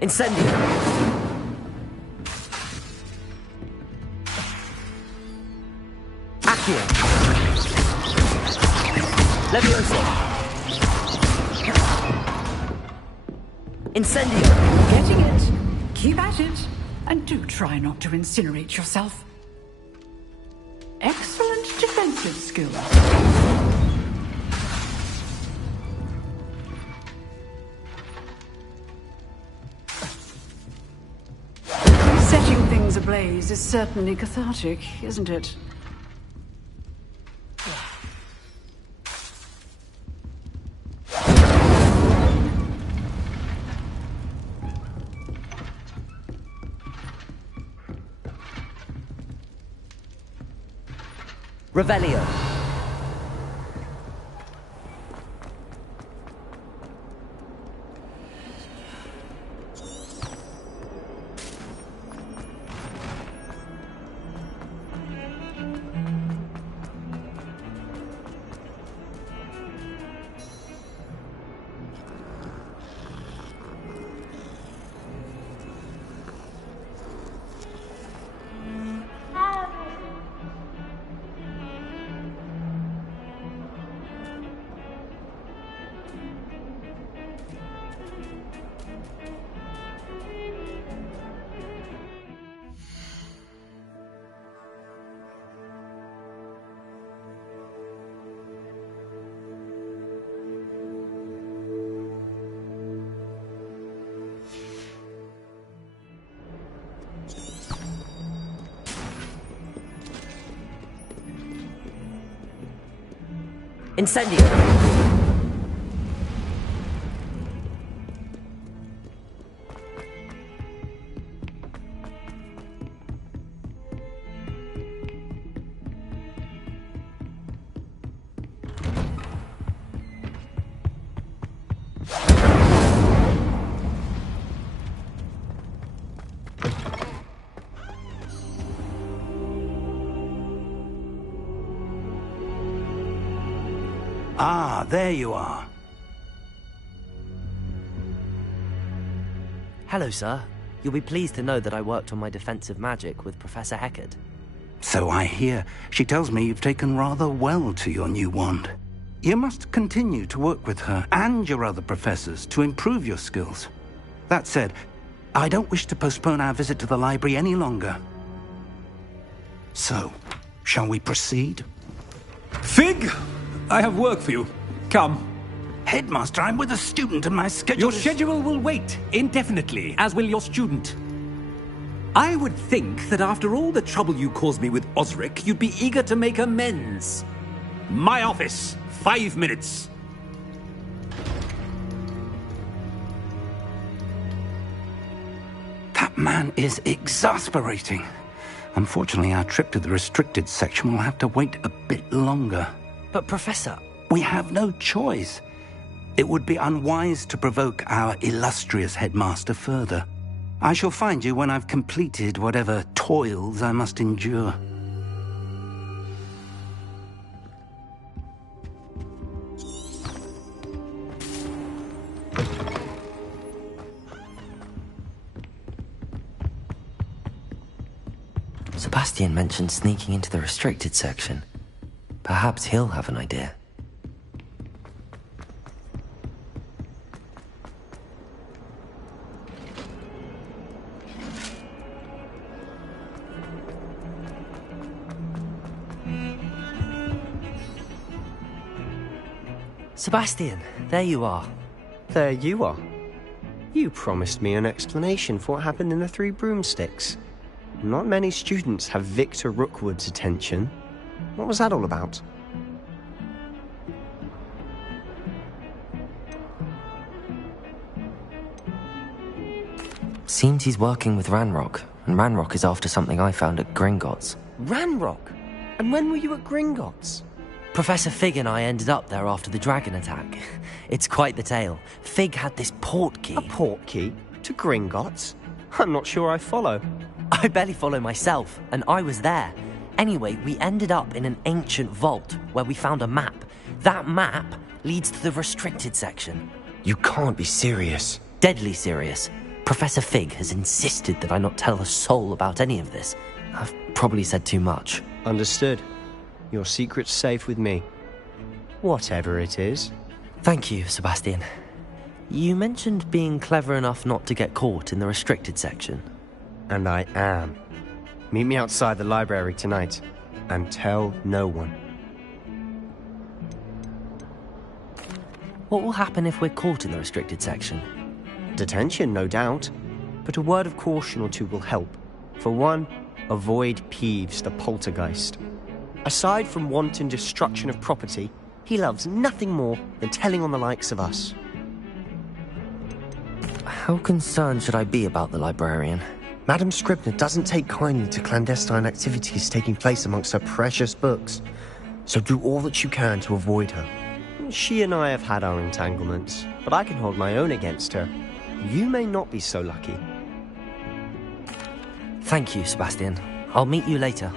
Incendio! Accio! Levioso! Incendio! Getting it. Keep at it. And do try not to incinerate yourself. Excellent defensive skill. Setting things ablaze is certainly cathartic, isn't it? Revelio. Incendio! Ah, there you are. Hello, sir. You'll be pleased to know that I worked on my defensive magic with Professor Heckard. So I hear. She tells me you've taken rather well to your new wand. You must continue to work with her and your other professors to improve your skills. That said, I don't wish to postpone our visit to the library any longer. So, shall we proceed? Fig! I have work for you. Come. Headmaster, I'm with a student and my schedule Your schedule will wait indefinitely, as will your student. I would think that after all the trouble you caused me with Osric, you'd be eager to make amends. My office. 5 minutes. That man is exasperating. Unfortunately, our trip to the restricted section will have to wait a bit longer. But, Professor... We have no choice. It would be unwise to provoke our illustrious headmaster further. I shall find you when I've completed whatever toils I must endure. Sebastian mentioned sneaking into the restricted section. Perhaps he'll have an idea. Sebastian, there you are. There you are. You promised me an explanation for what happened in the Three Broomsticks. Not many students have Victor Rookwood's attention. What was that all about? Seems he's working with Ranrock, and Ranrock is after something I found at Gringotts. Ranrock? And when were you at Gringotts? Professor Fig and I ended up there after the dragon attack. It's quite the tale. Fig had this port key. A port key? To Gringotts? I'm not sure I follow. I barely follow myself, and I was there. Anyway, we ended up in an ancient vault where we found a map. That map leads to the restricted section. You can't be serious. Deadly serious. Professor Fig has insisted that I not tell a soul about any of this. I've probably said too much. Understood. Your secret's safe with me. Whatever it is. Thank you, Sebastian. You mentioned being clever enough not to get caught in the restricted section. And I am. Meet me outside the library tonight, and tell no one. What will happen if we're caught in the restricted section? Detention, no doubt. But a word of caution or two will help. For one, avoid Peeves, the poltergeist. Aside from wanton destruction of property, he loves nothing more than telling on the likes of us. How concerned should I be about the librarian? Madame Scribner doesn't take kindly to clandestine activities taking place amongst her precious books, so do all that you can to avoid her. She and I have had our entanglements, but I can hold my own against her. You may not be so lucky. Thank you, Sebastian. I'll meet you later.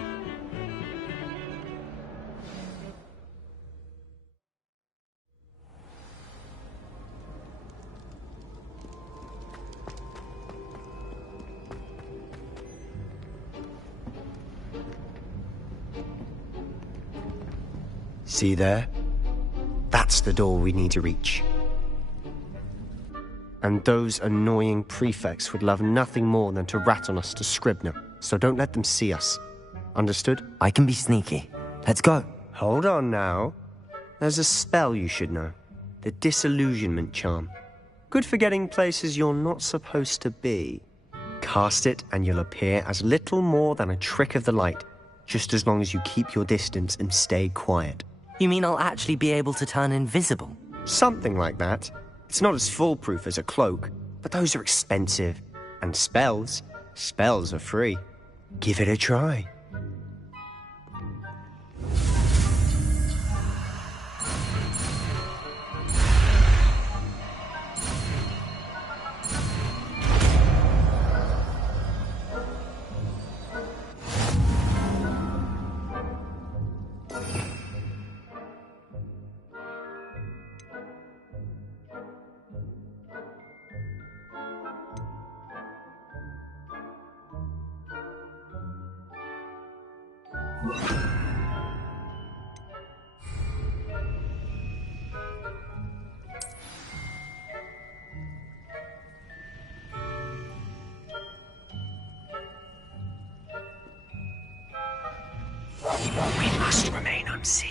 See there? That's the door we need to reach. And those annoying prefects would love nothing more than to rat on us to Scribner, so don't let them see us. Understood? I can be sneaky. Let's go. Hold on now. There's a spell you should know. The disillusionment charm. Good for getting places you're not supposed to be. Cast it and you'll appear as little more than a trick of the light, just as long as you keep your distance and stay quiet. You mean I'll actually be able to turn invisible? Something like that. It's not as foolproof as a cloak, but those are expensive. And spells are free. Give it a try. We must remain unseen.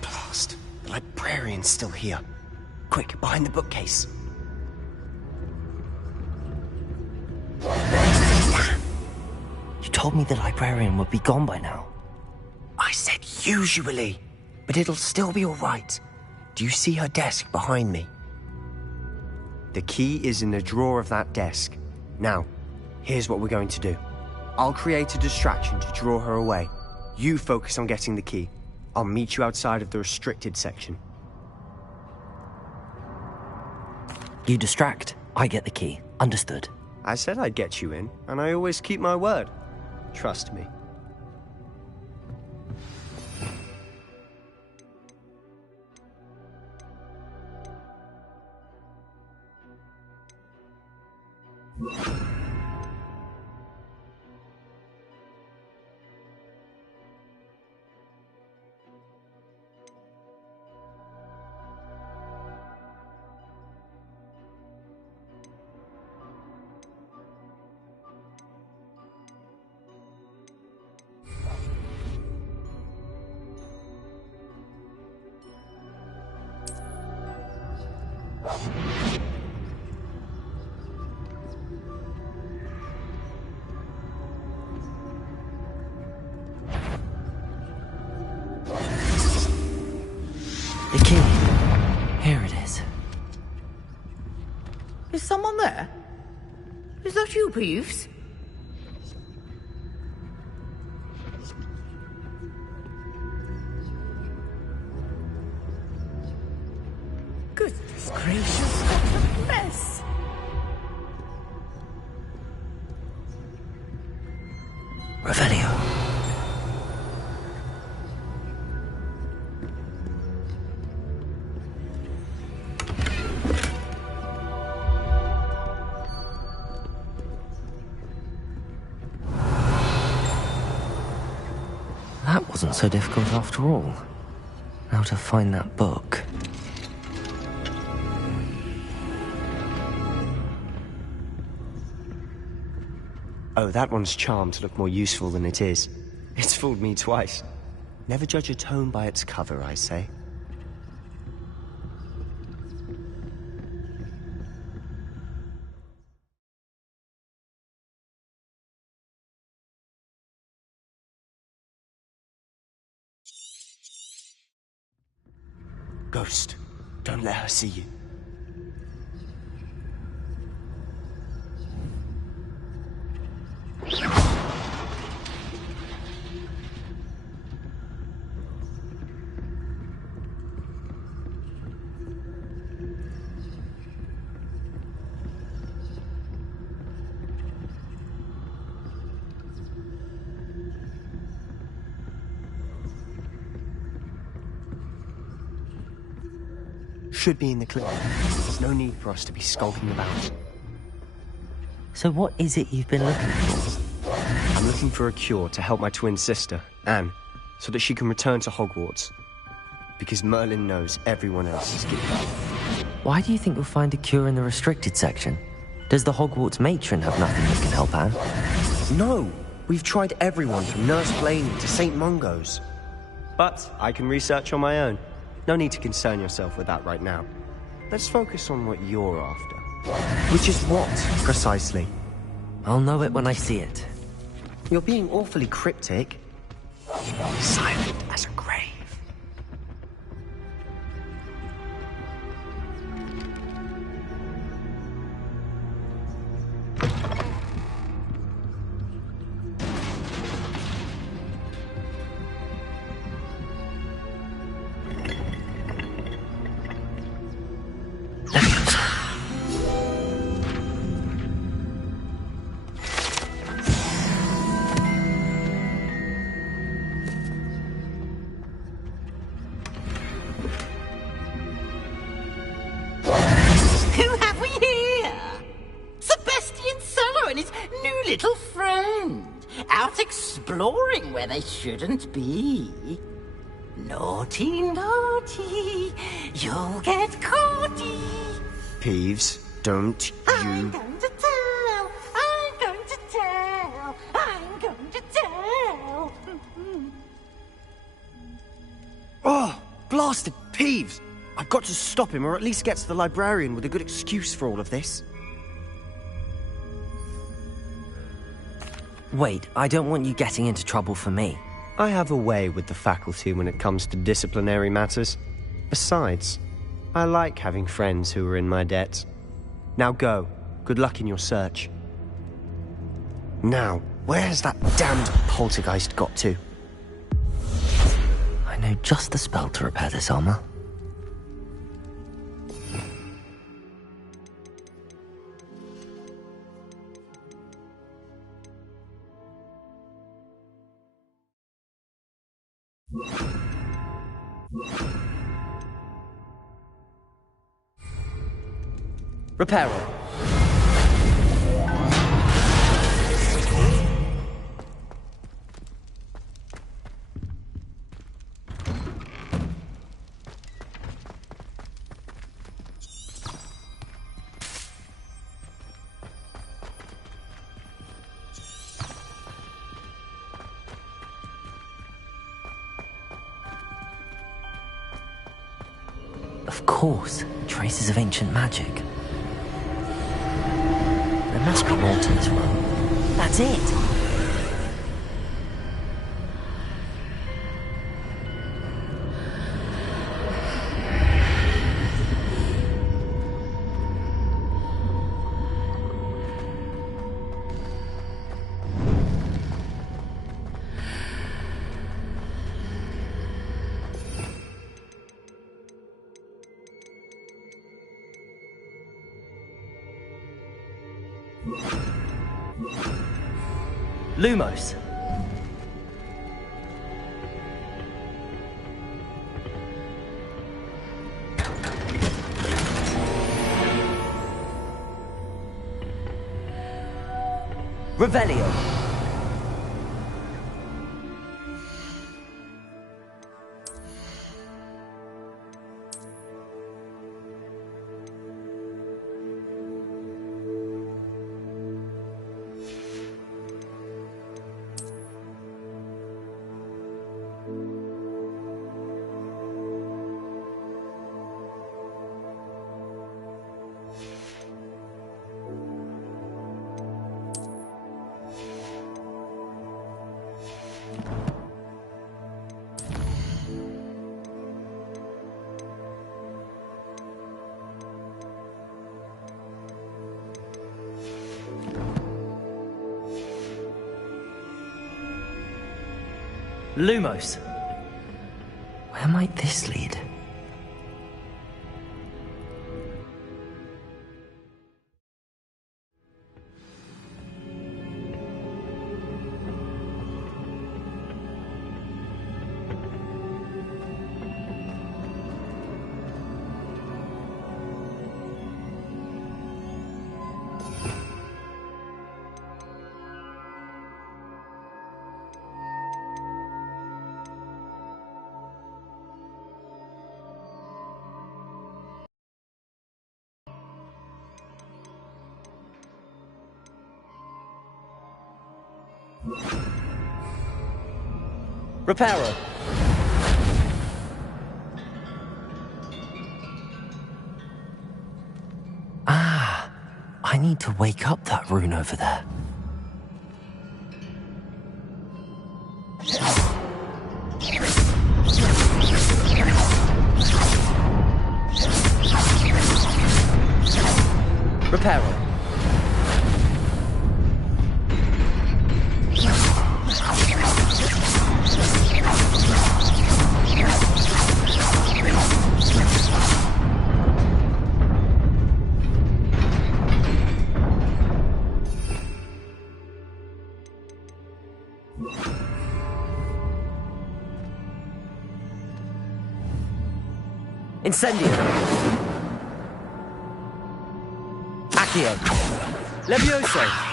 Blast! The librarian's still here. Quick, behind the bookcase. You told me the librarian would be gone by now. I said usually, but it'll still be all right. Do you see her desk behind me? The key is in the drawer of that desk. Now, here's what we're going to do. I'll create a distraction to draw her away. You focus on getting the key. I'll meet you outside of the restricted section. You distract, I get the key. Understood. I said I'd get you in, and I always keep my word. Trust me. The key. Here it is. Is someone there? Is that you, Peeves? Goodness gracious, what a mess! Revelio. That wasn't so difficult after all. Now to find that book. Oh, that one's charmed to look more useful than it is. It's fooled me twice. Never judge a tome by its cover, I say. Ghost, don't let her see you. Should be in the clinic. There's no need for us to be skulking about. So what is it you've been looking for? I'm looking for a cure to help my twin sister, Anne, so that she can return to Hogwarts. Because Merlin knows everyone else is giving up. Why do you think you'll find a cure in the restricted section? Does the Hogwarts matron have nothing that can help Anne? No! We've tried everyone from Nurse Blaney to St. Mungo's. But I can research on my own. No need to concern yourself with that right now. Let's focus on what you're after. Which is what, precisely? I'll know it when I see it. You're being awfully cryptic. Silent as a grave. Little friend, out exploring where they shouldn't be. Naughty, naughty, you'll get caughty. Peeves, don't I'm you... going to tell, I'm going to tell, I'm going to tell. Oh, blasted Peeves! I've got to stop him, or at least get to the librarian with a good excuse for all of this. Wait, I don't want you getting into trouble for me. I have a way with the faculty when it comes to disciplinary matters. Besides, I like having friends who are in my debt. Now go. Good luck in your search. Now, where's that damned poltergeist got to? I know just the spell to repair this armor. Repair it. Of Of course, traces of ancient magic. There must be more to this room. That's it! Lumos. Revelio. Lumos. Where might this lead? Reparo. Ah, I need to wake up that rune over there. Reparo. Incendio. Accio. Levioso.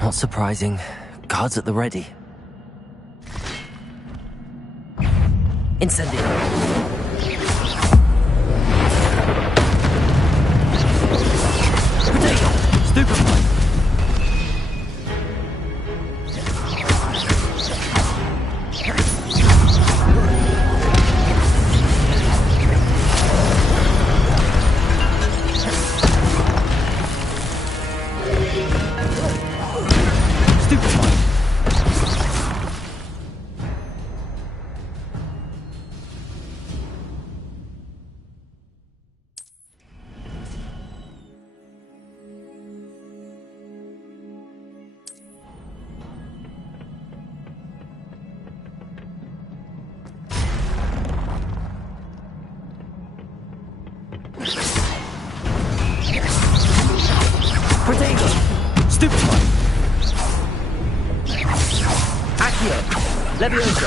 Not surprising. Guards at the ready. Incendio. Potato. Stupefy. Protego! Stupefy! Accio! Levioso!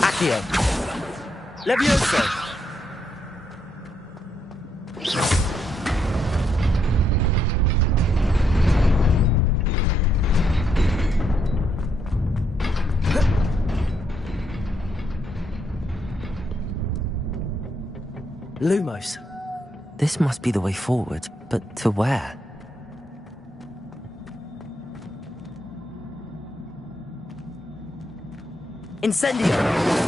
Accio! Levioso! Lumos. This must be the way forward, but to where? Incendio!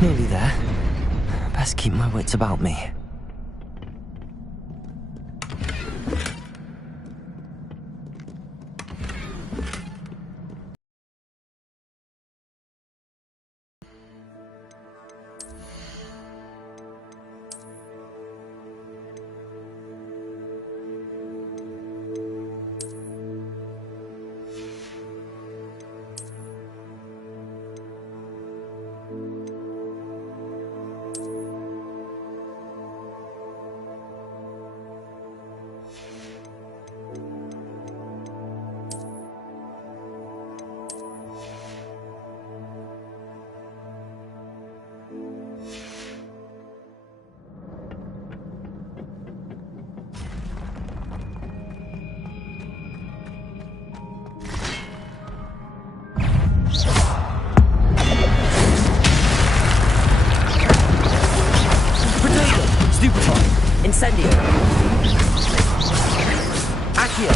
Nearly there. Best keep my wits about me. Incendio! Accio!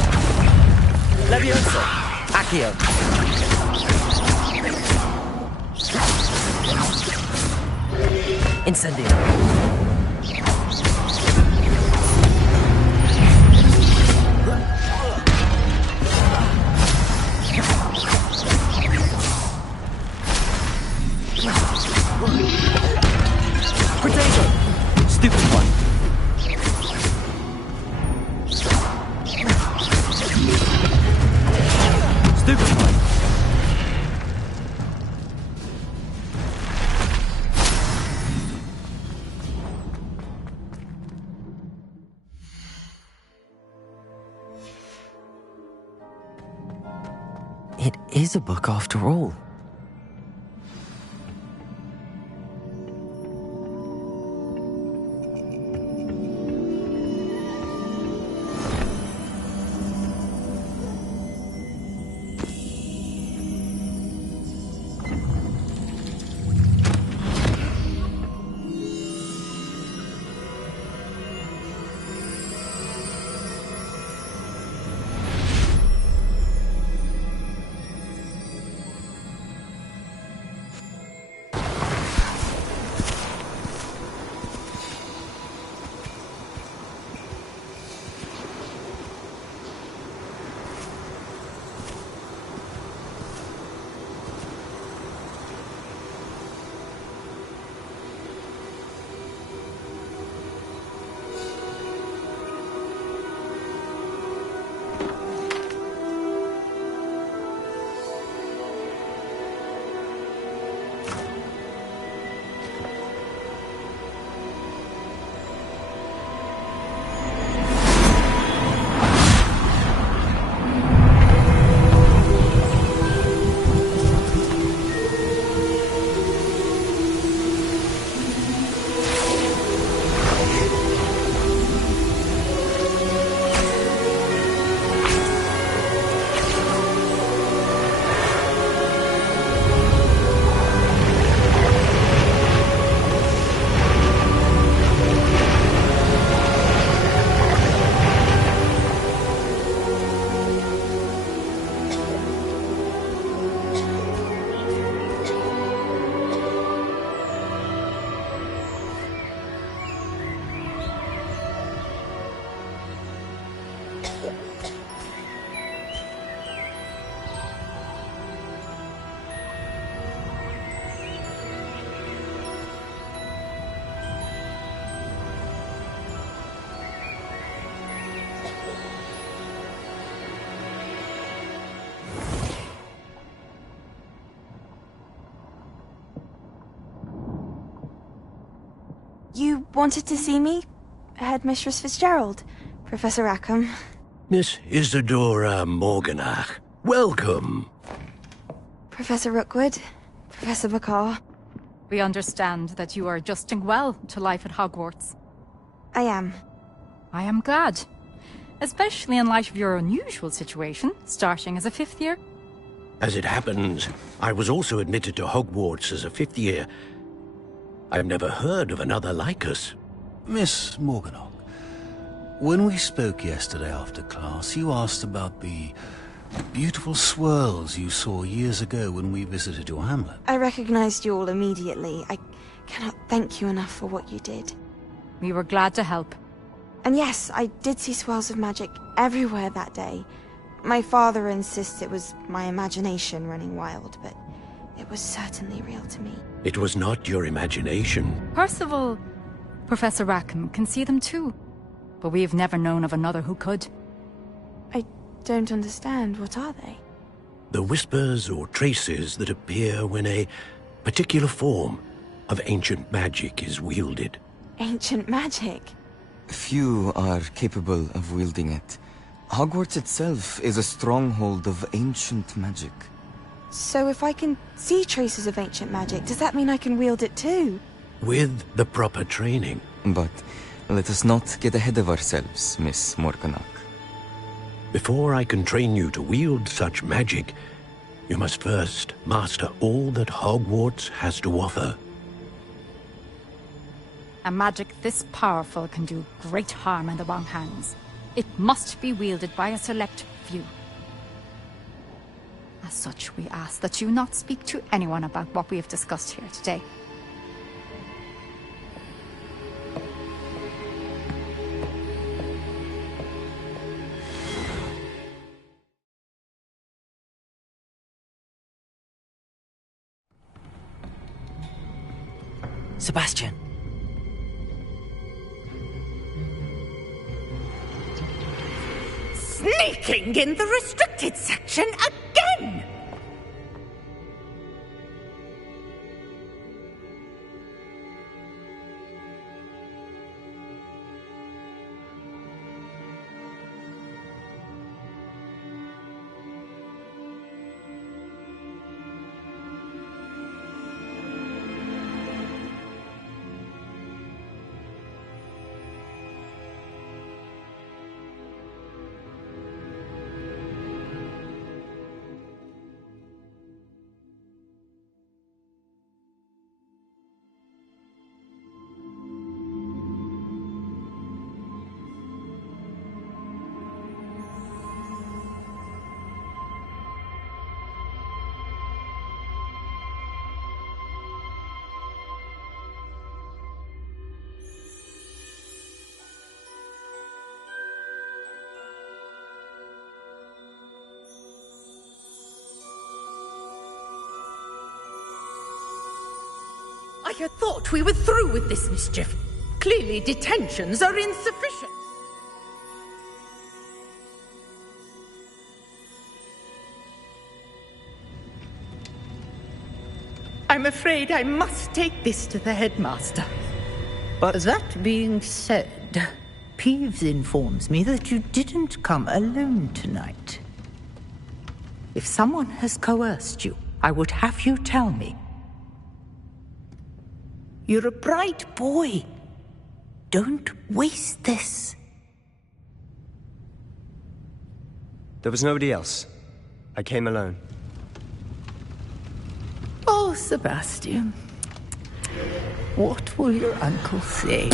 Levioso! Accio! Incendio! Potato! Stupid one! It is a book after all. You wanted to see me? Headmistress Fitzgerald? Professor Rackham? Miss Isadora Morganach, welcome. Professor Rookwood? Professor McCaw? We understand that you are adjusting well to life at Hogwarts. I am. I am glad. Especially in light of your unusual situation, starting as a 5th year. As it happens, I was also admitted to Hogwarts as a 5th year. I've never heard of another like us. Miss Morganach, when we spoke yesterday after class, you asked about the beautiful swirls you saw years ago when we visited your hamlet. I recognized you all immediately. I cannot thank you enough for what you did. We were glad to help. And yes, I did see swirls of magic everywhere that day. My father insists it was my imagination running wild, but it was certainly real to me. It was not your imagination. Percival, Professor Rackham can see them too. But we have never known of another who could. I don't understand. What are they? The whispers or traces that appear when a particular form of ancient magic is wielded. Ancient magic? Few are capable of wielding it. Hogwarts itself is a stronghold of ancient magic. So if I can see traces of ancient magic, does that mean I can wield it too? With the proper training. But let us not get ahead of ourselves, Miss Morganach. Before I can train you to wield such magic, you must first master all that Hogwarts has to offer. A magic this powerful can do great harm in the wrong hands. It must be wielded by a select few. As such, we ask that you not speak to anyone about what we have discussed here today. Sebastian. Sneaking in the restricted section again! I had thought we were through with this mischief. Clearly detentions are insufficient. I'm afraid I must take this to the headmaster. But that being said, Peeves informs me that you didn't come alone tonight. If someone has coerced you, I would have you tell me. You're a bright boy. Don't waste this. There was nobody else. I came alone. Oh, Sebastian. What will your uncle say?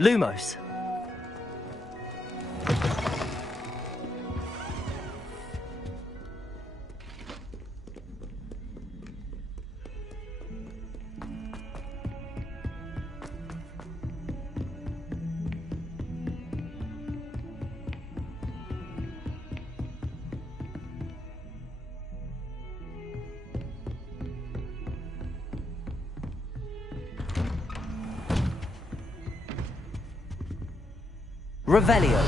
Lumos. Revelio.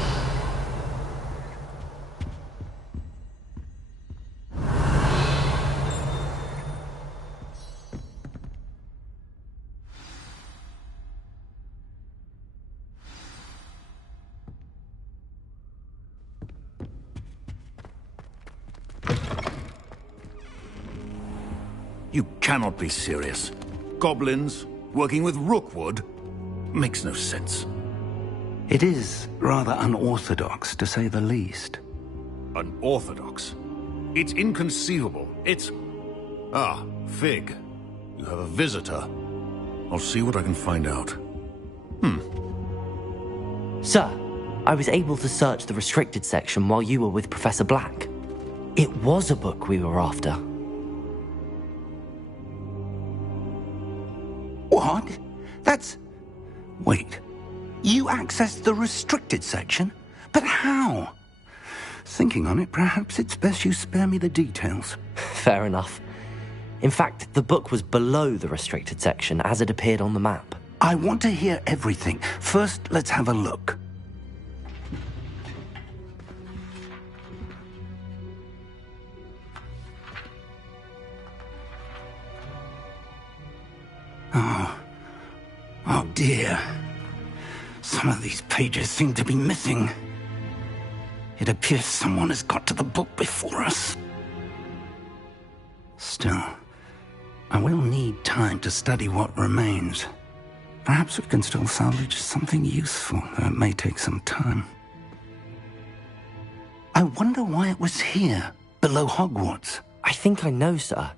You cannot be serious. Goblins working with Rookwood? Makes no sense. It is rather unorthodox, to say the least. Unorthodox? It's inconceivable. It's... Ah, Fig. You have a visitor. I'll see what I can find out. Sir, I was able to search the restricted section while you were with Professor Black. It was a book we were after. What? That's... Wait. You accessed the restricted section? But how? Thinking on it, perhaps it's best you spare me the details. Fair enough. In fact, the book was below the restricted section as it appeared on the map. I want to hear everything. First, let's have a look. Oh dear. Some of these pages seem to be missing. It appears someone has got to the book before us. Still, I will need time to study what remains. Perhaps we can still salvage something useful, though it may take some time. I wonder why it was here, below Hogwarts. I think I know, sir.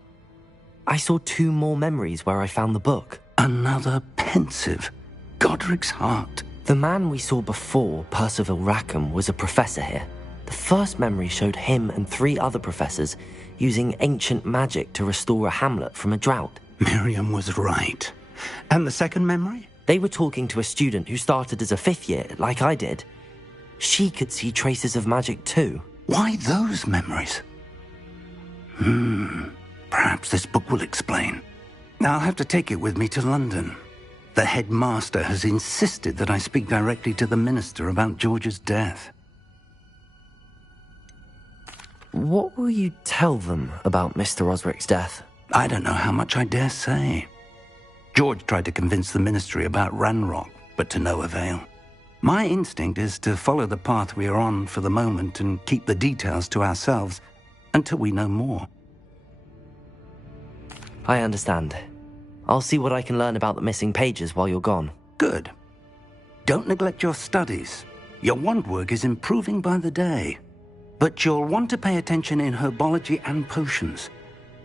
I saw 2 more memories where I found the book. Another pensive. Godric's heart. The man we saw before, Percival Rackham, was a professor here. The first memory showed him and 3 other professors using ancient magic to restore a hamlet from a drought. Miriam was right. And the second memory? They were talking to a student who started as a 5th year, like I did. She could see traces of magic too. Why those memories? Perhaps this book will explain. I'll have to take it with me to London. The headmaster has insisted that I speak directly to the minister about George's death. What will you tell them about Mr. Osric's death? I don't know how much I dare say. George tried to convince the ministry about Ranrock, but to no avail. My instinct is to follow the path we are on for the moment and keep the details to ourselves until we know more. I understand. I'll see what I can learn about the missing pages while you're gone. Good. Don't neglect your studies. Your wand work is improving by the day. But you'll want to pay attention in herbology and potions.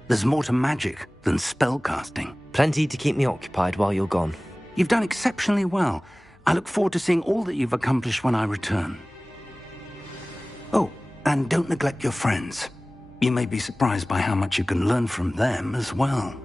There's more to magic than spellcasting. Plenty to keep me occupied while you're gone. You've done exceptionally well. I look forward to seeing all that you've accomplished when I return. Oh, and don't neglect your friends. You may be surprised by how much you can learn from them as well.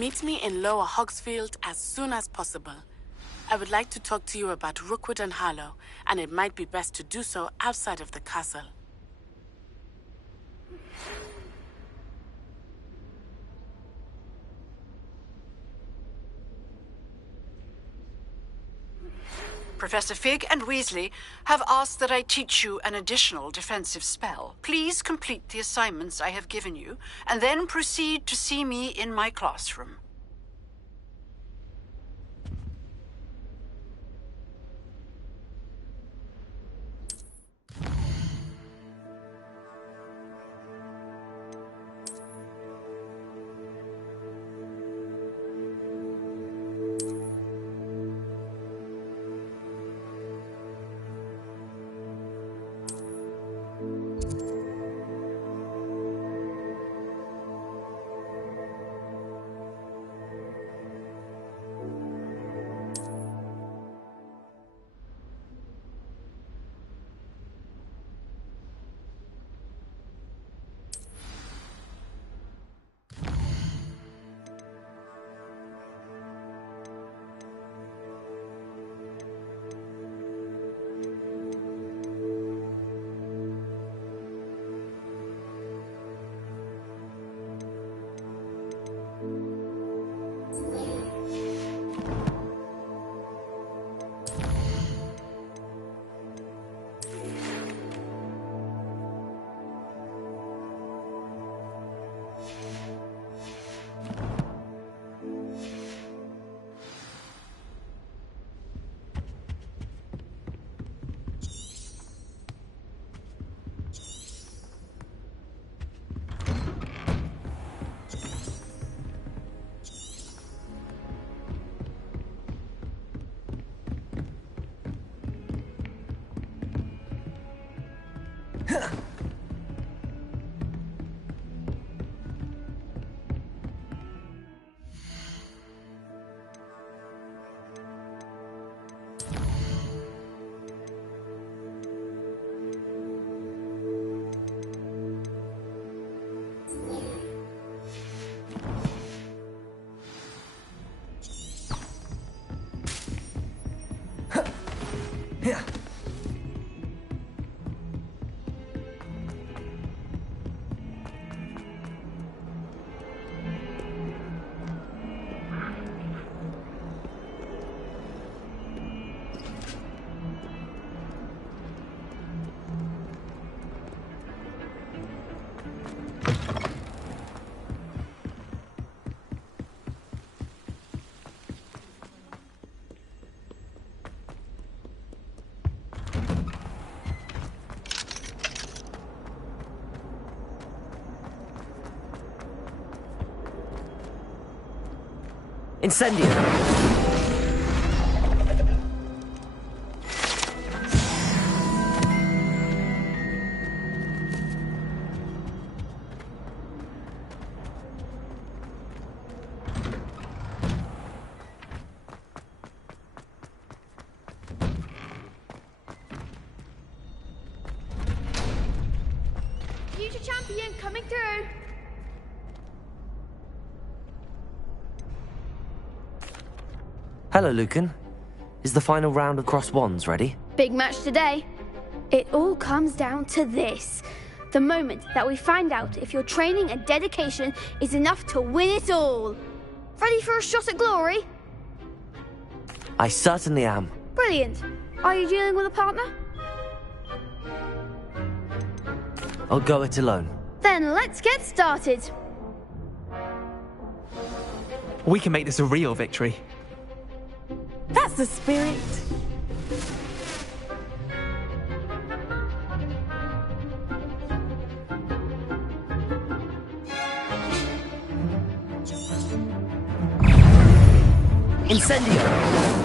Meet me in Lower Hogsfield as soon as possible. I would like to talk to you about Rookwood and Harlow, and it might be best to do so outside of the castle. Professor Fig and Weasley have asked that I teach you an additional defensive spell. Please complete the assignments I have given you, and then proceed to see me in my classroom. Incendio! Future champion coming through! Hello, Lucan. Is the final round of Cross Wands ready? Big match today. It all comes down to this. The moment that we find out if your training and dedication is enough to win it all. Ready for a shot at glory? I certainly am. Brilliant. Are you dealing with a partner? I'll go it alone. Then let's get started. We can make this a real victory. That's the spirit. Incendio!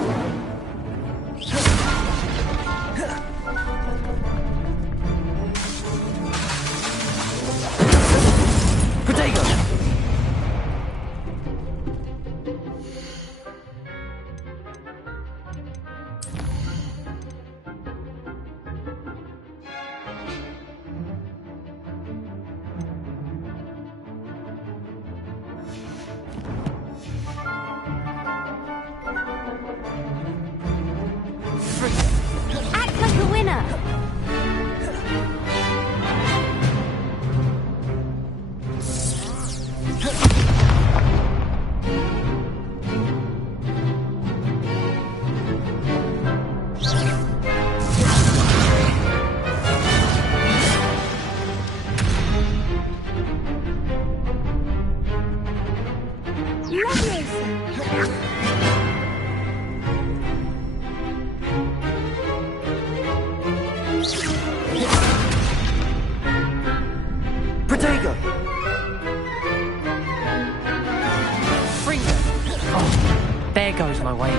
There goes my wager.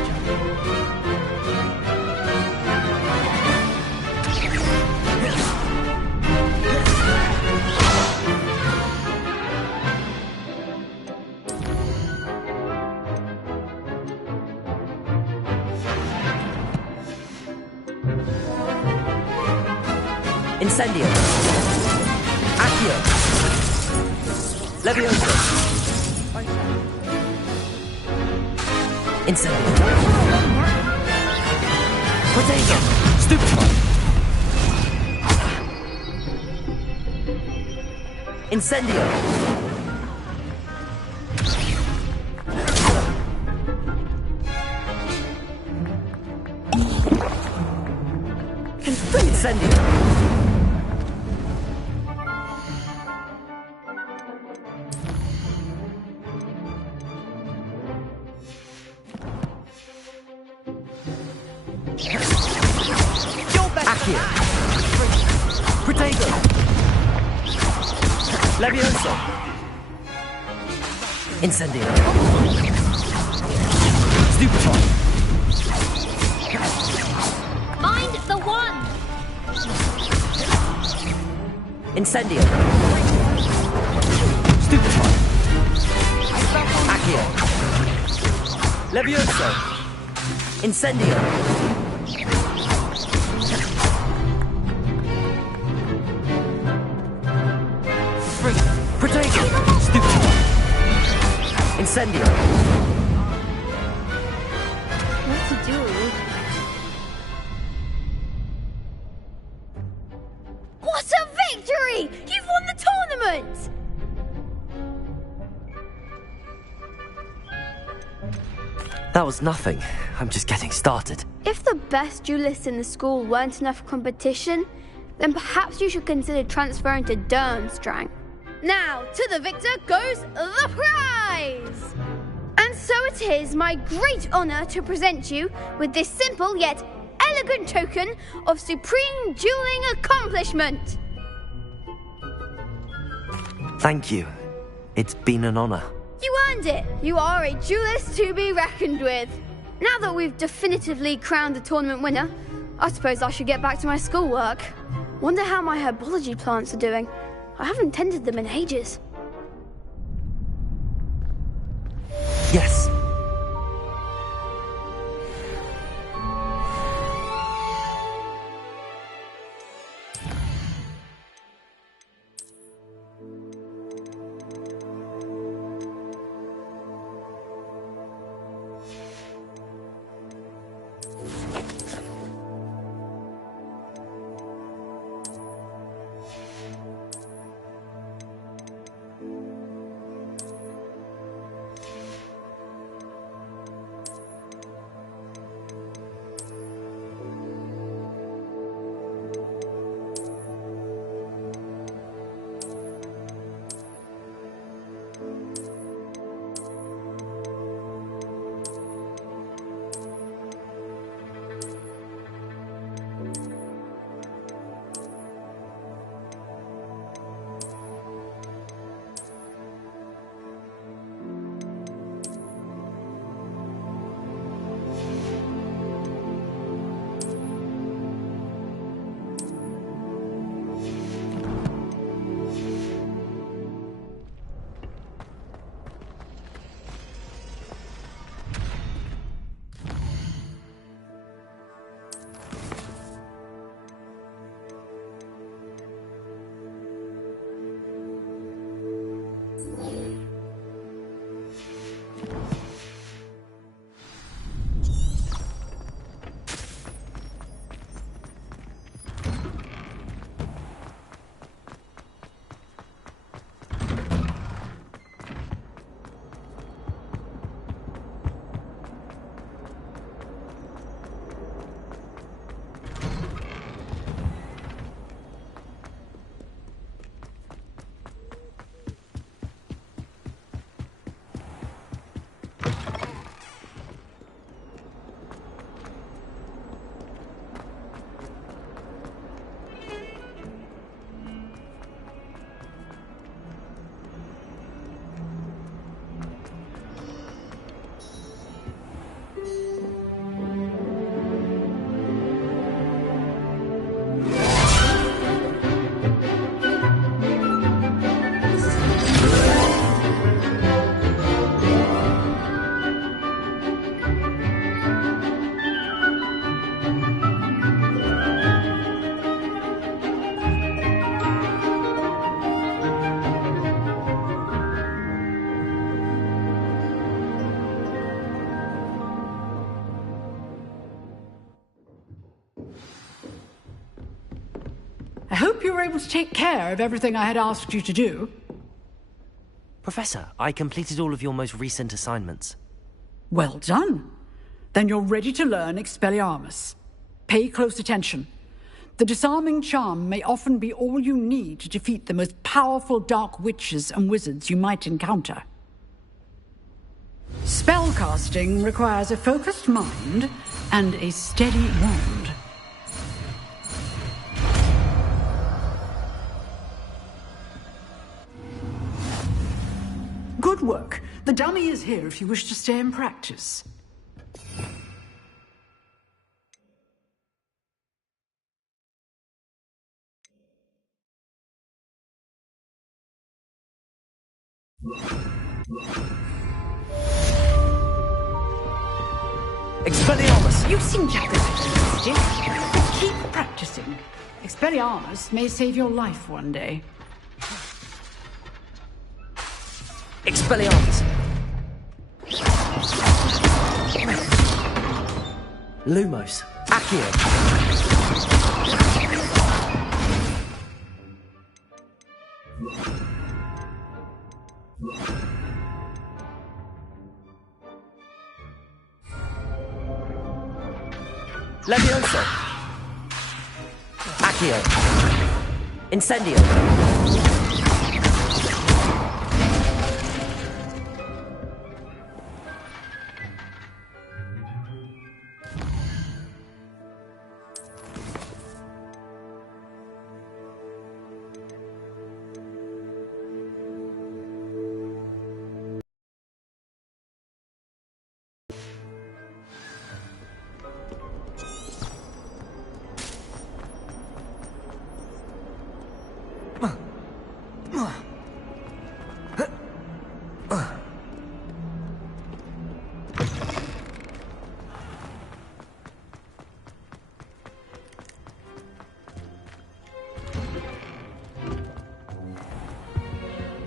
Incendio. Accio. Levioso. Incendio. Protego. Stupefy. Incendio. Incendio. Accio. Protego. Levioso. Incendio. Stupefy. Mind the one! Incendio. Stupefy. Accio. Levioso. Incendio. Protego. Stupefy. Incendio. What to do? What a victory! You've won the tournament! That was nothing. I'm just getting started. If the best duelists in the school weren't enough competition, then perhaps you should consider transferring to Durmstrang. Now, to the victor goes the prize! And so it is my great honour to present you with this simple yet elegant token of supreme dueling accomplishment. Thank you. It's been an honor. You earned it. You are a duelist to be reckoned with. Now that we've definitively crowned the tournament winner, I suppose I should get back to my schoolwork. Wonder how my herbology plants are doing. I haven't tended them in ages. Yes. hope you were able to take care of everything I had asked you to do. Professor, I completed all of your most recent assignments. Well done. Then you're ready to learn Expelliarmus. Pay close attention. The disarming charm may often be all you need to defeat the most powerful dark witches and wizards you might encounter. Spellcasting requires a focused mind and a steady wand. Good work. The dummy is here if you wish to stay and practice. Expelliarmus! You seem to have good still. Keep practicing. Expelliarmus may save your life one day. Expelliarmus! Lumos. Accio. Levioso. Accio. Incendio.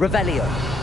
Revelio.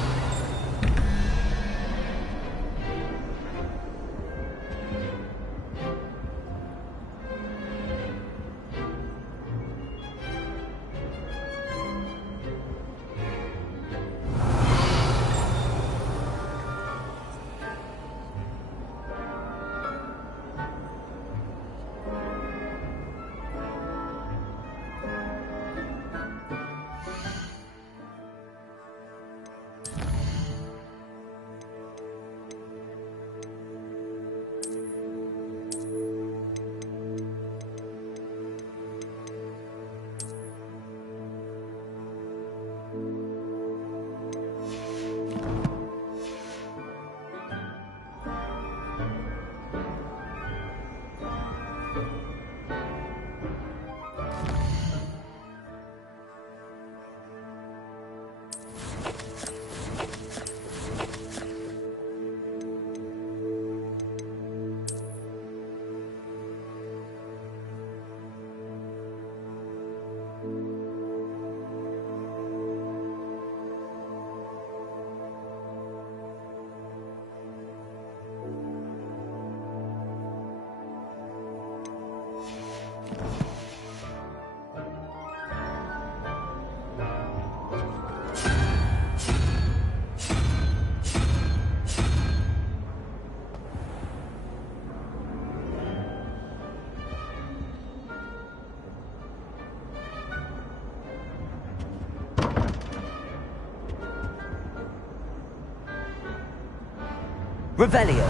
Revelio.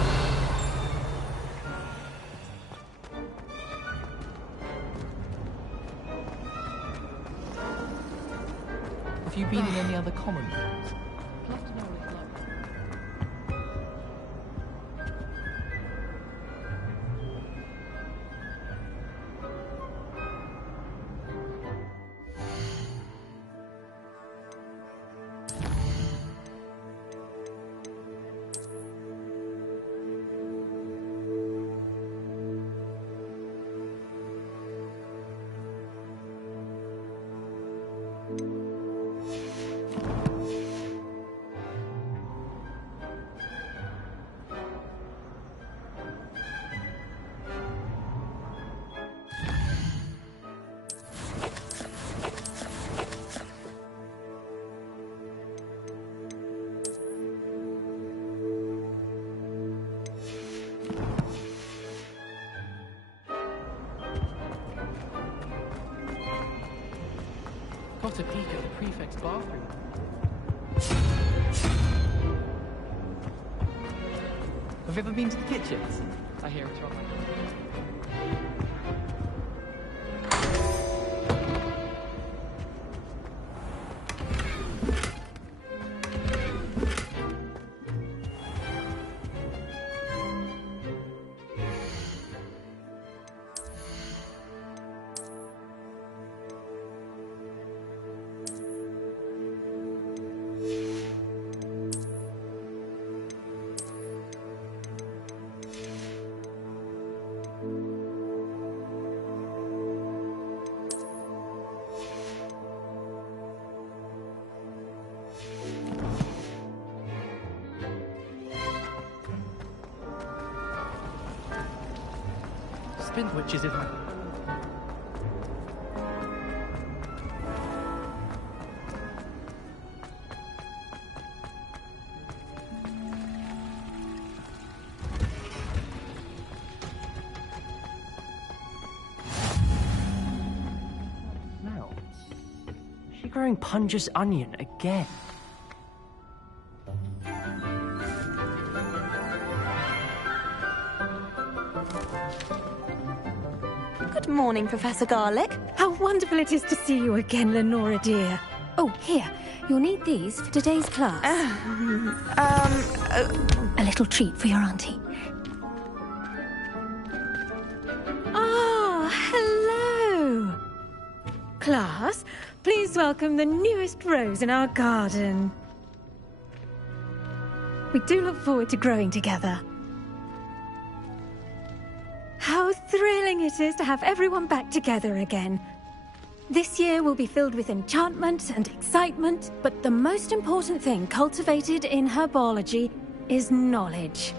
Have you been in any other common rooms? got a peek at the prefect's bathroom. Have you ever been to the kitchens? I hear it's wrong. Spin witches is my... Smell. Is she growing Punja's onion again? Good morning, Professor Garlick. How wonderful it is to see you again, Lenora dear. Oh, here. You'll need these for today's class. A little treat for your auntie. Ah, hello. Class, please welcome the newest rose in our garden. We do look forward to growing together. How thrilling it is to have everyone back together again. This year will be filled with enchantment and excitement, but the most important thing cultivated in herbology is knowledge.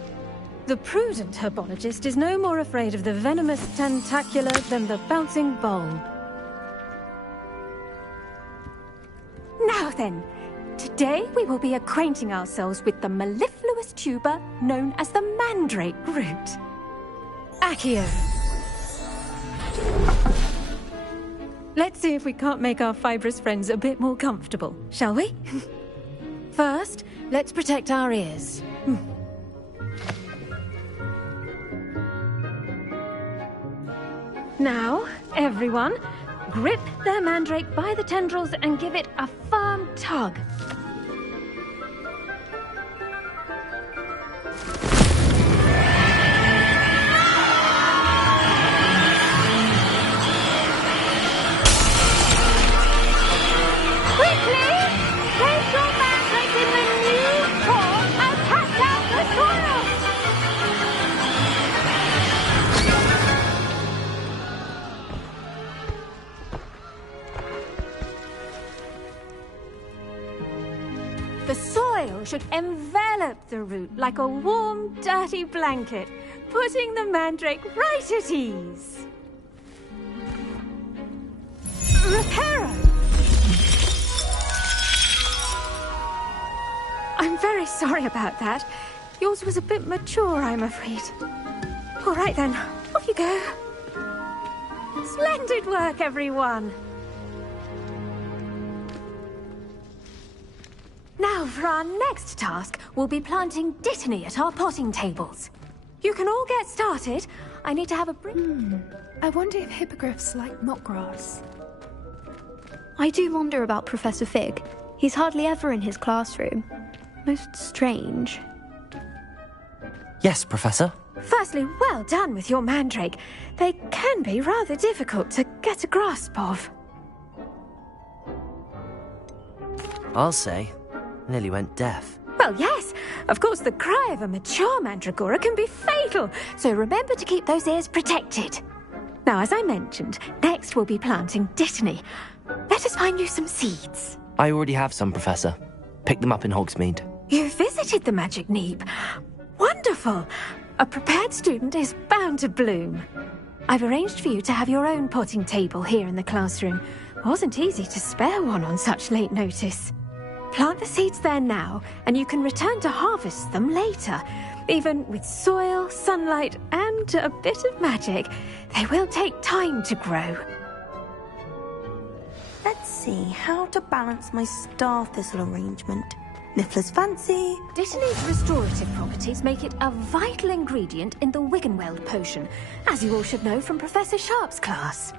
The prudent herbologist is no more afraid of the venomous tentacula than the bouncing bulb. Now then, today we will be acquainting ourselves with the mellifluous tuber known as the mandrake root. Accio. Let's see if we can't make our fibrous friends a bit more comfortable, shall we? First, let's protect our ears. Now, everyone, grip their mandrake by the tendrils and give it a firm tug. The soil should envelop the root like a warm, dirty blanket, putting the mandrake right at ease. Reparo! I'm very sorry about that. Yours was a bit mature, I'm afraid. All right then, off you go. Splendid work, everyone! Now, for our next task, we'll be planting dittany at our potting tables. You can all get started. I need to have a break. I wonder if hippogriffs like knotgrass. I do wonder about Professor Fig. He's hardly ever in his classroom. Most strange. Yes, Professor. Firstly, well done with your mandrake. They can be rather difficult to get a grasp of. I'll say. Nearly went deaf. Well, yes. Of course, the cry of a mature mandragora can be fatal, so remember to keep those ears protected. Now, as I mentioned, next we'll be planting dittany. Let us find you some seeds. I already have some, Professor. Picked them up in Hogsmeade. You visited the Magic Neep. Wonderful. A prepared student is bound to bloom. I've arranged for you to have your own potting table here in the classroom. Wasn't easy to spare one on such late notice. Plant the seeds there now, and you can return to harvest them later. Even with soil, sunlight, and a bit of magic, they will take time to grow. Let's see. see how to balance my star thistle arrangement. Niffler's fancy. Dittany's restorative properties make it a vital ingredient in the Wiggenweld potion, as you all should know from Professor Sharp's class.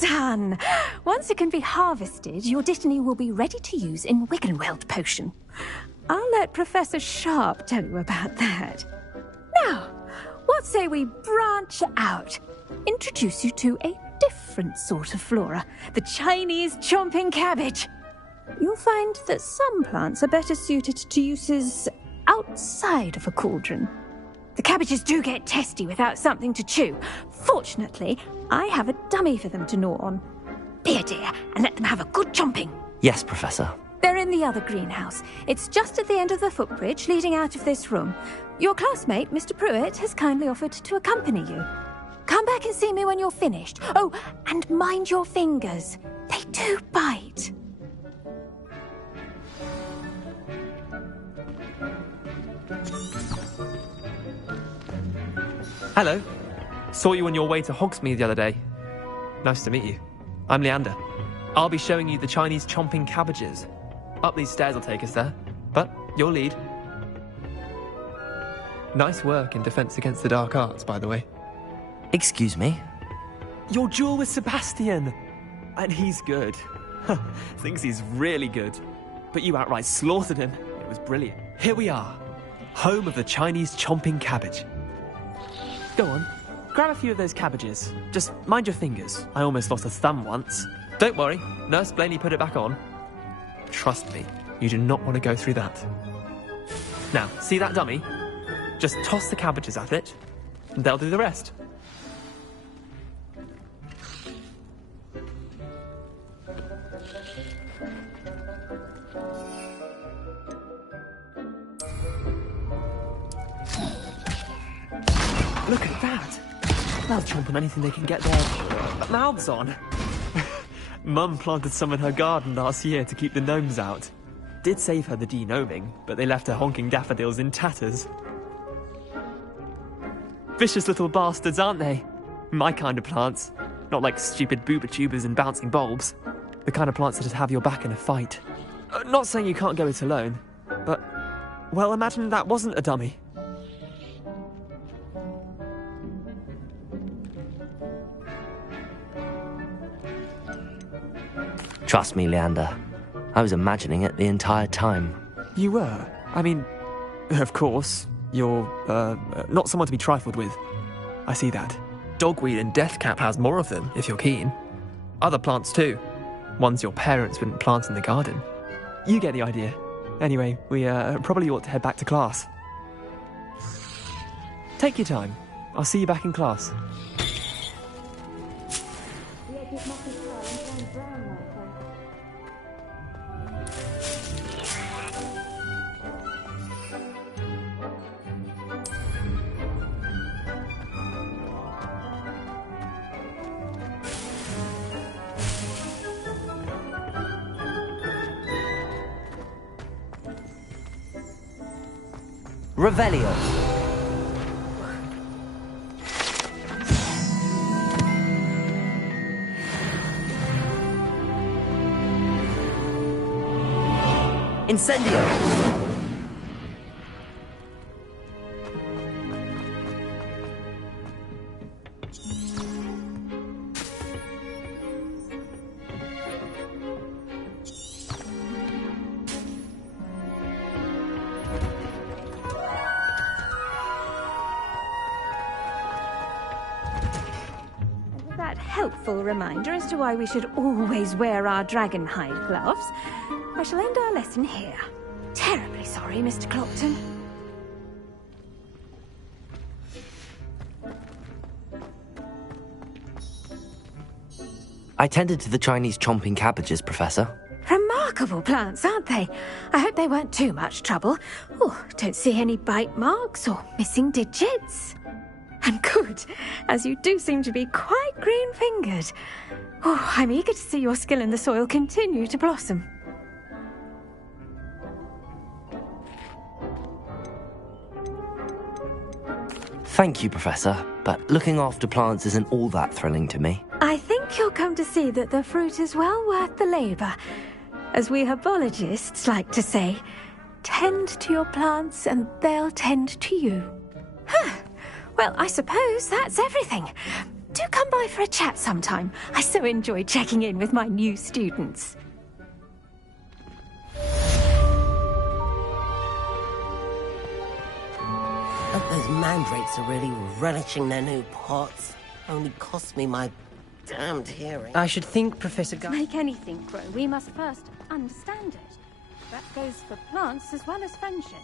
Done! Once it can be harvested, your Dittany will be ready to use in Wiggenweld potion. I'll let Professor Sharp tell you about that. Now, what say we branch out? Introduce you to a different sort of flora, the Chinese chomping cabbage. You'll find that some plants are better suited to uses outside of a cauldron. The cabbages do get testy without something to chew. Fortunately, I have a dummy for them to gnaw on. Be a dear and let them have a good chomping. Yes, Professor. They're in the other greenhouse. It's just at the end of the footbridge leading out of this room. Your classmate, Mr. Pruitt, has kindly offered to accompany you. Come back and see me when you're finished. Oh, and mind your fingers. They do bite. Hello. Saw you on your way to Hogsmeade the other day. Nice to meet you. I'm Leander. I'll be showing you the Chinese chomping cabbages. Up these stairs will take us there, but you'll lead. Nice work in Defense Against the Dark Arts, by the way. Excuse me? Your duel with Sebastian! And he's good. Thinks he's really good. But you outright slaughtered him. It was brilliant. Here we are. Home of the Chinese chomping cabbage. Go on. Grab a few of those cabbages. Just mind your fingers. I almost lost a thumb once. Don't worry. Nurse Blaney put it back on. Trust me, you do not want to go through that. Now, see that dummy? Just toss the cabbages at it, and they'll do the rest. Look at that! They'll chomp on anything they can get their mouths on. Mum planted some in her garden last year to keep the gnomes out. Did save her the de-gnoming, but they left her honking daffodils in tatters. Vicious little bastards, aren't they? My kind of plants. Not like stupid booba tubers and bouncing bulbs. The kind of plants that just have your back in a fight. Not saying you can't go it alone, but... well, imagine that wasn't a dummy. Trust me, Leander. I was imagining it the entire time. You were? I mean, of course, you're, not someone to be trifled with. I see that. Dogweed and deathcap has more of them, if you're keen. Other plants too. Ones your parents wouldn't plant in the garden. You get the idea. Anyway, we, probably ought to head back to class. Take your time. I'll see you back in class. Revelio. Incendio. Helpful reminder as to why we should always wear our dragon hide gloves. I shall end our lesson here. Terribly sorry, Mr. Clopton. I tended to the Chinese chomping cabbages, Professor. Remarkable plants, aren't they? I hope they weren't too much trouble. Oh, don't see any bite marks or missing digits. And good, as you do seem to be quite green-fingered. Oh, I'm eager to see your skill in the soil continue to blossom. Thank you, Professor, but looking after plants isn't all that thrilling to me. I think you'll come to see that the fruit is well worth the labour. As we herbologists like to say, tend to your plants and they'll tend to you. Well, I suppose that's everything. Do come by for a chat sometime. I so enjoy checking in with my new students. Those mandrakes are really relishing their new pots. Only cost me my damned hearing. I should think, Professor To make anything grow, we must first understand it. That goes for plants as well as friendships.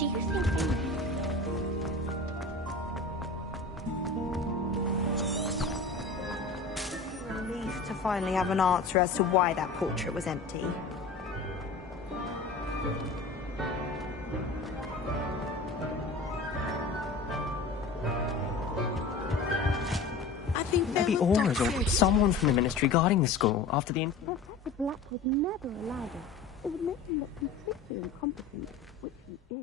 Do you think Relief to finally have an answer as to why that portrait was empty. I think maybe Aura's or someone from the ministry guarding the school after the... Professor Black would never allow this. It would make him look completely incompetent, which he is.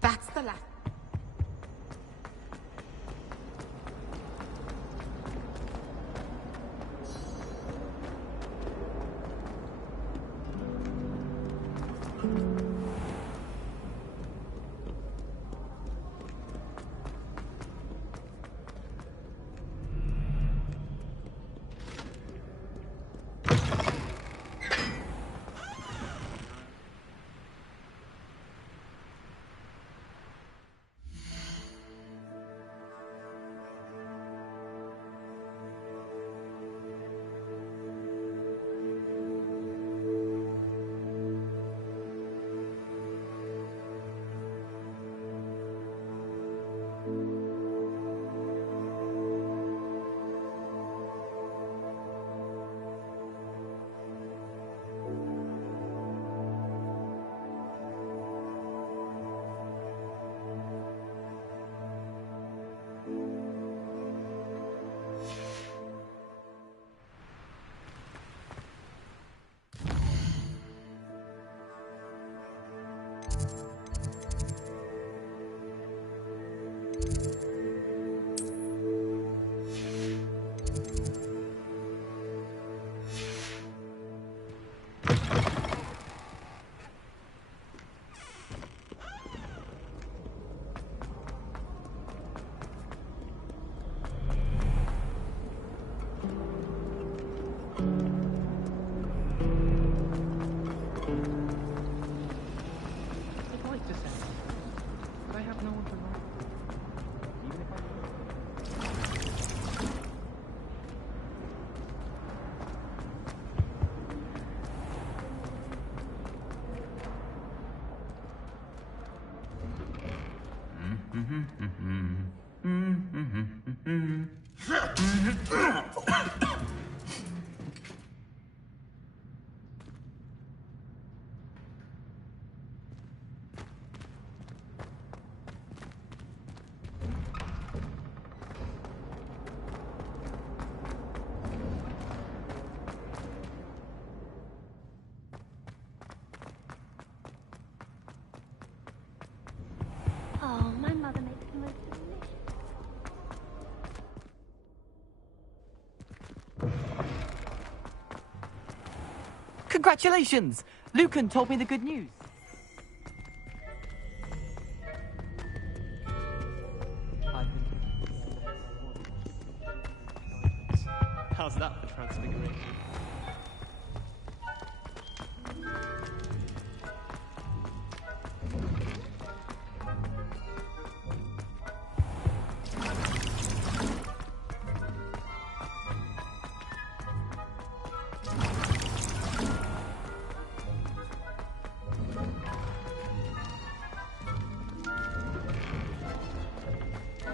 That's the last. Oh, my mother makes the most delicious. Congratulations! Lucan told me the good news. How's that for transfiguration?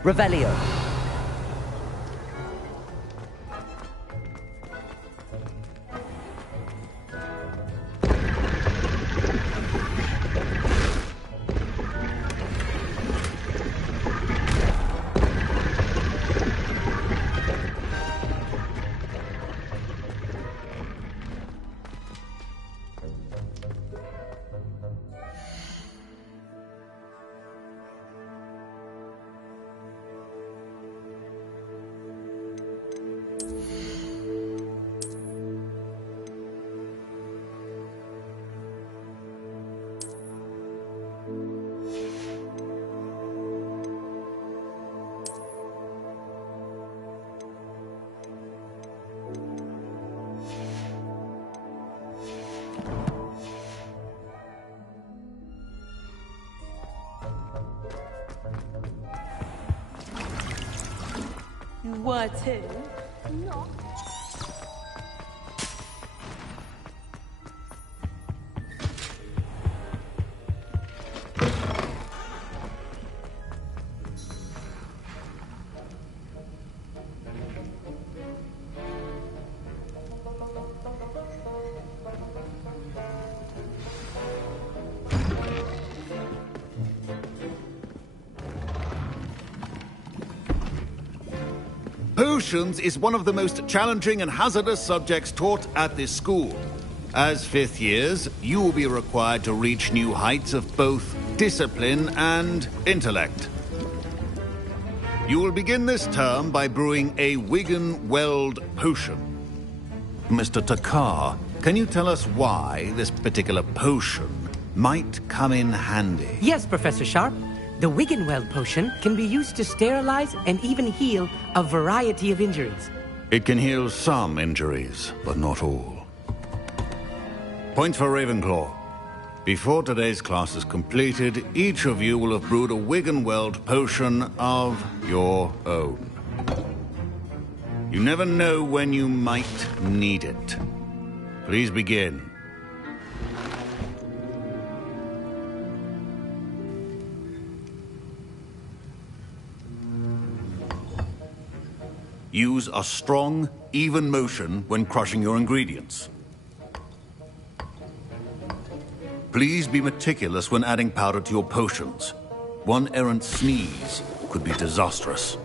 Revelio. What? No. Potions is one of the most challenging and hazardous subjects taught at this school. As fifth years, you will be required to reach new heights of both discipline and intellect. You will begin this term by brewing a Wigan Weld potion. Mr. Takar, can you tell us why this particular potion might come in handy? Yes, Professor Sharp. The Wiggenweld potion can be used to sterilize and even heal a variety of injuries. It can heal some injuries, but not all. Point for Ravenclaw. Before today's class is completed, each of you will have brewed a Wiggenweld potion of your own. You never know when you might need it. Please begin. Use a strong, even motion when crushing your ingredients. Please be meticulous when adding powder to your potions. One errant sneeze could be disastrous.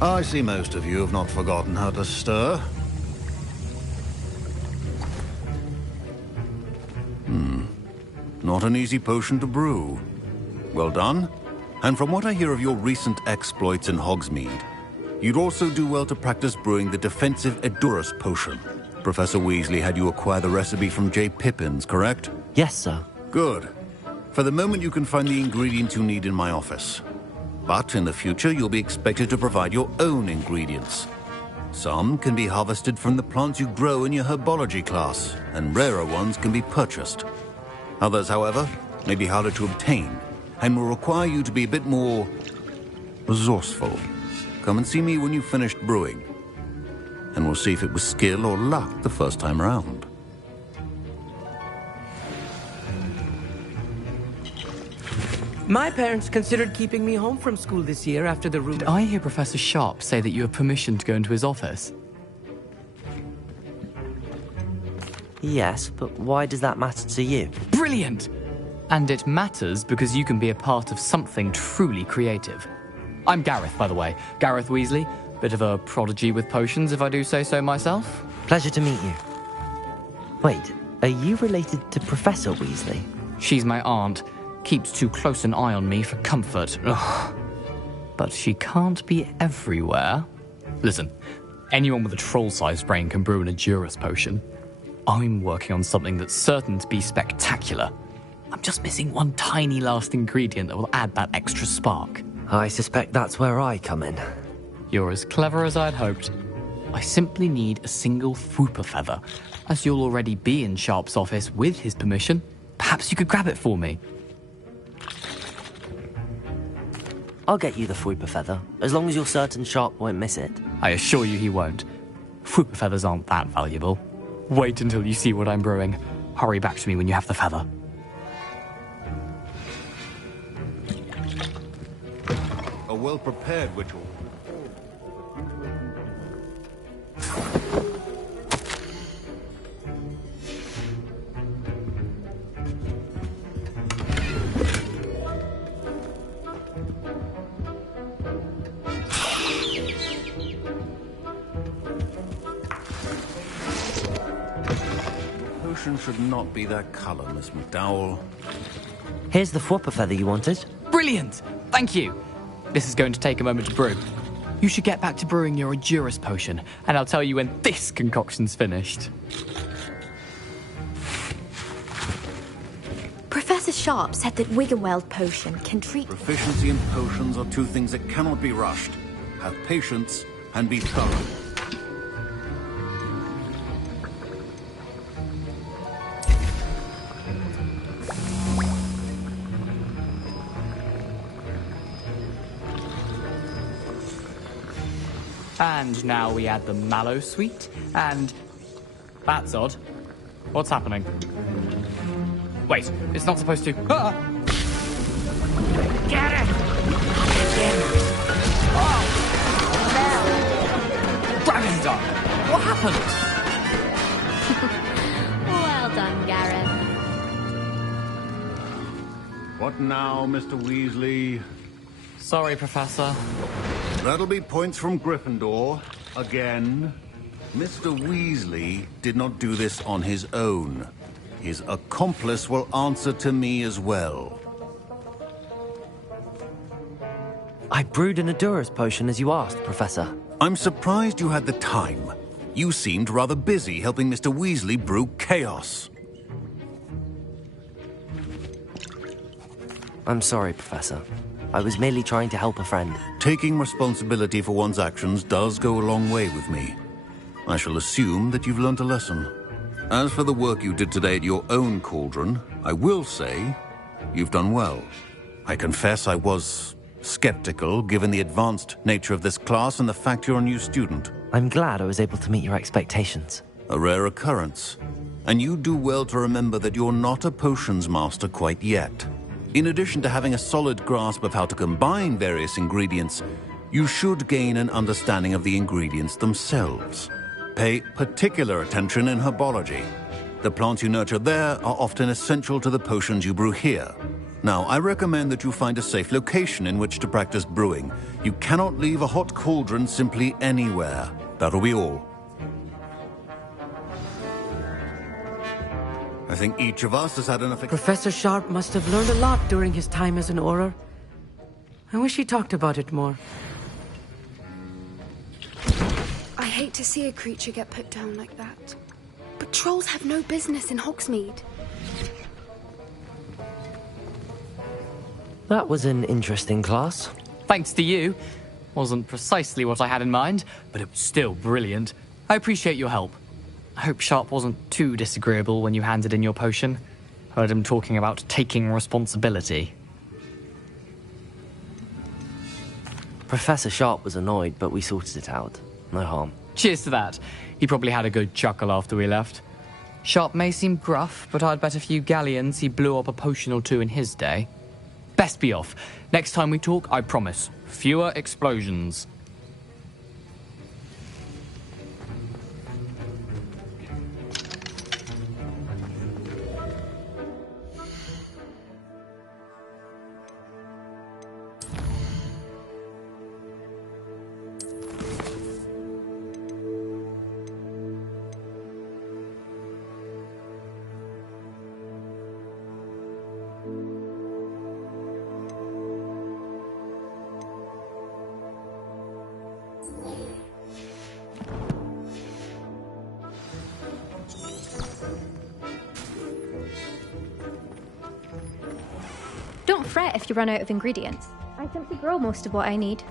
I see most of you have not forgotten how to stir. Not an easy potion to brew. Well done. And from what I hear of your recent exploits in Hogsmeade, you'd also do well to practice brewing the defensive Edurus potion. Professor Weasley had you acquire the recipe from J. Pippins, correct? Yes, sir. Good. For the moment, you can find the ingredients you need in my office. But in the future, you'll be expected to provide your own ingredients. Some can be harvested from the plants you grow in your herbology class, and rarer ones can be purchased. Others, however, may be harder to obtain, and will require you to be a bit more resourceful. Come and see me when you've finished brewing, and we'll see if it was skill or luck the first time around. My parents considered keeping me home from school this year after the rumor. Did I hear Professor Sharp say that you have permission to go into his office? Yes, but why does that matter to you? Brilliant! And it matters because you can be a part of something truly creative. I'm Gareth, by the way. Gareth Weasley. Bit of a prodigy with potions, if I do say so myself. Pleasure to meet you. Wait, are you related to Professor Weasley? She's my aunt. Keeps too close an eye on me for comfort. Ugh. But she can't be everywhere. Listen, anyone with a troll-sized brain can brew an Edurus potion. I'm working on something that's certain to be spectacular. I'm just missing one tiny last ingredient that will add that extra spark. I suspect that's where I come in. You're as clever as I'd hoped. I simply need a single Fwooper feather. As you'll already be in Sharp's office with his permission, perhaps you could grab it for me. I'll get you the Fwooper feather, as long as you're certain Sharp won't miss it. I assure you he won't. Fwooper feathers aren't that valuable. Wait until you see what I'm brewing. Hurry back to me when you have the feather. A well-prepared ritual. Potion should not be that color, Miss McDowell. Here's the Fwooper feather you wanted. Brilliant! Thank you! This is going to take a moment to brew. You should get back to brewing your Edurus potion, and I'll tell you when this concoction's finished. Professor Sharp said that Wiggenweld potion can treat... Proficiency in potions are two things that cannot be rushed. Have patience and be thorough. And now we add the mallow sweet, and... That's odd. What's happening? Wait, it's not supposed to... Ah! Get it! Oh! Dragon's Dog! What happened? Well done, Gareth. What now, Mr. Weasley? Sorry, Professor. That'll be points from Gryffindor. Again. Mr. Weasley did not do this on his own. His accomplice will answer to me as well. I brewed an Edurus potion as you asked, Professor. I'm surprised you had the time. You seemed rather busy helping Mr. Weasley brew chaos. I'm sorry, Professor. I was merely trying to help a friend. Taking responsibility for one's actions does go a long way with me. I shall assume that you've learnt a lesson. As for the work you did today at your own cauldron, I will say you've done well. I confess I was skeptical, given the advanced nature of this class and the fact you're a new student. I'm glad I was able to meet your expectations. A rare occurrence. And you do well to remember that you're not a potions master quite yet. In addition to having a solid grasp of how to combine various ingredients, you should gain an understanding of the ingredients themselves. Pay particular attention in herbology. The plants you nurture there are often essential to the potions you brew here. Now, I recommend that you find a safe location in which to practice brewing. You cannot leave a hot cauldron simply anywhere. That'll be all. I think each of us has had enough... Professor Sharp must have learned a lot during his time as an Auror. I wish he talked about it more. I hate to see a creature get put down like that. But trolls have no business in Hogsmeade. That was an interesting class. Thanks to you. Wasn't precisely what I had in mind, but it was still brilliant. I appreciate your help. I hope Sharp wasn't too disagreeable when you handed in your potion. Heard him talking about taking responsibility. Professor Sharp was annoyed, but we sorted it out. No harm. Cheers to that. He probably had a good chuckle after we left. Sharp may seem gruff, but I'd bet a few galleons he blew up a potion or two in his day. Best be off. Next time we talk, I promise, fewer explosions. Don't fret if you run out of ingredients. I I simply grow most of what I need.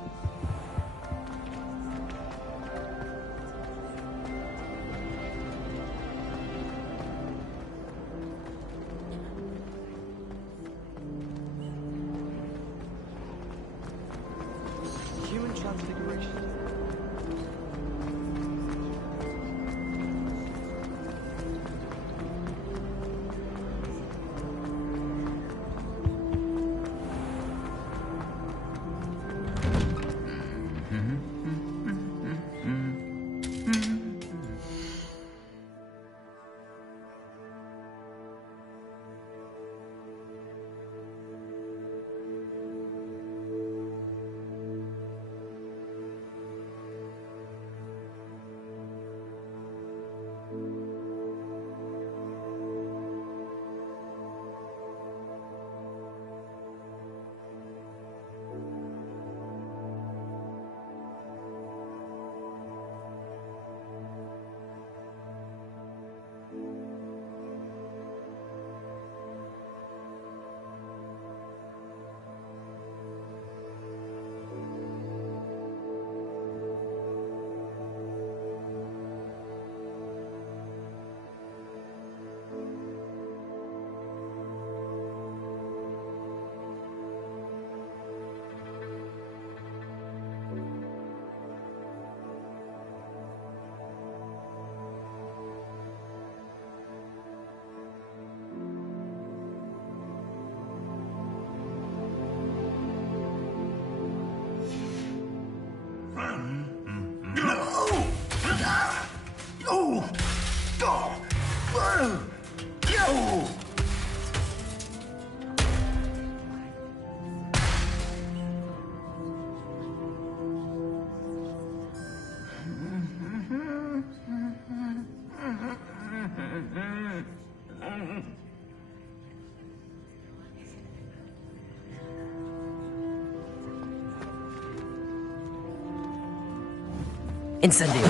Human transfiguration. Incendio.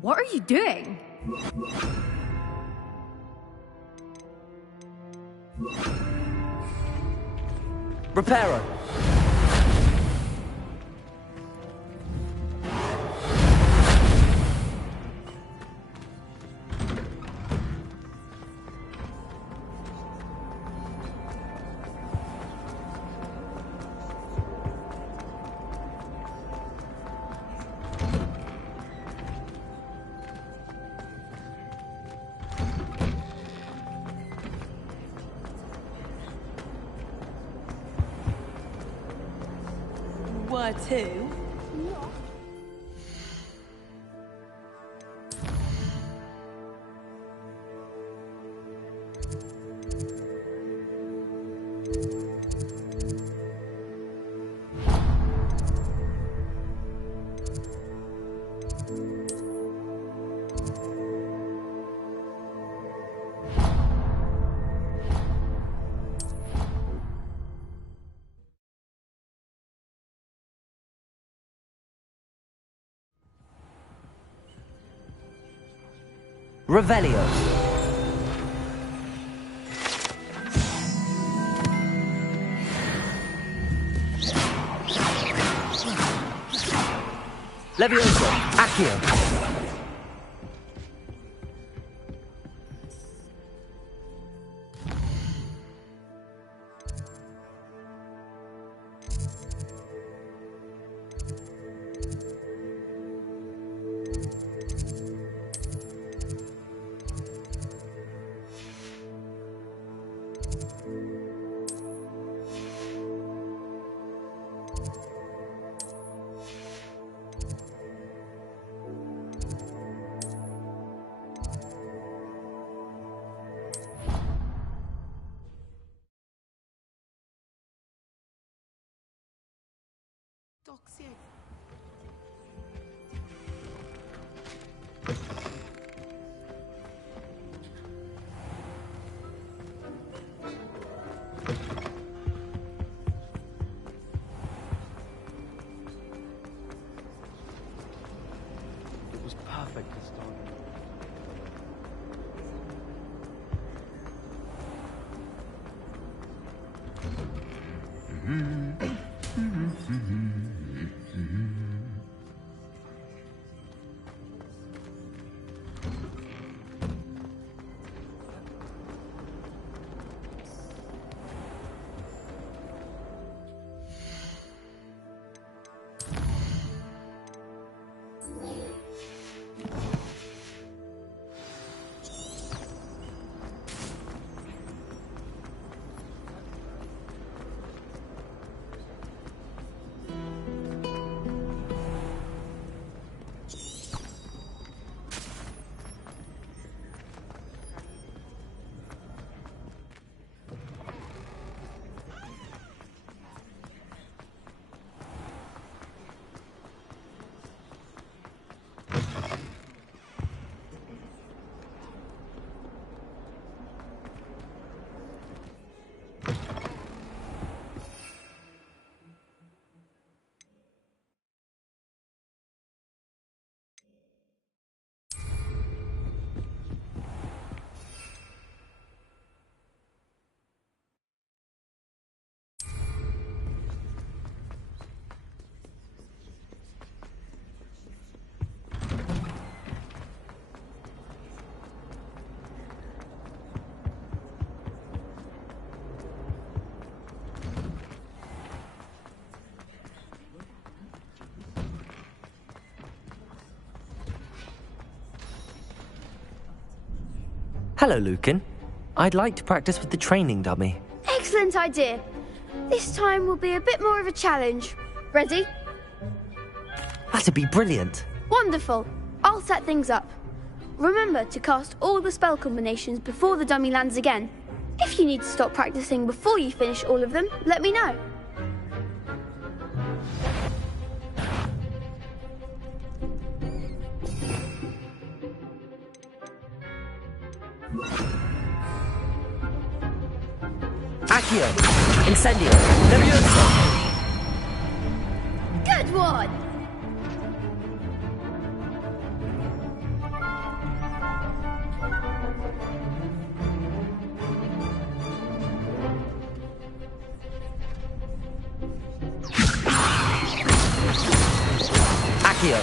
What are you doing? Reparo. What to? Revelio. Levioso. Accio. It was perfect, Hello, Lucan. I'd like to practice with the training dummy. Excellent idea. This time will be a bit more of a challenge. Ready? That'd be brilliant. Wonderful. I'll set things up. Remember to cast all the spell combinations before the dummy lands again. If you need to stop practicing before you finish all of them, let me know. Accio! Incendio! Levioso! Good one! Accio!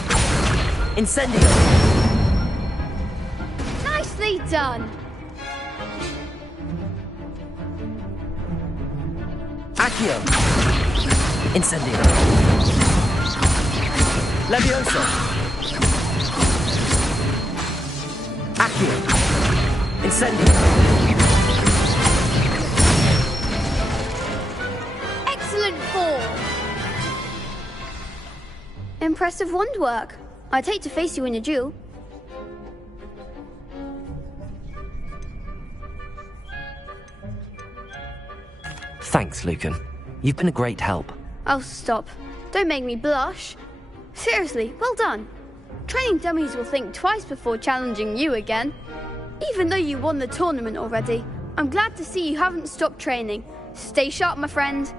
Incendio! Nicely done! Accio! Incendio! Levioso! Accio! Incendio! Excellent form! Impressive wand work. I'd hate to face you in a duel. Thanks, Lucan. You've been a great help. Oh, stop. Don't make me blush. Seriously, well done. Training dummies will think twice before challenging you again. Even though you won the tournament already, I'm glad to see you haven't stopped training. Stay sharp, my friend.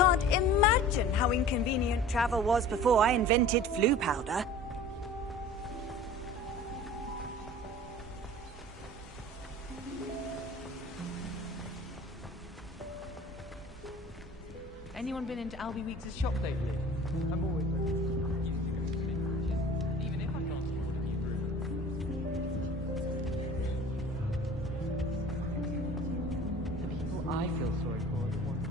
can't imagine how inconvenient travel was before I invented flu powder. Anyone been into Albie Weeks' shop lately? I'm always ready. Even if I can't afford a new room. The people I feel sorry for are the ones.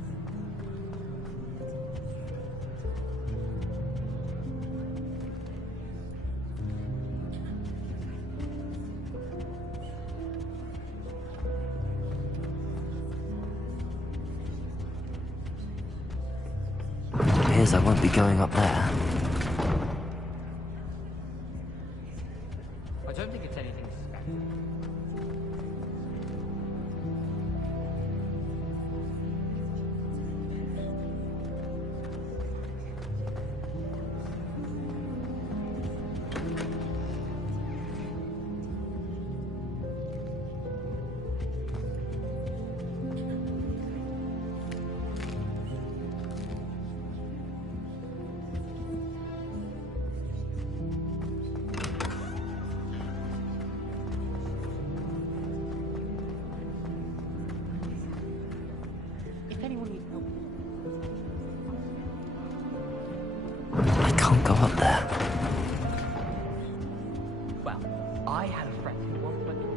Appears I won't be going up there. I don't think it's anything special. If anyone needs help. I can't go up there. Well, I had a friend who once went to a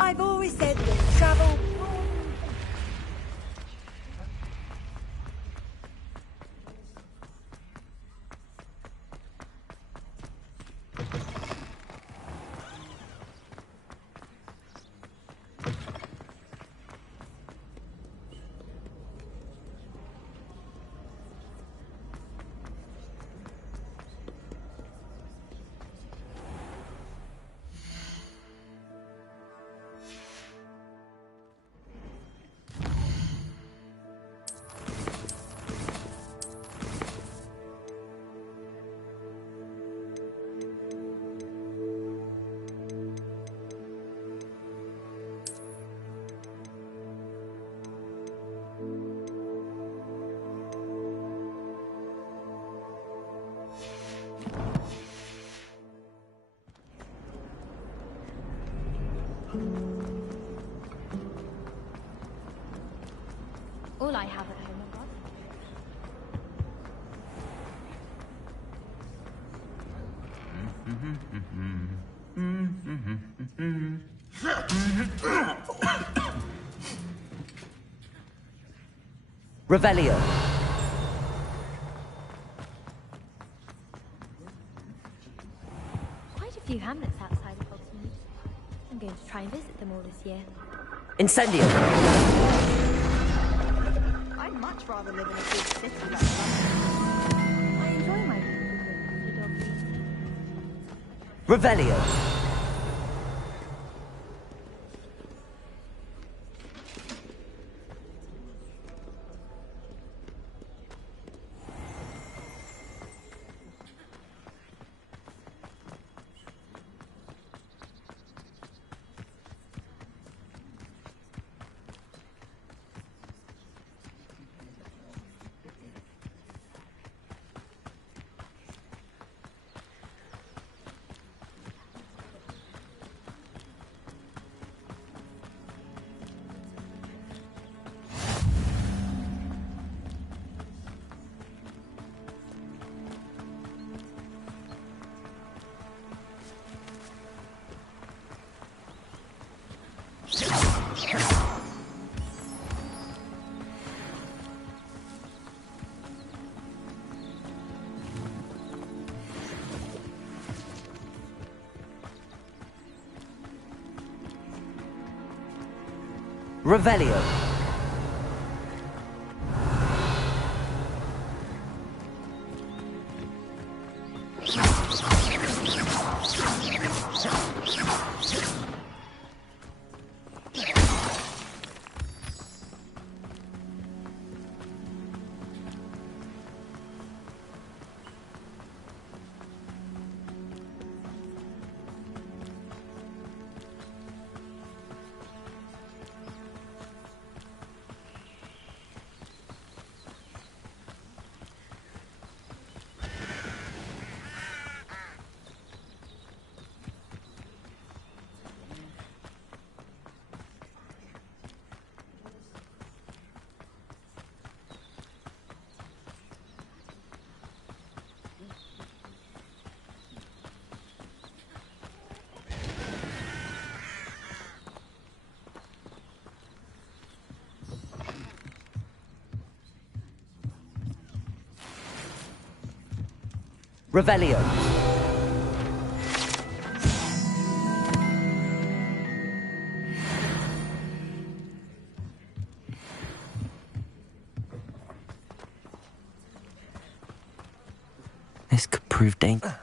I've always said that travel... All I have at home, God. Revelio. Quite a few hamlets outside of Hogsmeade. I'm going to try and visit them all this year. Incendio. I'd much rather live in a big city like London. I enjoy my weekend with Revelio. Revelio. Revelio. This could prove dangerous.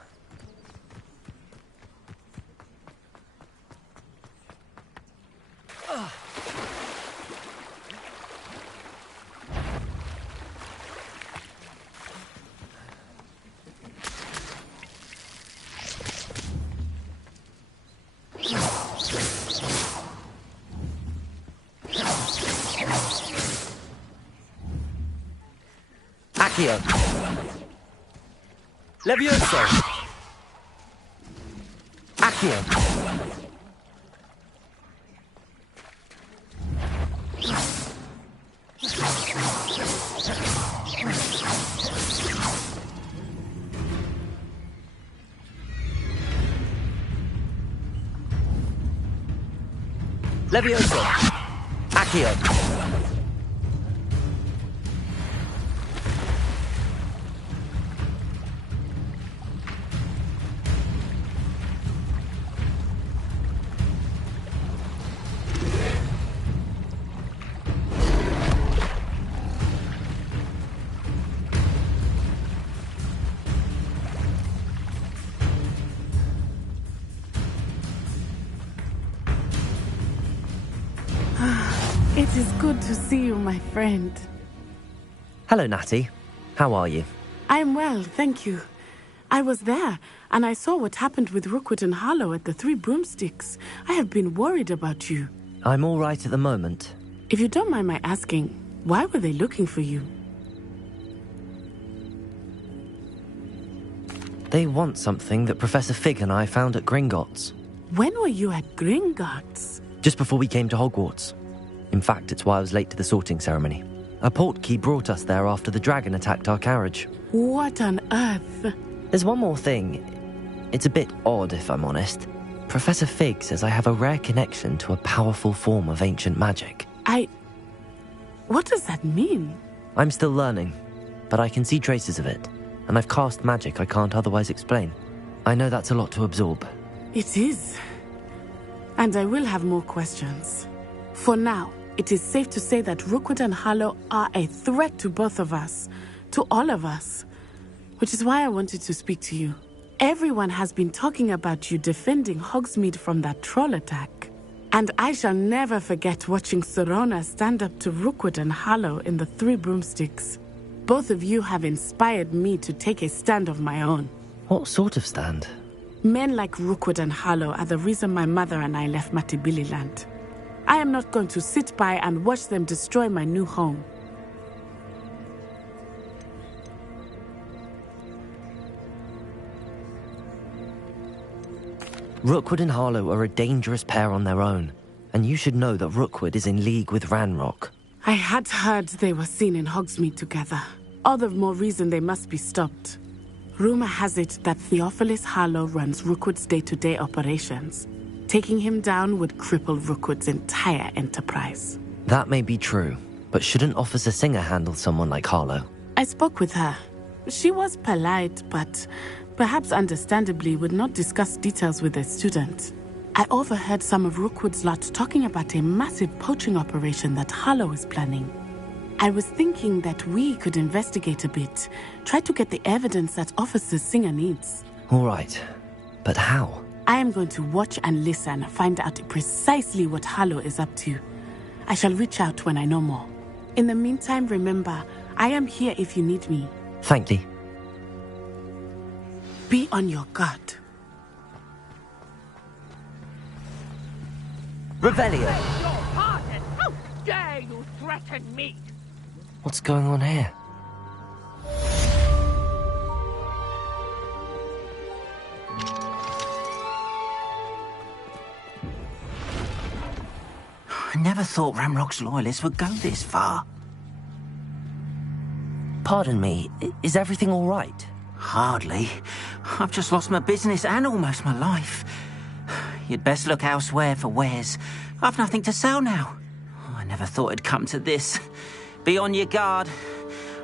Accio. Levioso. Accio. Levioso. Accio. It is good to see you, my friend. Hello, Natty. How are you? I am well, thank you. I was there, and I saw what happened with Rookwood and Harlow at the Three Broomsticks. I have been worried about you. I'm all right at the moment. If you don't mind my asking, why were they looking for you? They want something that Professor Fig and I found at Gringotts. When were you at Gringotts? Just before we came to Hogwarts. In fact, it's why I was late to the sorting ceremony. A portkey brought us there after the dragon attacked our carriage. What on earth? There's one more thing. It's a bit odd, if I'm honest. Professor Fig says I have a rare connection to a powerful form of ancient magic. What does that mean? I'm still learning, but I can see traces of it, and I've cast magic I can't otherwise explain. I know that's a lot to absorb. It is. And I will have more questions. For now, it is safe to say that Rookwood and Harlow are a threat to both of us, to all of us, which is why I wanted to speak to you. Everyone has been talking about you defending Hogsmeade from that troll attack. And I shall never forget watching Serona stand up to Rookwood and Harlow in the Three Broomsticks. Both of you have inspired me to take a stand of my own. What sort of stand? Men like Rookwood and Harlow are the reason my mother and I left Matibili I am not going to sit by and watch them destroy my new home. Rookwood and Harlow are a dangerous pair on their own, and you should know that Rookwood is in league with Ranrock. I had heard they were seen in Hogsmeade together. All the more reason they must be stopped. Rumor has it that Theophilus Harlow runs Rookwood's day-to-day operations. Taking him down would cripple Rookwood's entire enterprise. That may be true, but shouldn't Officer Singer handle someone like Harlow? I spoke with her. She was polite, but perhaps understandably would not discuss details with a student. I overheard some of Rookwood's lot talking about a massive poaching operation that Harlow is planning. I was thinking that we could investigate a bit, try to get the evidence that Officer Singer needs. All right, but how? I am going to watch and listen, find out precisely what Harlow is up to. I shall reach out when I know more. In the meantime, remember, I am here if you need me. Thank you. Be on your guard. Revelio! How dare you threaten me? What's going on here? I never thought Ranrock's loyalists would go this far. Pardon me, is everything all right? Hardly. I've just lost my business and almost my life. You'd best look elsewhere for wares. I've nothing to sell now. I never thought it'd come to this. Be on your guard.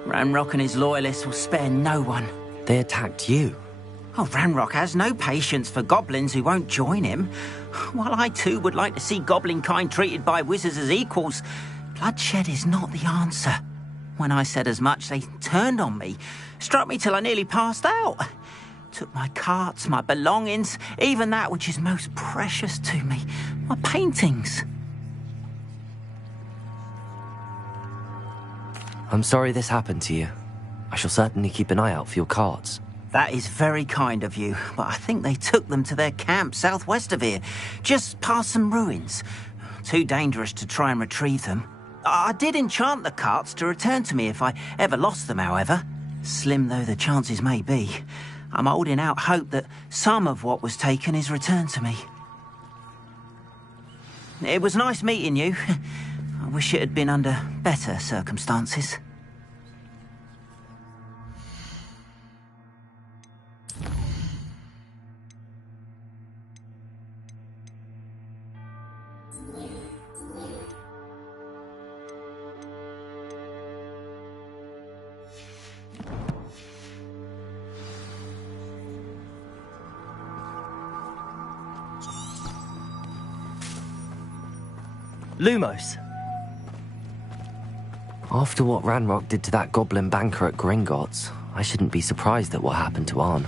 Ranrock and his loyalists will spare no one. They attacked you? Oh, Ranrock has no patience for goblins who won't join him. While I too would like to see goblin kind treated by wizards as equals, bloodshed is not the answer. When I said as much, they turned on me, struck me till I nearly passed out. Took my carts, my belongings, even that which is most precious to me, my paintings. I'm sorry this happened to you. I shall certainly keep an eye out for your carts. That is very kind of you, but I think they took them to their camp southwest of here, just past some ruins. Too dangerous to try and retrieve them. I did enchant the carts to return to me if I ever lost them, however. Slim though the chances may be, I'm holding out hope that some of what was taken is returned to me. It was nice meeting you. I wish it had been under better circumstances. Lumos. After what Ranrock did to that goblin banker at Gringotts, I shouldn't be surprised at what happened to Arn.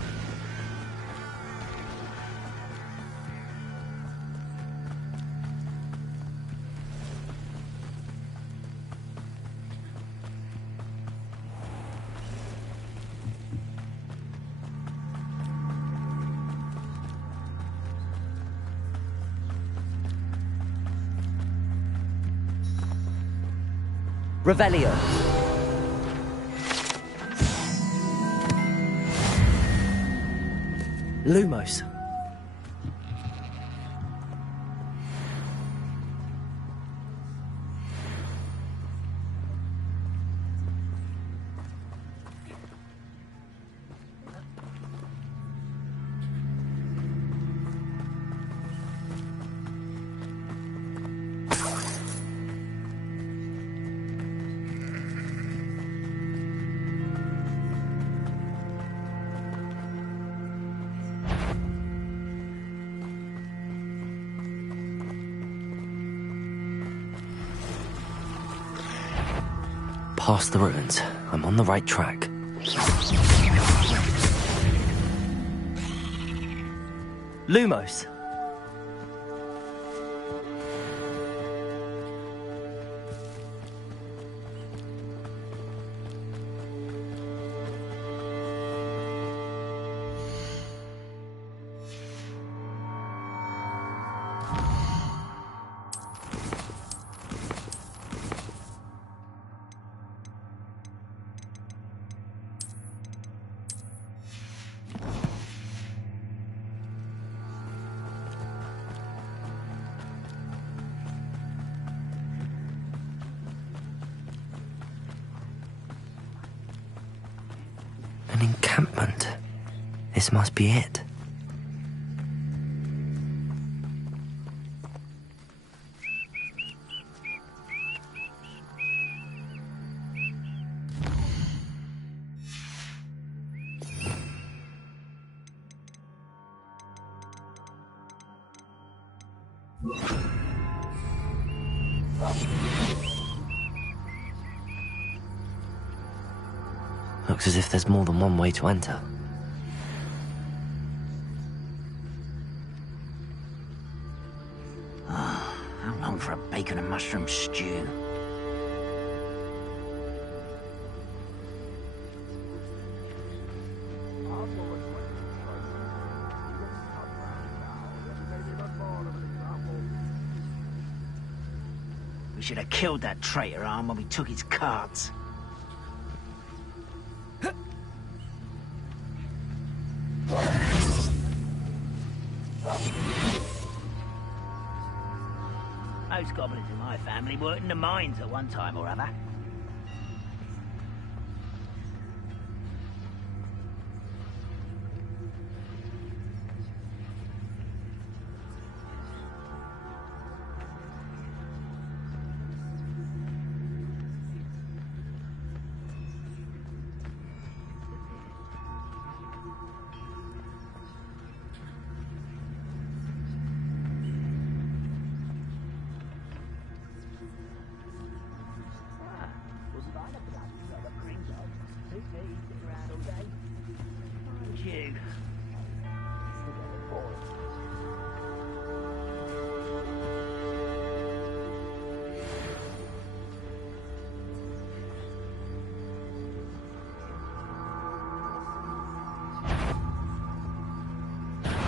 Revelio. Lumos. Past the ruins. I'm on the right track. Lumos. An encampment. This must be it. Looks as if there's more than one way to enter. How long for a bacon and mushroom stew? We should have killed that traitor Arm when we took his cards. Most goblins in my family worked in the mines at one time or other.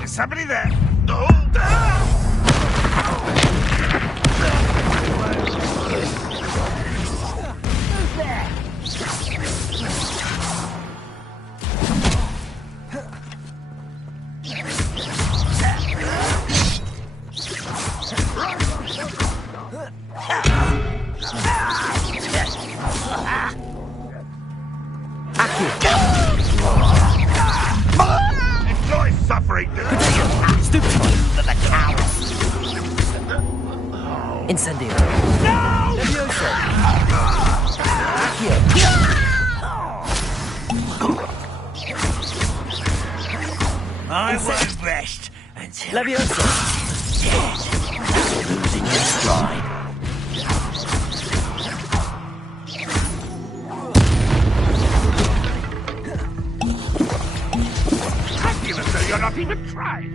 Is somebody there? afraid to... Stupid! The coward! Incendio! No! Levioso! Accio! I won't rest until... Levioso! Losing your stride. I feel as though you're not even trying.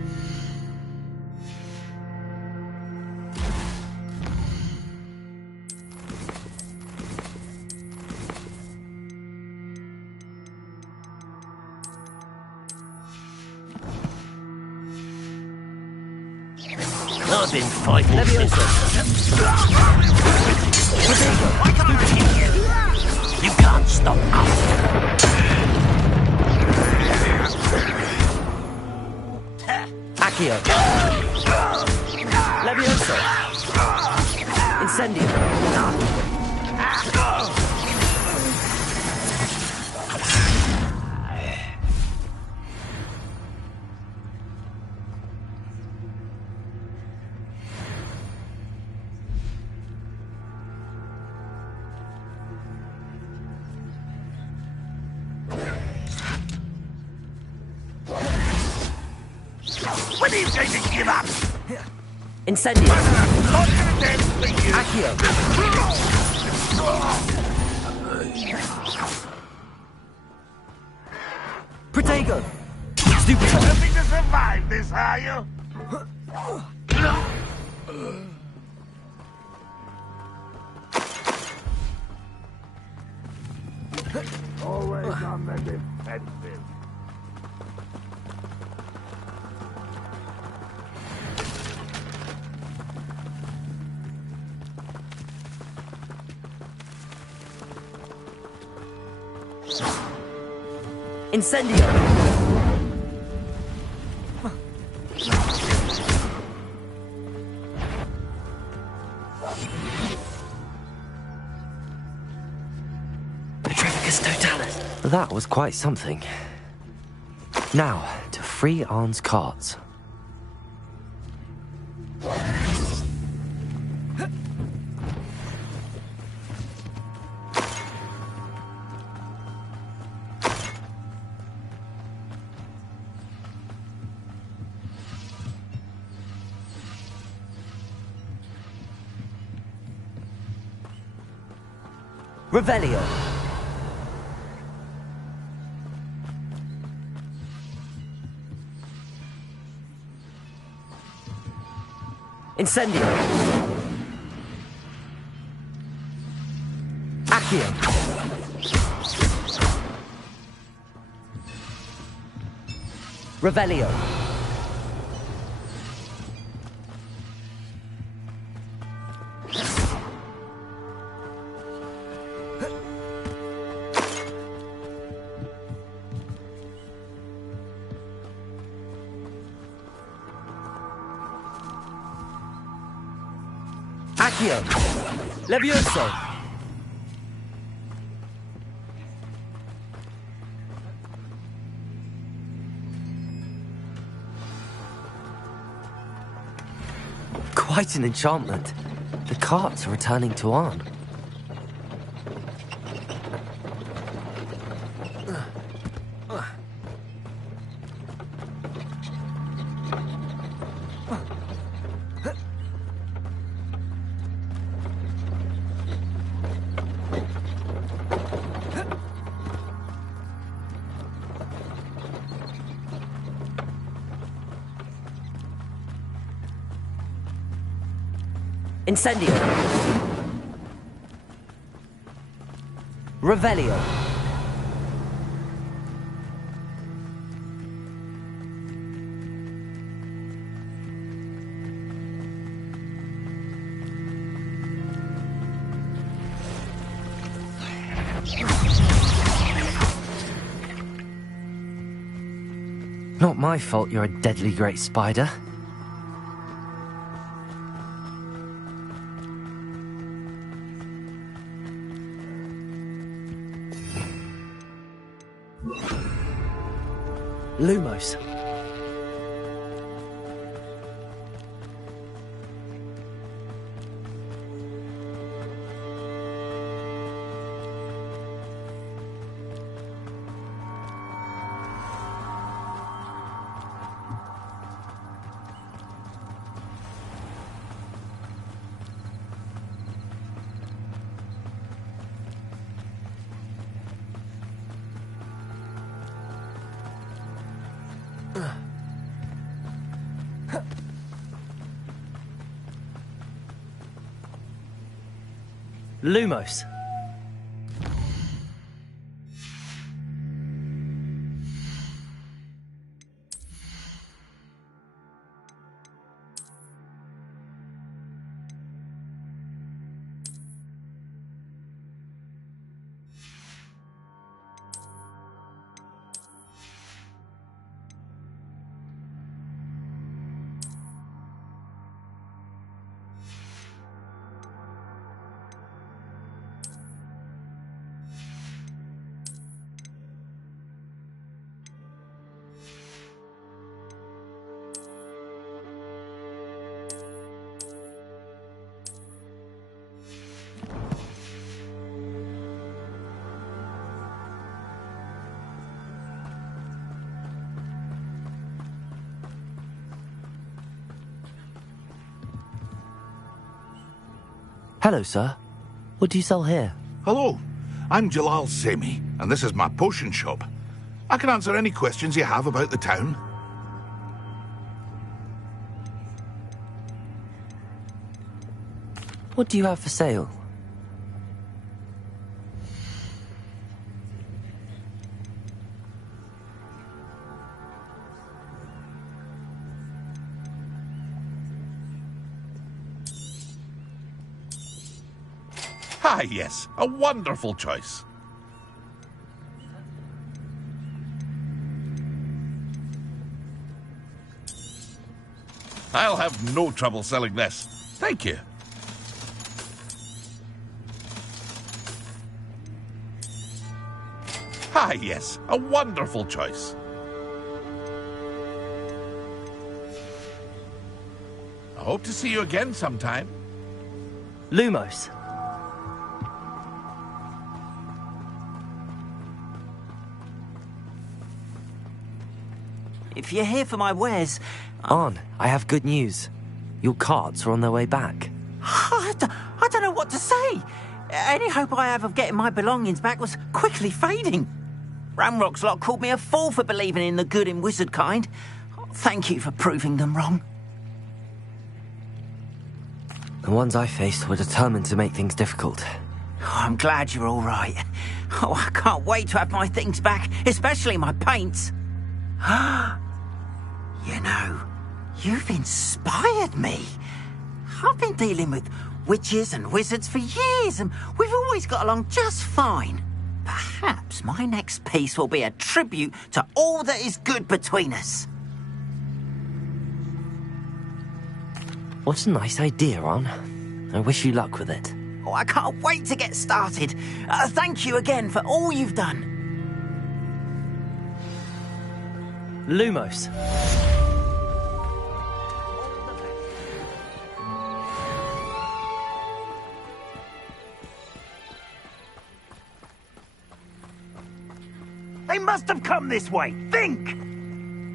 I've been fighting since... Why can't I hit you? You can't stop us. Accio! Levioso! Incendio! When are you going to give up? Incendio! Accio! Protego! Stupid! Hoping to survive this, are you? Always on the defensive. Incendio! Petrificus Totalis! That was quite something. Now, to free Arn's carts. Revelio. Incendio. Accio. Revelio. Accio! Levioso! Quite an enchantment. The carts are returning to Arn. Incendio. Revelio. Not my fault you're a deadly great spider. Lumos. Lumos. Hello, sir. What do you sell here? Hello, I'm Jalal Semi, and this is my potion shop. I can answer any questions you have about the town. What do you have for sale? Ah, yes, a wonderful choice. I'll have no trouble selling this. Thank you. Ah, yes, a wonderful choice. I hope to see you again sometime. Lumos. If you're here for my wares... Arn, I have good news. Your carts are on their way back. I don't know what to say. Any hope I have of getting my belongings back was quickly fading. Ramrock's lot called me a fool for believing in the good in wizard kind. Thank you for proving them wrong. The ones I faced were determined to make things difficult. Oh, I'm glad you're all right. Oh, I can't wait to have my things back, especially my paints. You know, you've inspired me. I've been dealing with witches and wizards for years, and we've always got along just fine. Perhaps my next piece will be a tribute to all that is good between us. What a nice idea, Arn. I wish you luck with it. Oh, I can't wait to get started. Thank you again for all you've done. Lumos. They must have come this way. Think!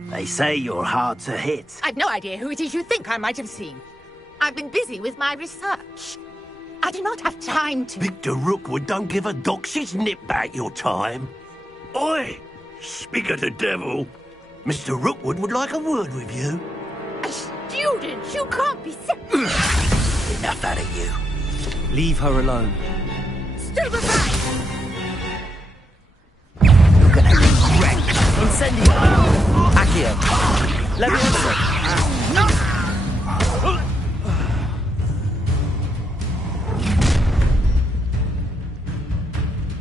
They say you're hard to hit. I've no idea who it is you think I might have seen. I've been busy with my research. I do not have time to... Victor Rookwood don't give a doxy's nip back your time. Oi! Speak of the devil. Mr. Rookwood would like a word with you. A student? You can't be... Enough out of you. Leave her alone. Still behind! You're gonna regret. Incendio! Accio! Leviosa!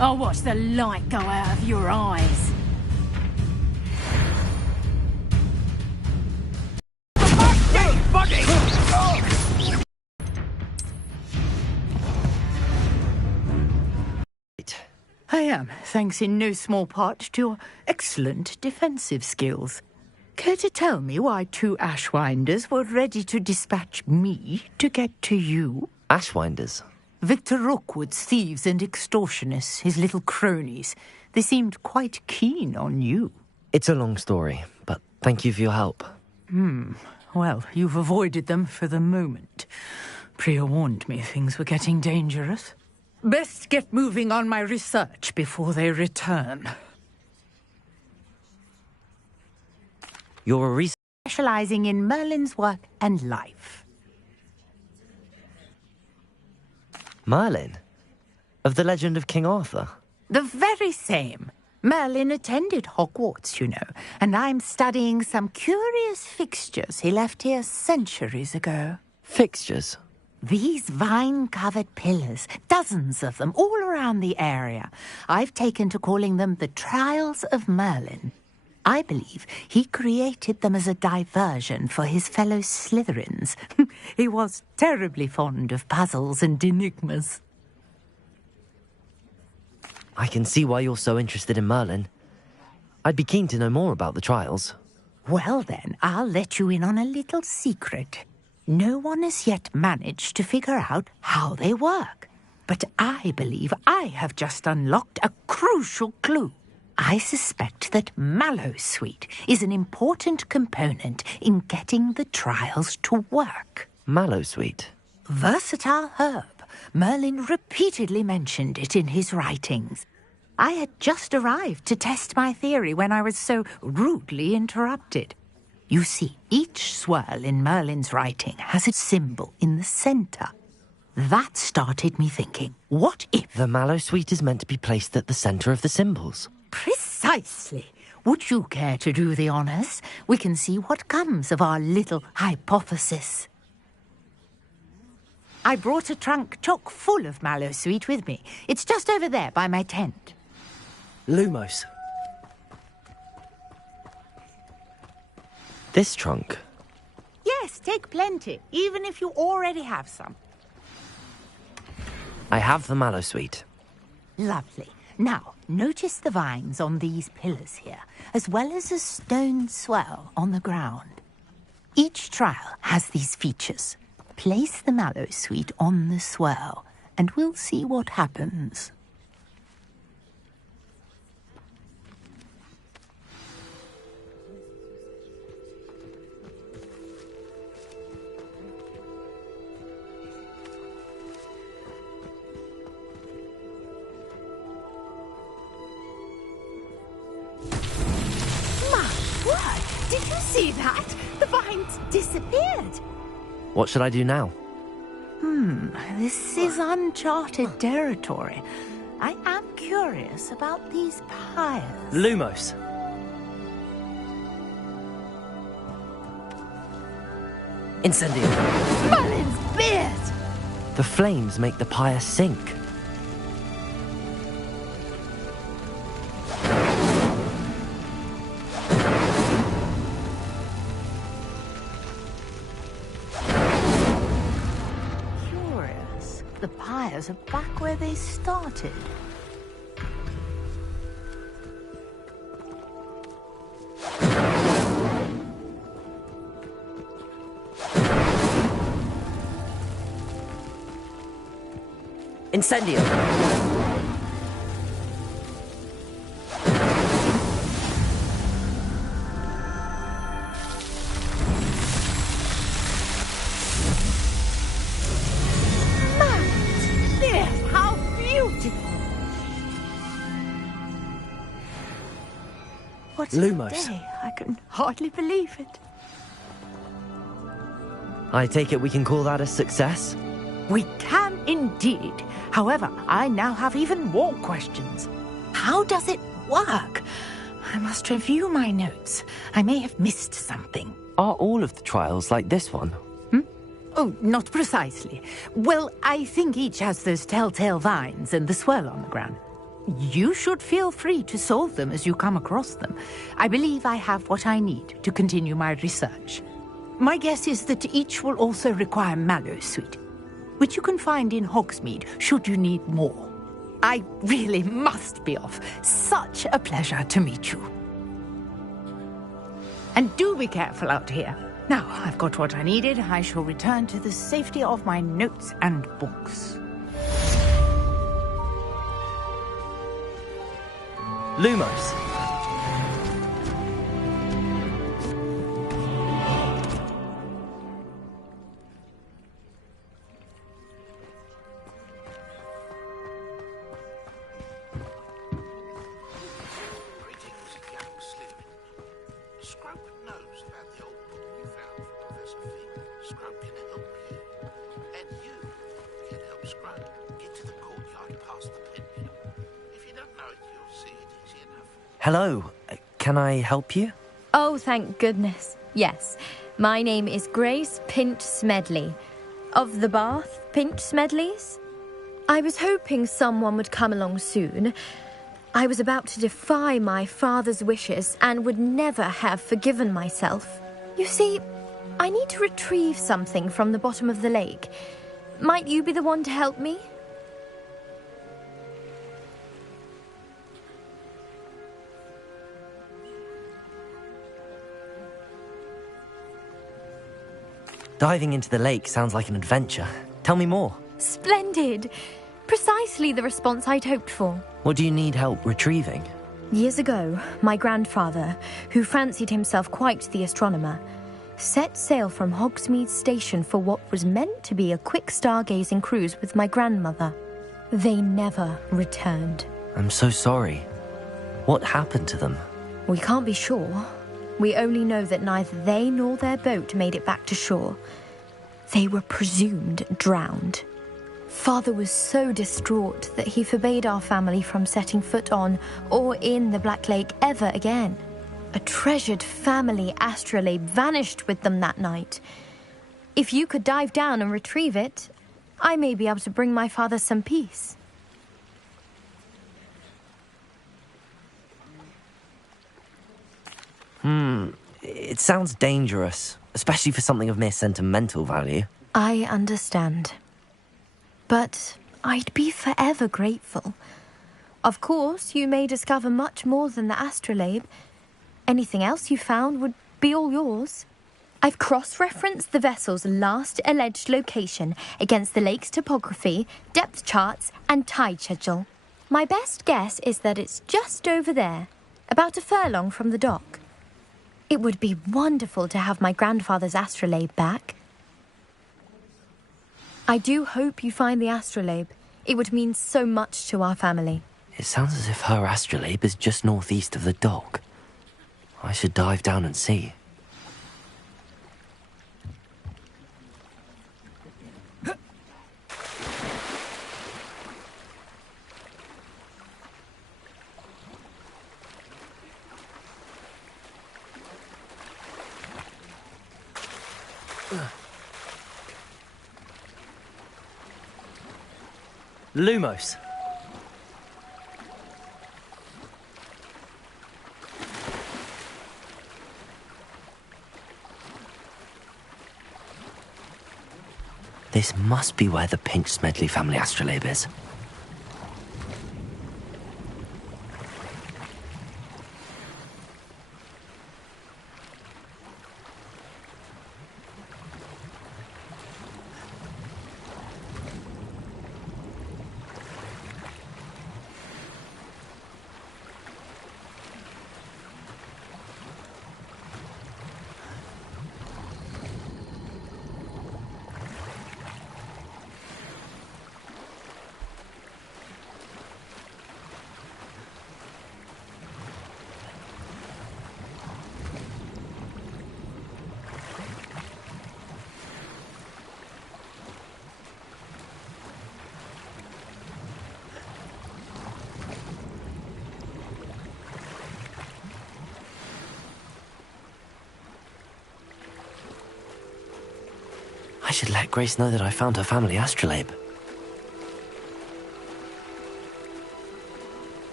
I'll watch the light go out of your eyes. I am, thanks in no small part to your excellent defensive skills. Care to tell me why 2 Ashwinders were ready to dispatch me to get to you? Ashwinders? Victor Rookwood's thieves and extortionists, his little cronies. They seemed quite keen on you. It's a long story, but thank you for your help. Well, you've avoided them for the moment. Priya warned me things were getting dangerous. Best get moving on my research before they return. You're a researcher. Specializing in Merlin's work and life. Merlin? Of the legend of King Arthur? The very same. Merlin attended Hogwarts, you know, and I'm studying some curious fixtures he left here centuries ago. Fixtures? These vine-covered pillars, dozens of them, all around the area. I've taken to calling them the Trials of Merlin. I believe he created them as a diversion for his fellow Slytherins. He was terribly fond of puzzles and enigmas. I can see why you're so interested in Merlin. I'd be keen to know more about the trials. Well then, I'll let you in on a little secret. No one has yet managed to figure out how they work. But I believe I have just unlocked a crucial clue. I suspect that Mallowsweet is an important component in getting the trials to work. Mallowsweet? Versatile herb. Merlin repeatedly mentioned it in his writings. I had just arrived to test my theory when I was so rudely interrupted. You see, each swirl in Merlin's writing has a symbol in the centre. That started me thinking, what if... The Mallowsweet is meant to be placed at the centre of the symbols. Precisely. Would you care to do the honours? We can see what comes of our little hypothesis. I brought a trunk chock full of Mallowsweet with me. It's just over there by my tent. Lumos. This trunk? Yes, take plenty, even if you already have some. I have the Mallowsweet. Lovely. Now, notice the vines on these pillars here, as well as a stone swell on the ground. Each trial has these features. Place the Mallowsweet on the swell, and we'll see what happens. Did you see that? The vines disappeared. What should I do now? This is uncharted territory. I am curious about these pyres. Lumos. Incendio. Merlin's beard! The flames make the pyre sink. The pyres are back where they started. Incendio. What Lumos. a day. I can hardly believe it. I take it we can call that a success? We can indeed. However, I now have even more questions. How does it work? I must review my notes. I may have missed something. Are all of the trials like this one? Oh, not precisely. Well, I think each has those telltale vines and the swirl on the ground. You should feel free to solve them as you come across them. I believe I have what I need to continue my research. My guess is that each will also require Mallowsweet, which you can find in Hogsmeade should you need more. I really must be off. Such a pleasure to meet you. And do be careful out here. Now, I've got what I needed. I shall return to the safety of my notes and books. Lumos. Scrope knows Hello. Can I help you? Oh, thank goodness. Yes. My name is Grace Pinch Smedley. Of the Bath Pinch Smedleys? I was hoping someone would come along soon. I was about to defy my father's wishes and would never have forgiven myself. You see, I need to retrieve something from the bottom of the lake. Might you be the one to help me? Diving into the lake sounds like an adventure. Tell me more. Splendid! Precisely the response I'd hoped for. What do you need help retrieving? Years ago, my grandfather, who fancied himself quite the astronomer, set sail from Hogsmeade Station for what was meant to be a quick stargazing cruise with my grandmother. They never returned. I'm so sorry. What happened to them? We can't be sure. We only know that neither they nor their boat made it back to shore. They were presumed drowned. Father was so distraught that he forbade our family from setting foot on or in the Black Lake ever again. A treasured family astrolabe vanished with them that night. If you could dive down and retrieve it, I may be able to bring my father some peace. It sounds dangerous, especially for something of mere sentimental value. I understand. But I'd be forever grateful. Of course, you may discover much more than the astrolabe. Anything else you found would be all yours. I've cross-referenced the vessel's last alleged location against the lake's topography, depth charts, and tide schedule. My best guess is that it's just over there, about a furlong from the dock. It would be wonderful to have my grandfather's astrolabe back. I do hope you find the astrolabe. It would mean so much to our family. It sounds as if her astrolabe is just northeast of the dock. I should dive down and see. Lumos. This must be where the Pinch Smedley family astrolabe is. I should let Grace know that I found her family astrolabe.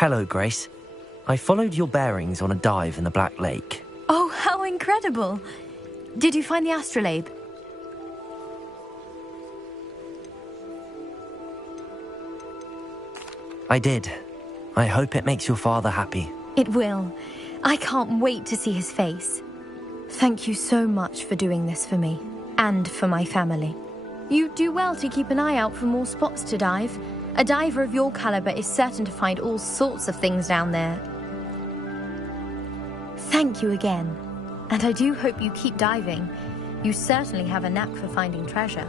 Hello, Grace. I followed your bearings on a dive in the Black Lake. Oh, how incredible! Did you find the astrolabe? I did. I hope it makes your father happy. It will. I can't wait to see his face. Thank you so much for doing this for me, and for my family. You do well to keep an eye out for more spots to dive. A diver of your caliber is certain to find all sorts of things down there. Thank you again, and I do hope you keep diving. You certainly have a knack for finding treasure.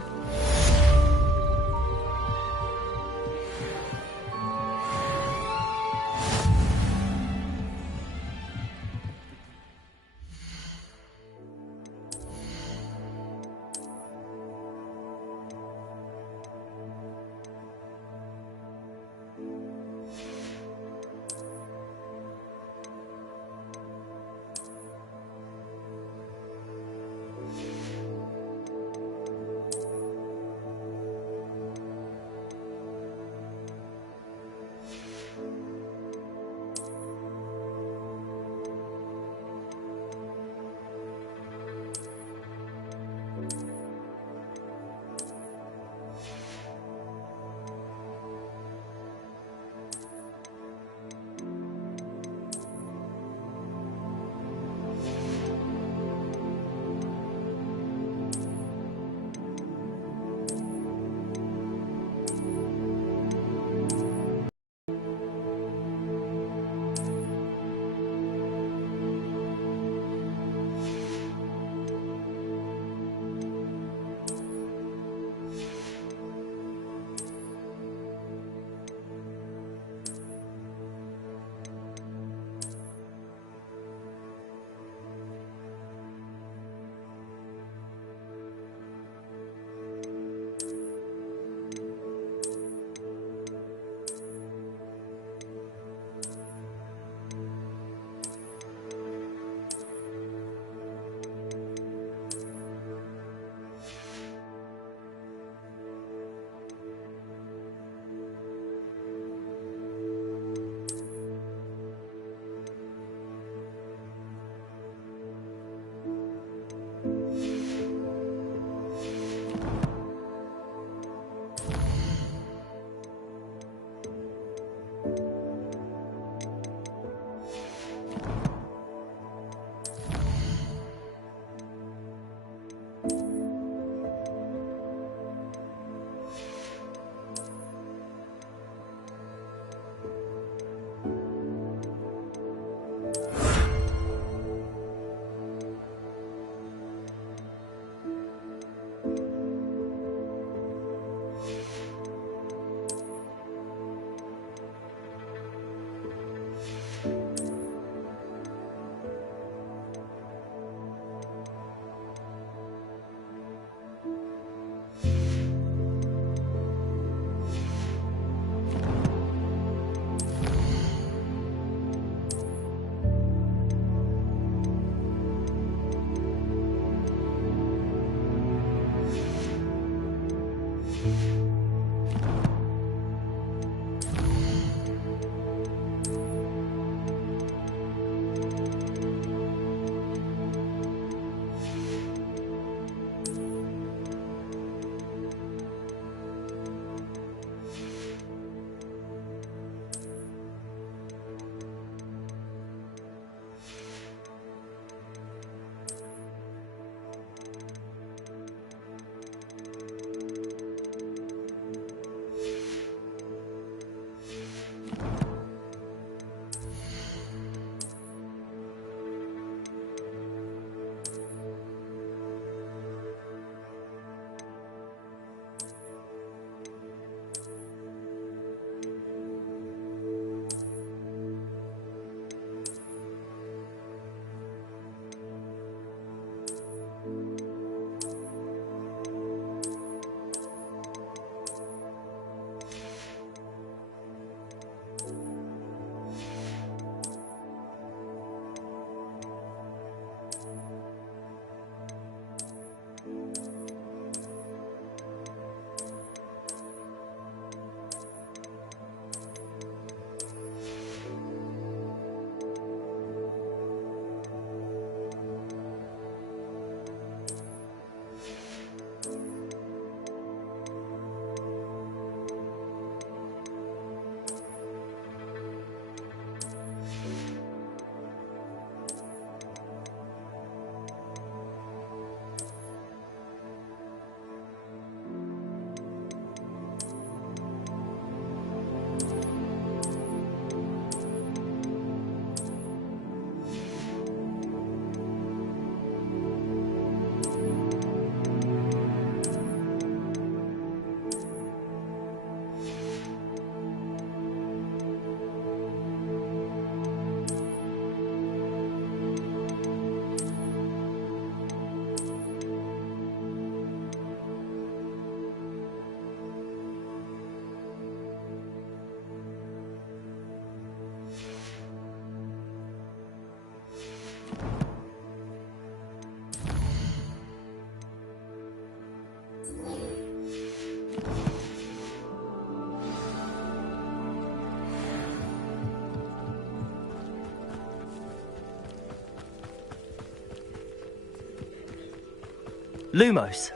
Lumos.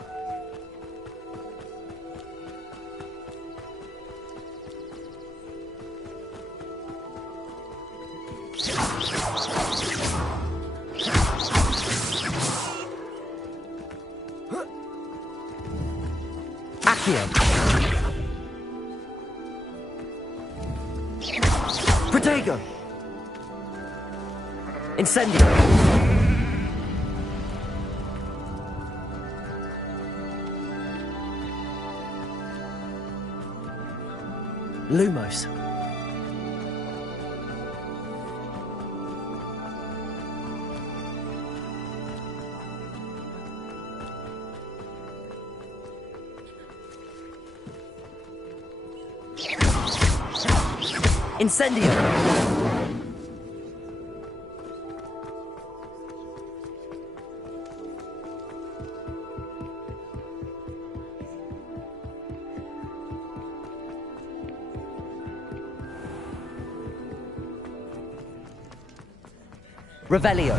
Accio. Protego. Incendio. Lumos. Incendio. Revelio.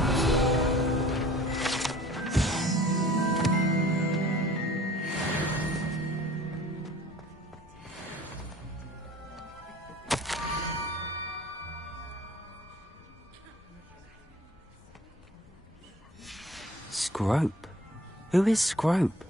Scrope? Who is Scrope?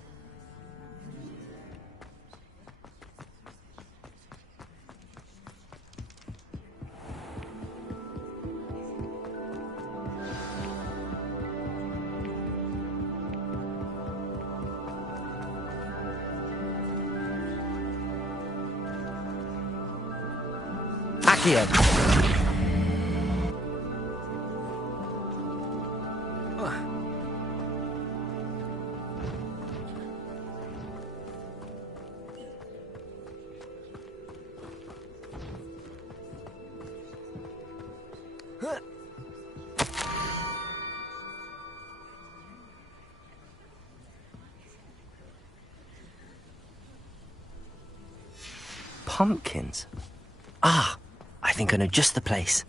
Accio. Pumpkins? Ah, I think I know just the place.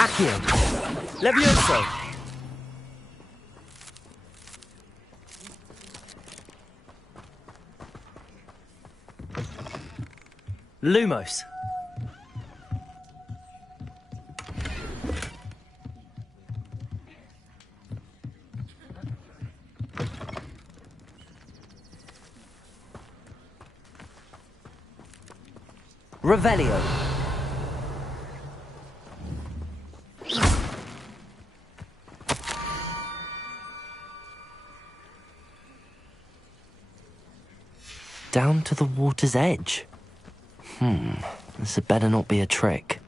Accio. Levioso. Lumos. Revelio. Down to the water's edge. This had better not be a trick.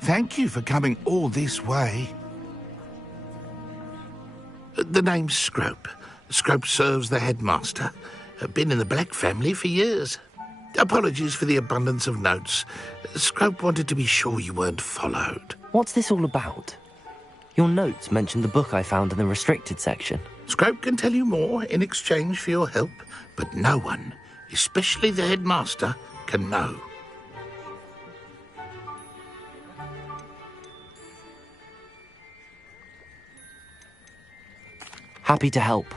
Thank you for coming all this way. The name's Scrope. Scrope serves the headmaster. Been in the Black family for years. Apologies for the abundance of notes. Scrope wanted to be sure you weren't followed. What's this all about? Your notes mentioned the book I found in the restricted section. Scrope can tell you more in exchange for your help, but no one, especially the headmaster, can know. Happy to help,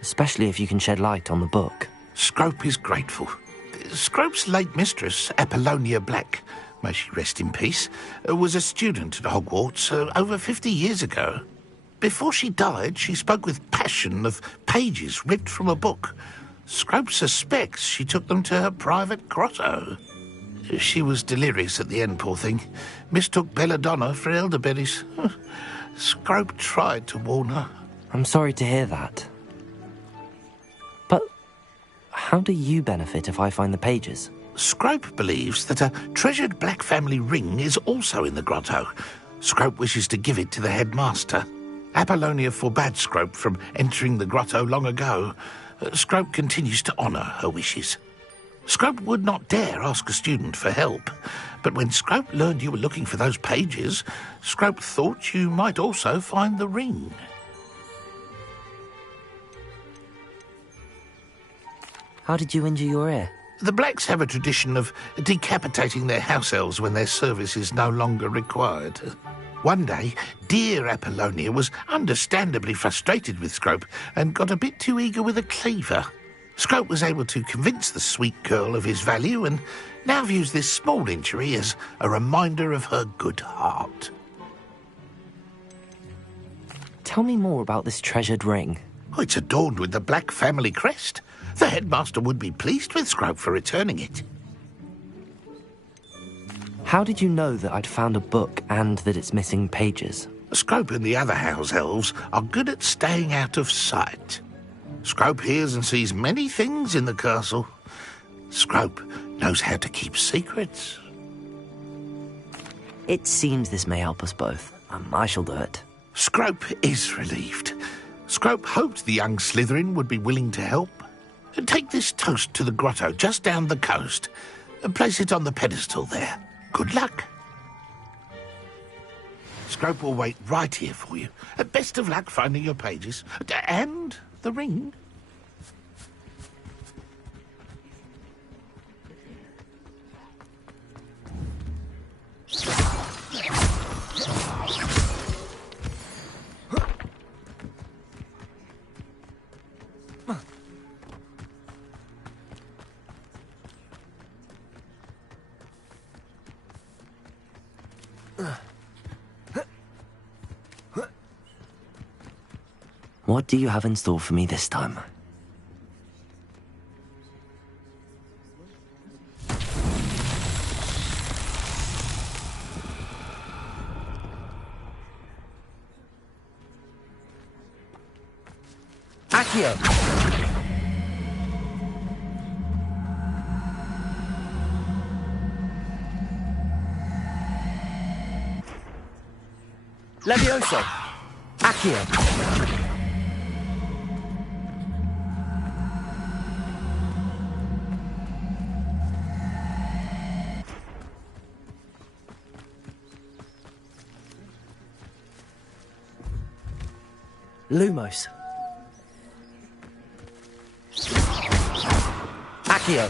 especially if you can shed light on the book. Scrope is grateful. Scrope's late mistress, Apollonia Black, may she rest in peace, was a student at Hogwarts over 50 years ago. Before she died, she spoke with passion of pages ripped from a book. Scrope suspects she took them to her private grotto. She was delirious at the end, poor thing. Mistook belladonna for elderberries. Scrope tried to warn her. I'm sorry to hear that. But how do you benefit if I find the pages? Scrope believes that a treasured black family ring is also in the grotto. Scrope wishes to give it to the headmaster. Apollonia forbade Scrope from entering the grotto long ago. Scrope continues to honour her wishes. Scrope would not dare ask a student for help, but when Scrope learned you were looking for those pages, Scrope thought you might also find the ring. How did you injure your ear? The Blacks have a tradition of decapitating their house elves when their service is no longer required. One day, dear Apollonia was understandably frustrated with Scrope and got a bit too eager with a cleaver. Scrope was able to convince the sweet girl of his value and now views this small injury as a reminder of her good heart. Tell me more about this treasured ring. Oh, it's adorned with the Black family crest. The headmaster would be pleased with Scrope for returning it. How did you know that I'd found a book and that it's missing pages? Scrope and the other house elves are good at staying out of sight. Scrope hears and sees many things in the castle. Scrope knows how to keep secrets. It seems this may help us both. I shall do it. Scrope is relieved. Scrope hoped the young Slytherin would be willing to help. Take this toast to the grotto just down the coast and place it on the pedestal there. Good luck. Scrope will wait right here for you. Best of luck finding your pages. And the ring. What do you have in store for me this time? Accio! Levioso! Accio! Lumos. Accio!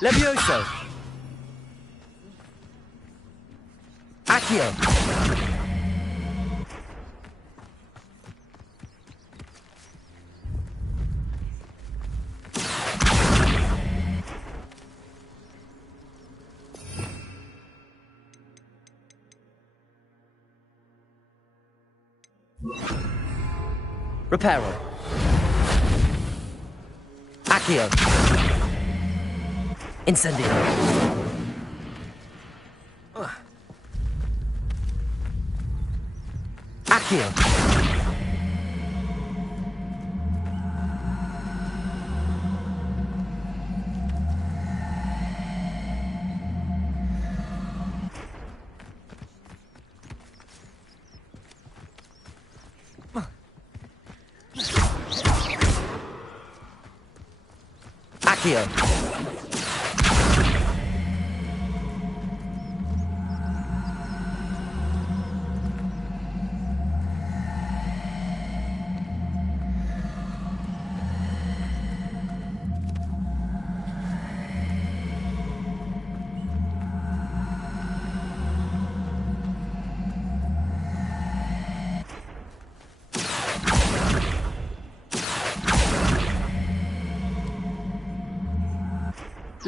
Levioso! Accio! Reparo. Accio. Incendio. Accio. Accio.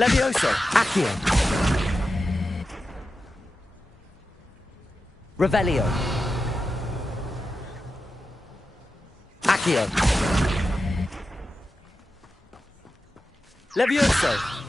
Levioso! Accio! Revelio! Accio! Levioso!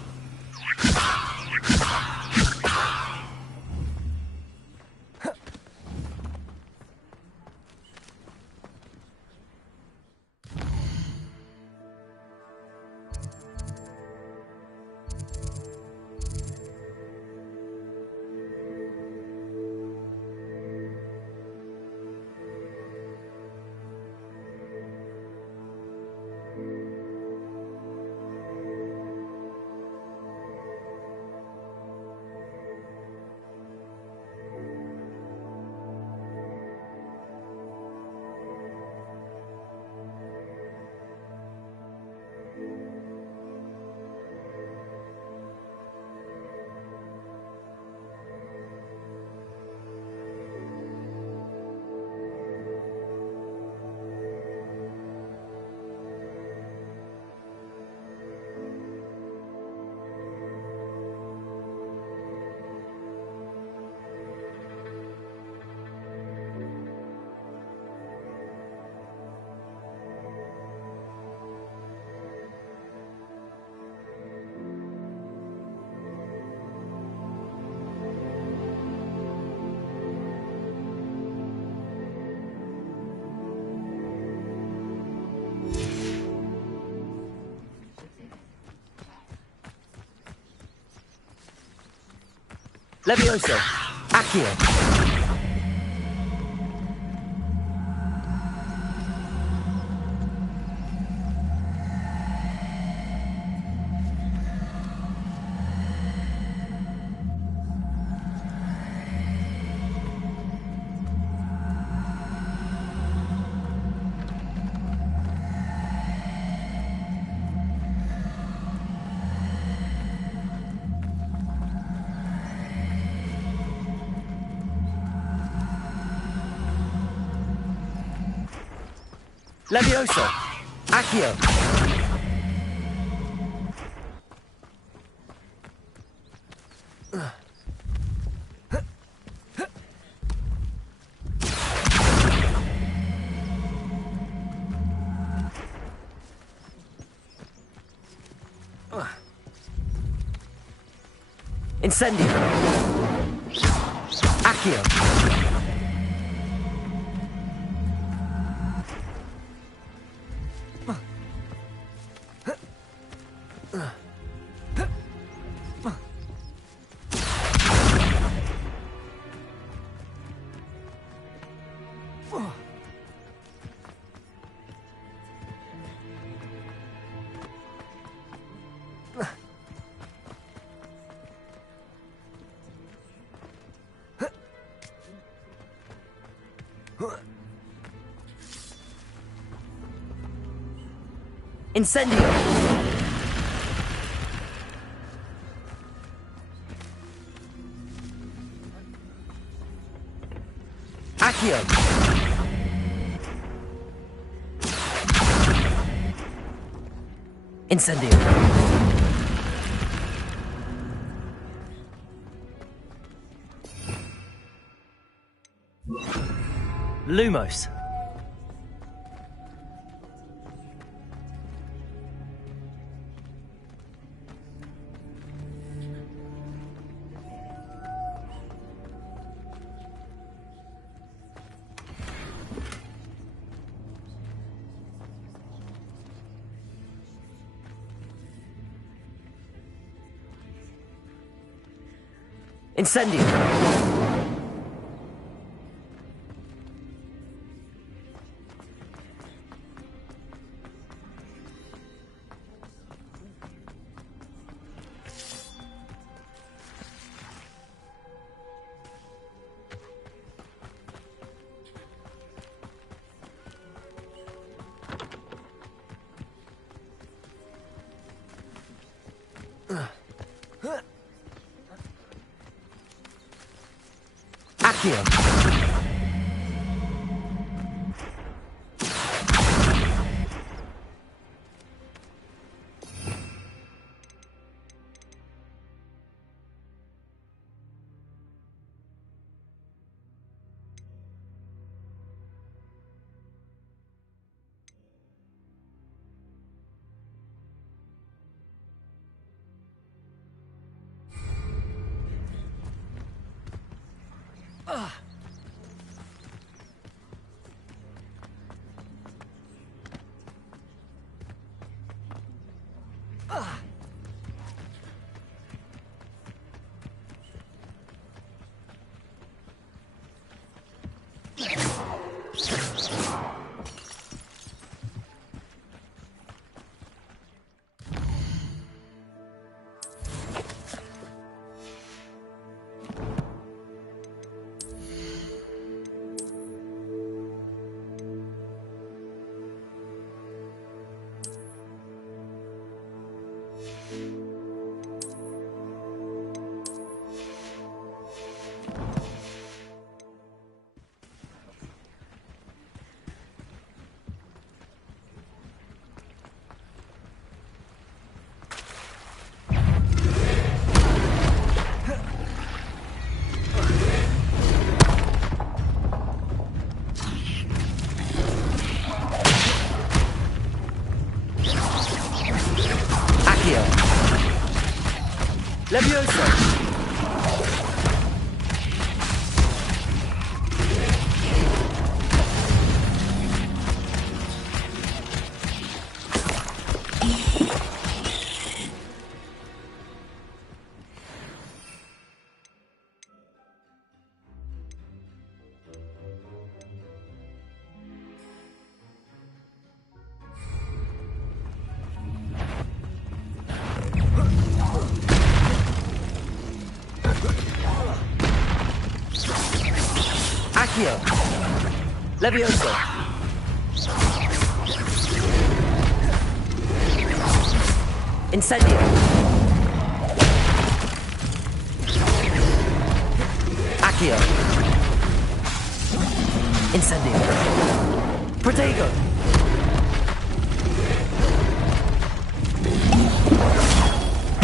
Levioso! Accio! Levioso! Accio! Incendio! Accio! Incendio! Accio! Incendio! Lumos! Incendio! Accio! Levioso! Accio! Levioso! Incendio! Accio! Incendio! Protego!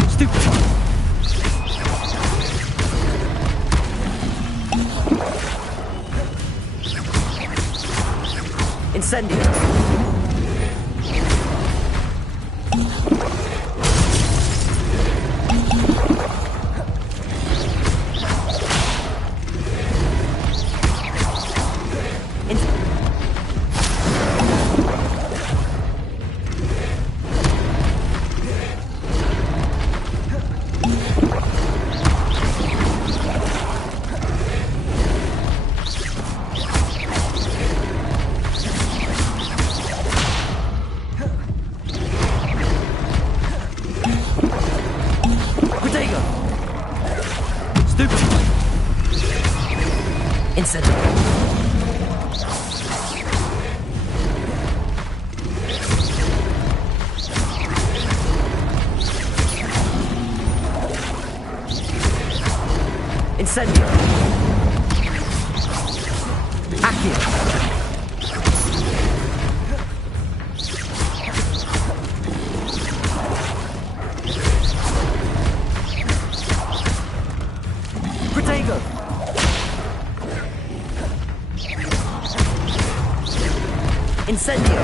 Stupefy! Incendio! Incendio! Accio! Protego! Incendio!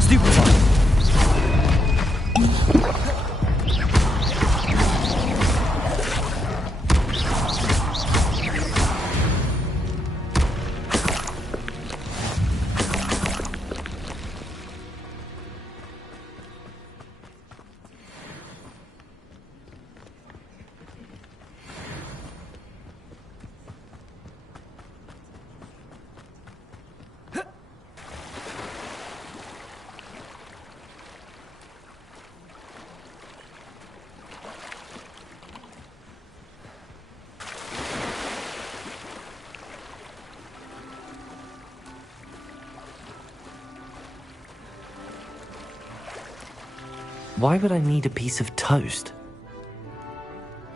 Stupefy! Why would I need a piece of toast?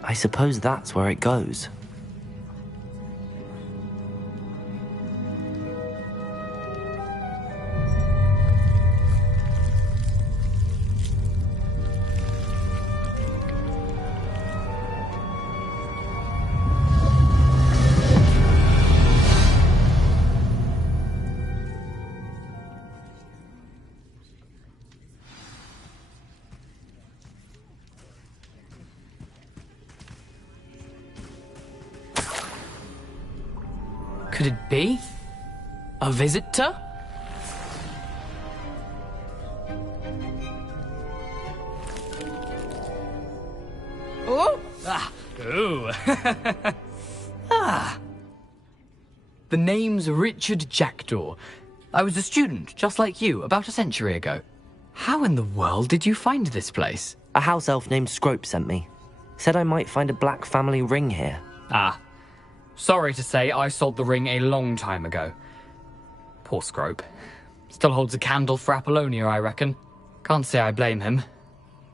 I suppose that's where it goes. Could it be? A visitor? Oh! Ah! Ooh! Ah! The name's Richard Jackdaw. I was a student, just like you, about a century ago. How in the world did you find this place? A house elf named Scrope sent me. Said I might find a black family ring here. Ah. Sorry to say, I sold the ring a long time ago. Poor Scrope. Still holds a candle for Apollonia, I reckon. Can't say I blame him.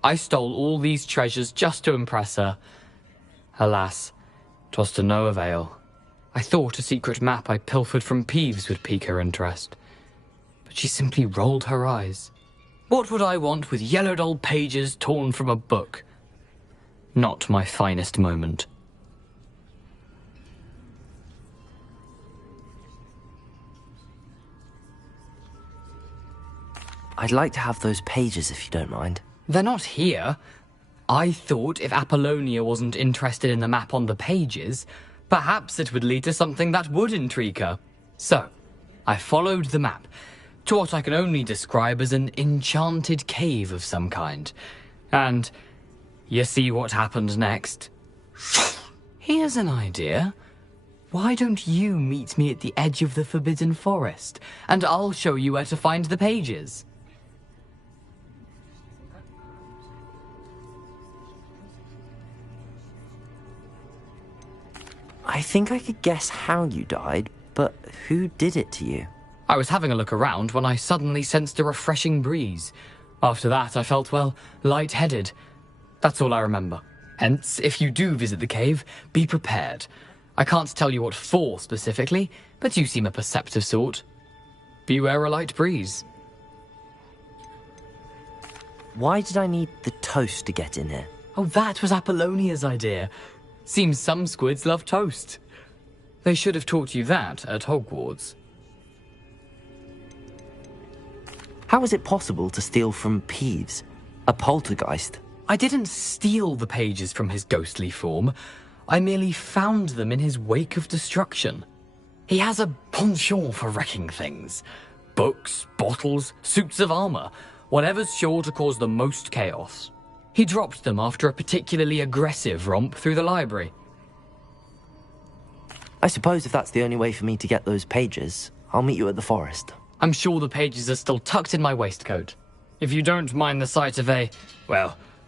I stole all these treasures just to impress her. Alas, 'twas to no avail. I thought a secret map I pilfered from Peeves would pique her interest. But she simply rolled her eyes. What would I want with yellowed old pages torn from a book? Not my finest moment. I'd like to have those pages if you don't mind. They're not here. I thought if Apollonia wasn't interested in the map on the pages, perhaps it would lead to something that would intrigue her. So, I followed the map to what I can only describe as an enchanted cave of some kind. And you see what happened next? Here's an idea. Why don't you meet me at the edge of the Forbidden Forest, and I'll show you where to find the pages? I think I could guess how you died, but who did it to you? I was having a look around when I suddenly sensed a refreshing breeze. After that, I felt, well, lightheaded. That's all I remember. Hence, if you do visit the cave, be prepared. I can't tell you what for specifically, but you seem a perceptive sort. Beware a light breeze. Why did I need the toast to get in here? Oh, that was Apollonia's idea. Seems some squids love toast. They should have taught you that at Hogwarts. How was it possible to steal from Peeves, a poltergeist? I didn't steal the pages from his ghostly form. I merely found them in his wake of destruction. He has a penchant for wrecking things. Books, bottles, suits of armor, whatever's sure to cause the most chaos. He dropped them after a particularly aggressive romp through the library. I suppose if that's the only way for me to get those pages, I'll meet you at the forest. I'm sure the pages are still tucked in my waistcoat. If you don't mind the sight of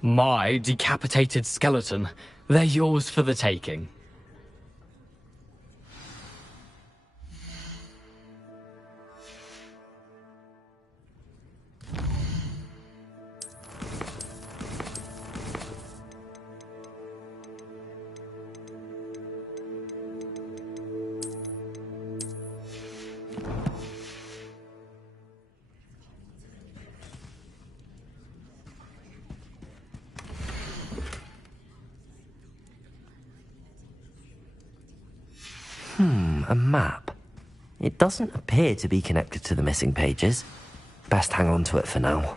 my decapitated skeleton, they're yours for the taking. A map. It doesn't appear to be connected to the missing pages. Best hang on to it for now.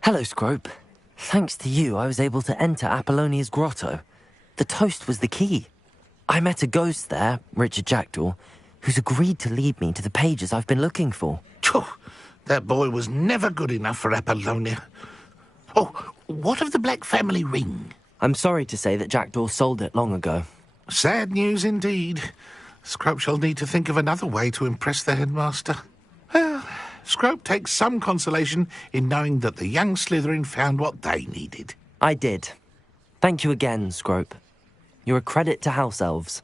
Hello, Scrope. Thanks to you, I was able to enter Apollonia's grotto. The toast was the key. I met a ghost there, Richard Jackdaw, who's agreed to lead me to the pages I've been looking for. Phew, that boy was never good enough for Apollonia. Oh, what of the Black family ring? I'm sorry to say that Jackdaw sold it long ago. Sad news indeed. Scrope shall need to think of another way to impress the headmaster. Well, Scrope takes some consolation in knowing that the young Slytherin found what they needed. I did. Thank you again, Scrope. You're a credit to House Elves.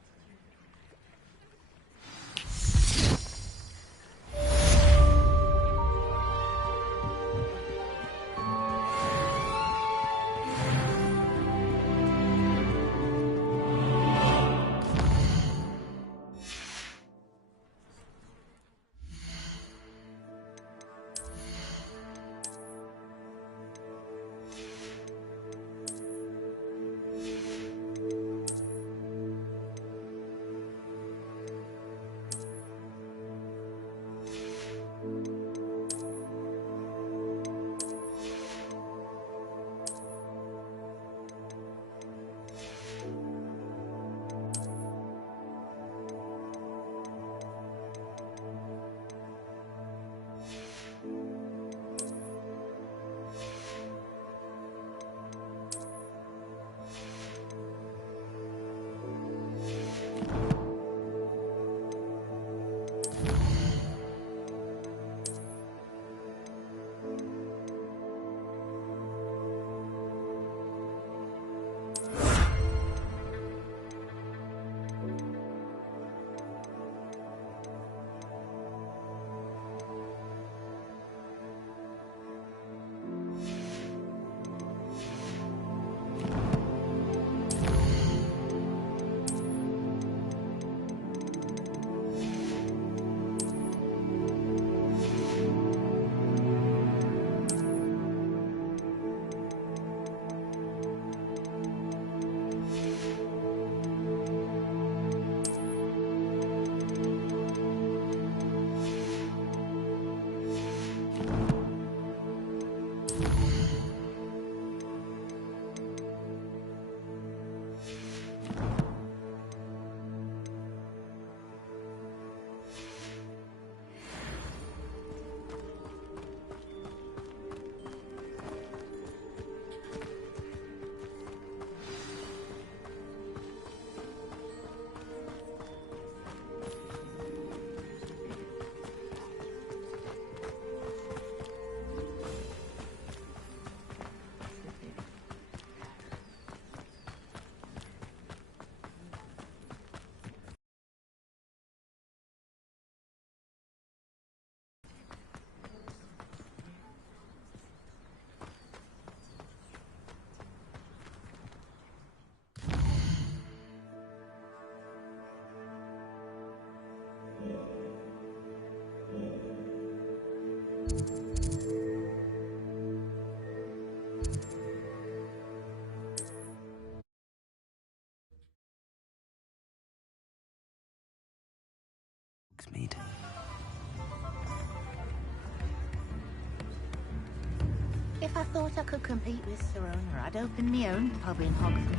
If I thought I could compete with Serona, I'd open my own pub in Hogsmeade.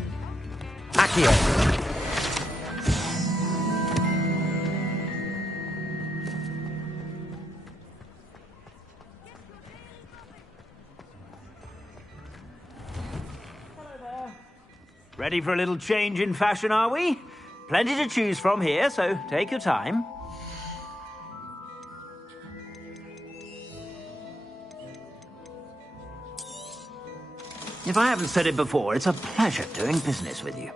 Accio! Ready for a little change in fashion, are we? Plenty to choose from here, so take your time. If I haven't said it before, it's a pleasure doing business with you.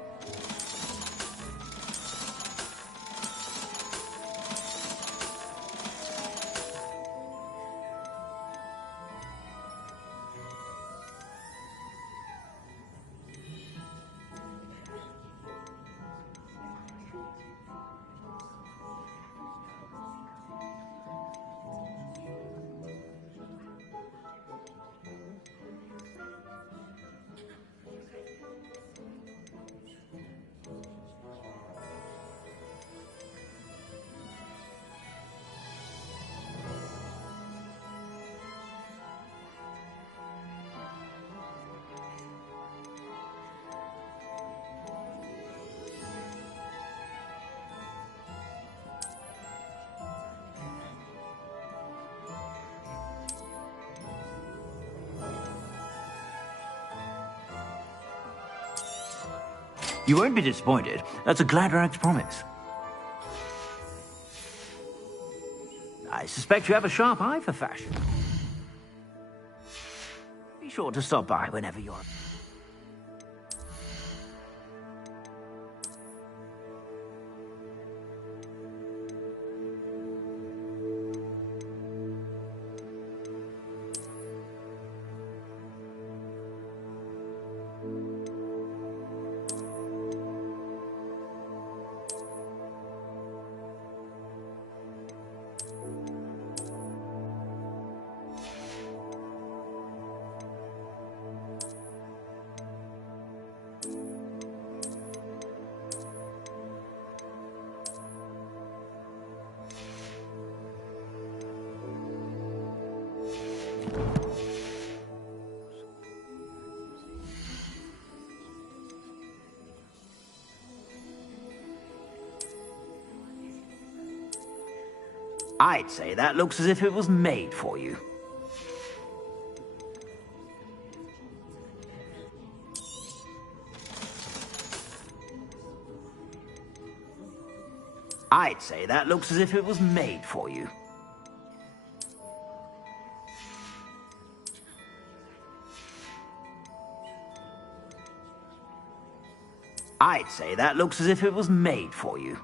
You won't be disappointed. That's a Gladrag's promise. I suspect you have a sharp eye for fashion. Be sure to stop by whenever you're... I'd say that looks as if it was made for you. I'd say that looks as if it was made for you. I'd say that looks as if it was made for you.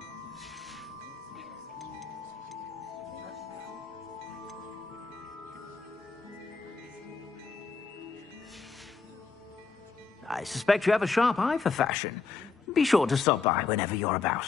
I suspect you have a sharp eye for fashion. Be sure to stop by whenever you're about.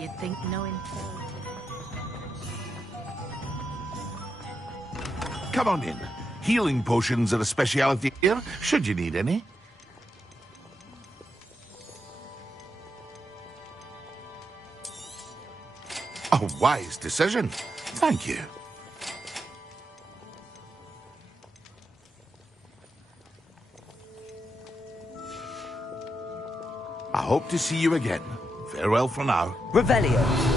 You'd think knowing... Come on in. Healing potions are a speciality here, should you need any. A wise decision. Thank you. I hope to see you again. Farewell for now. Revelio.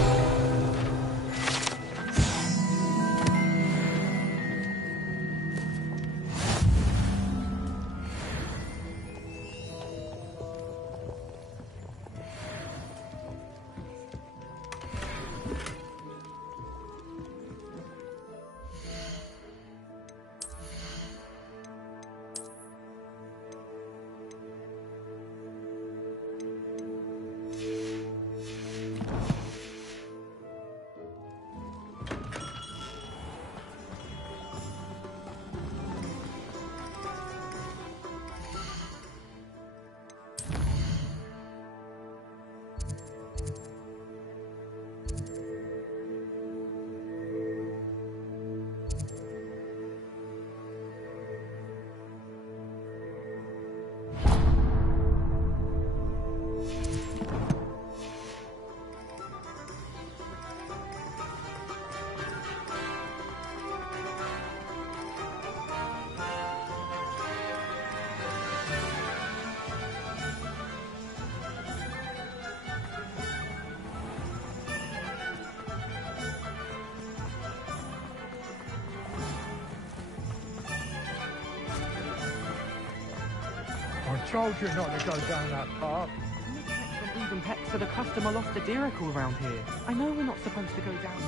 told you not to go down that path. Even pets for the customer lost a diricle around here. I know we're not supposed to go down.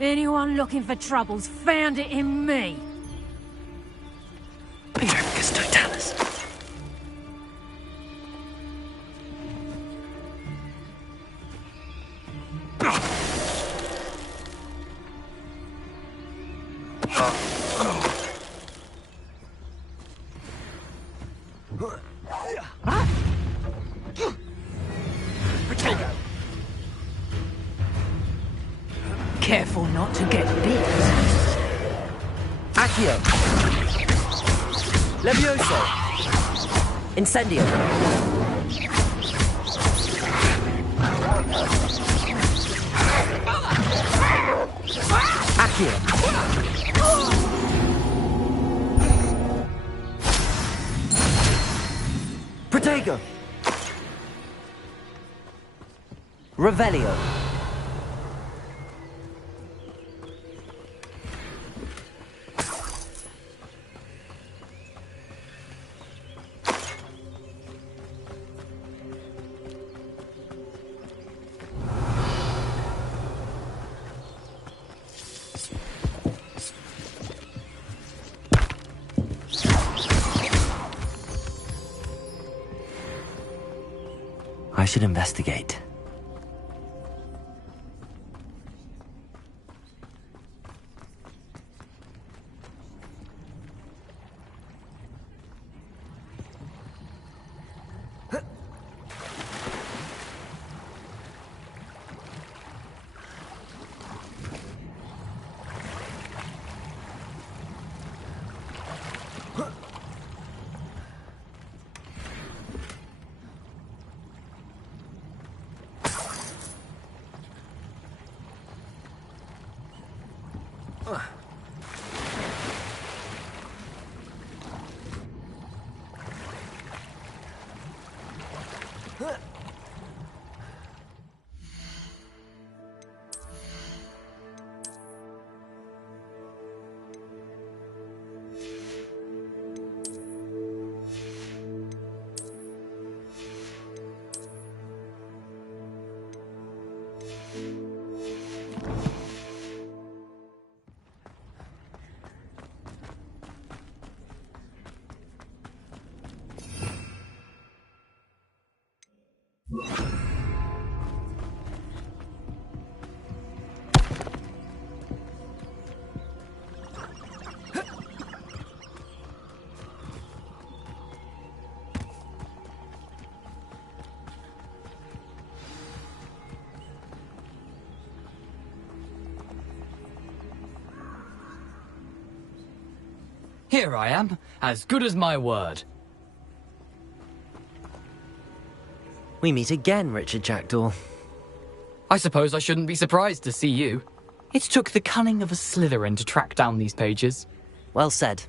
Anyone looking for troubles found it in me. Totalis. Careful not to get bit. Accio. Levioso. Incendio. Accio. Protego. Revelio. I should investigate. Here I am, as good as my word. We meet again, Richard Jackdaw. I suppose I shouldn't be surprised to see you. It took the cunning of a Slytherin to track down these pages. Well said.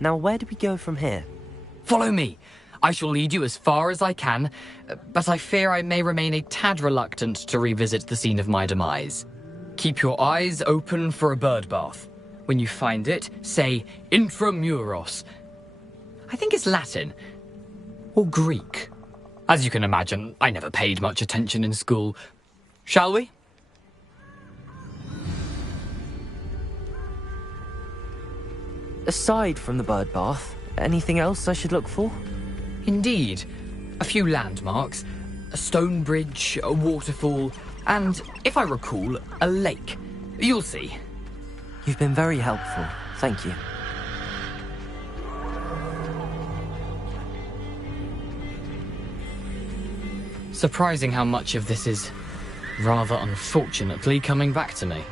Now where do we go from here? Follow me. I shall lead you as far as I can, but I fear I may remain a tad reluctant to revisit the scene of my demise. Keep your eyes open for a bird bath. When you find it, say intramuros. I think it's Latin. Or Greek. As you can imagine, I never paid much attention in school. Shall we? Aside from the bird bath, anything else I should look for? Indeed. A few landmarks, a stone bridge, a waterfall, and, if I recall, a lake. You'll see. You've been very helpful. Thank you. Surprising how much of this is, rather unfortunately, coming back to me.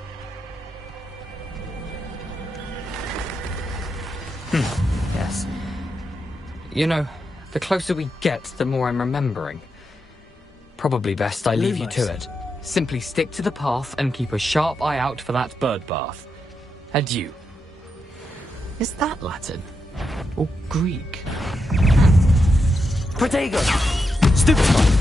Yes. You know, the closer we get, the more I'm remembering. Probably best I leave you to it. Simply stick to the path and keep a sharp eye out for that bird bath. Adieu. Is that Latin? Or Greek? Protego! Stupefy!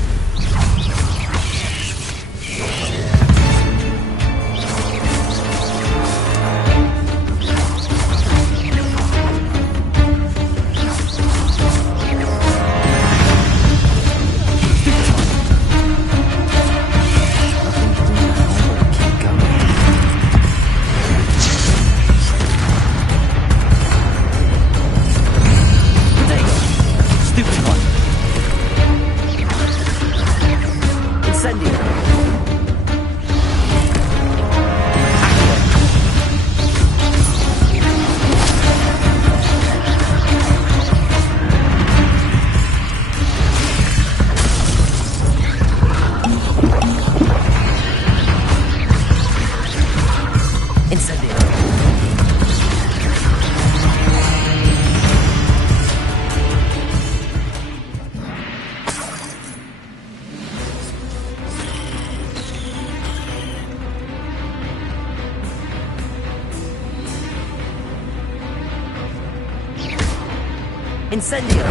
Incendio!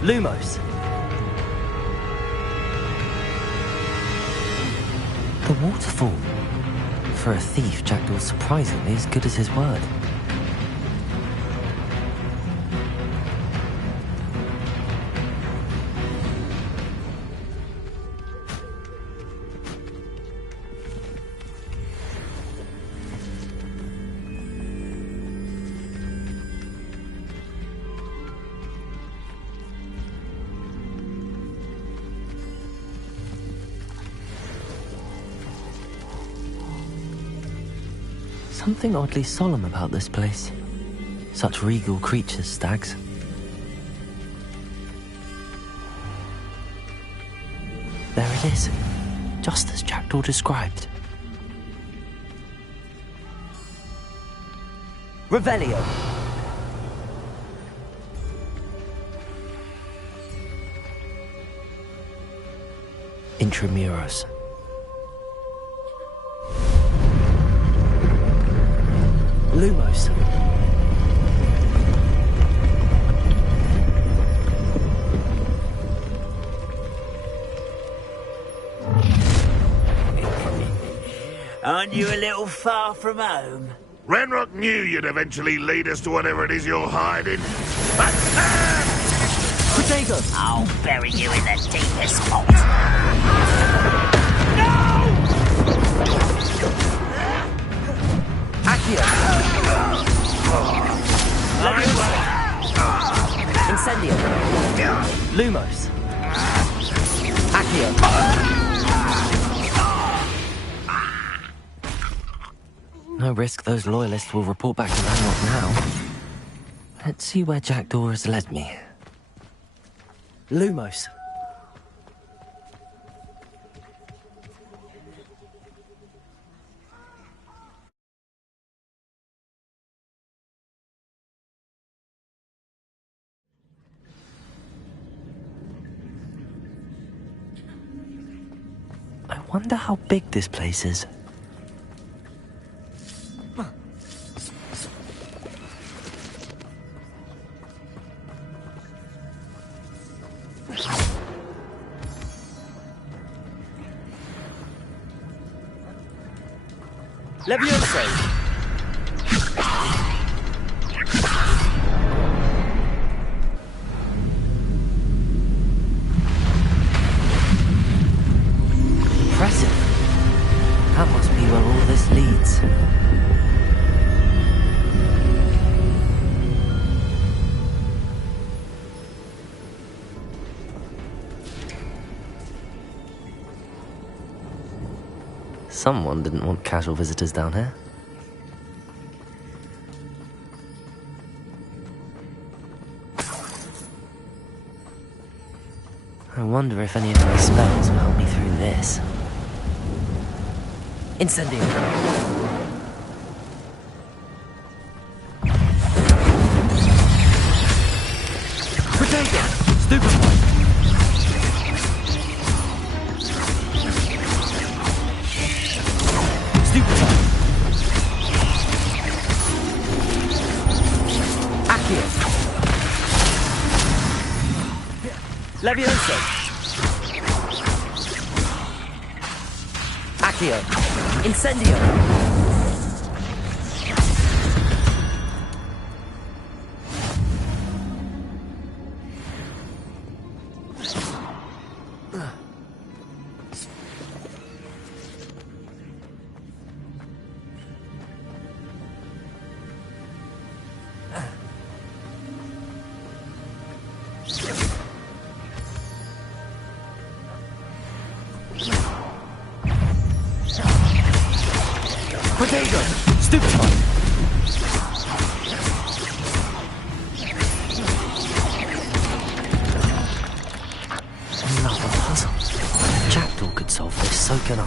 Lumos. The waterfall. For a thief, Jackdaw's surprisingly as good as his word. Something oddly solemn about this place. Such regal creatures, stags. There it is, just as Jackdaw described. Revelio! Intramuros. Lumos. Aren't you a little far from home? Renrock knew you'd eventually lead us to whatever it is you're hiding. Protego! I'll bury you in the deepest spot. Accio! Incendio! Lumos! Accio! No risk those loyalists will report back to Ranrock now. Let's see where Jackdaw has led me. Lumos! wonder how big this place is. Levioso! Impressive. That must be where all this leads. Someone didn't want casual visitors down here. I wonder if any of my spells will help me through this. Incendio! Potato! Stupefy! Stupefy! Accio! Levioso! Accio! Incendio! Potato! Stupefy! Another puzzle. If Jackdaw could solve this, so can I.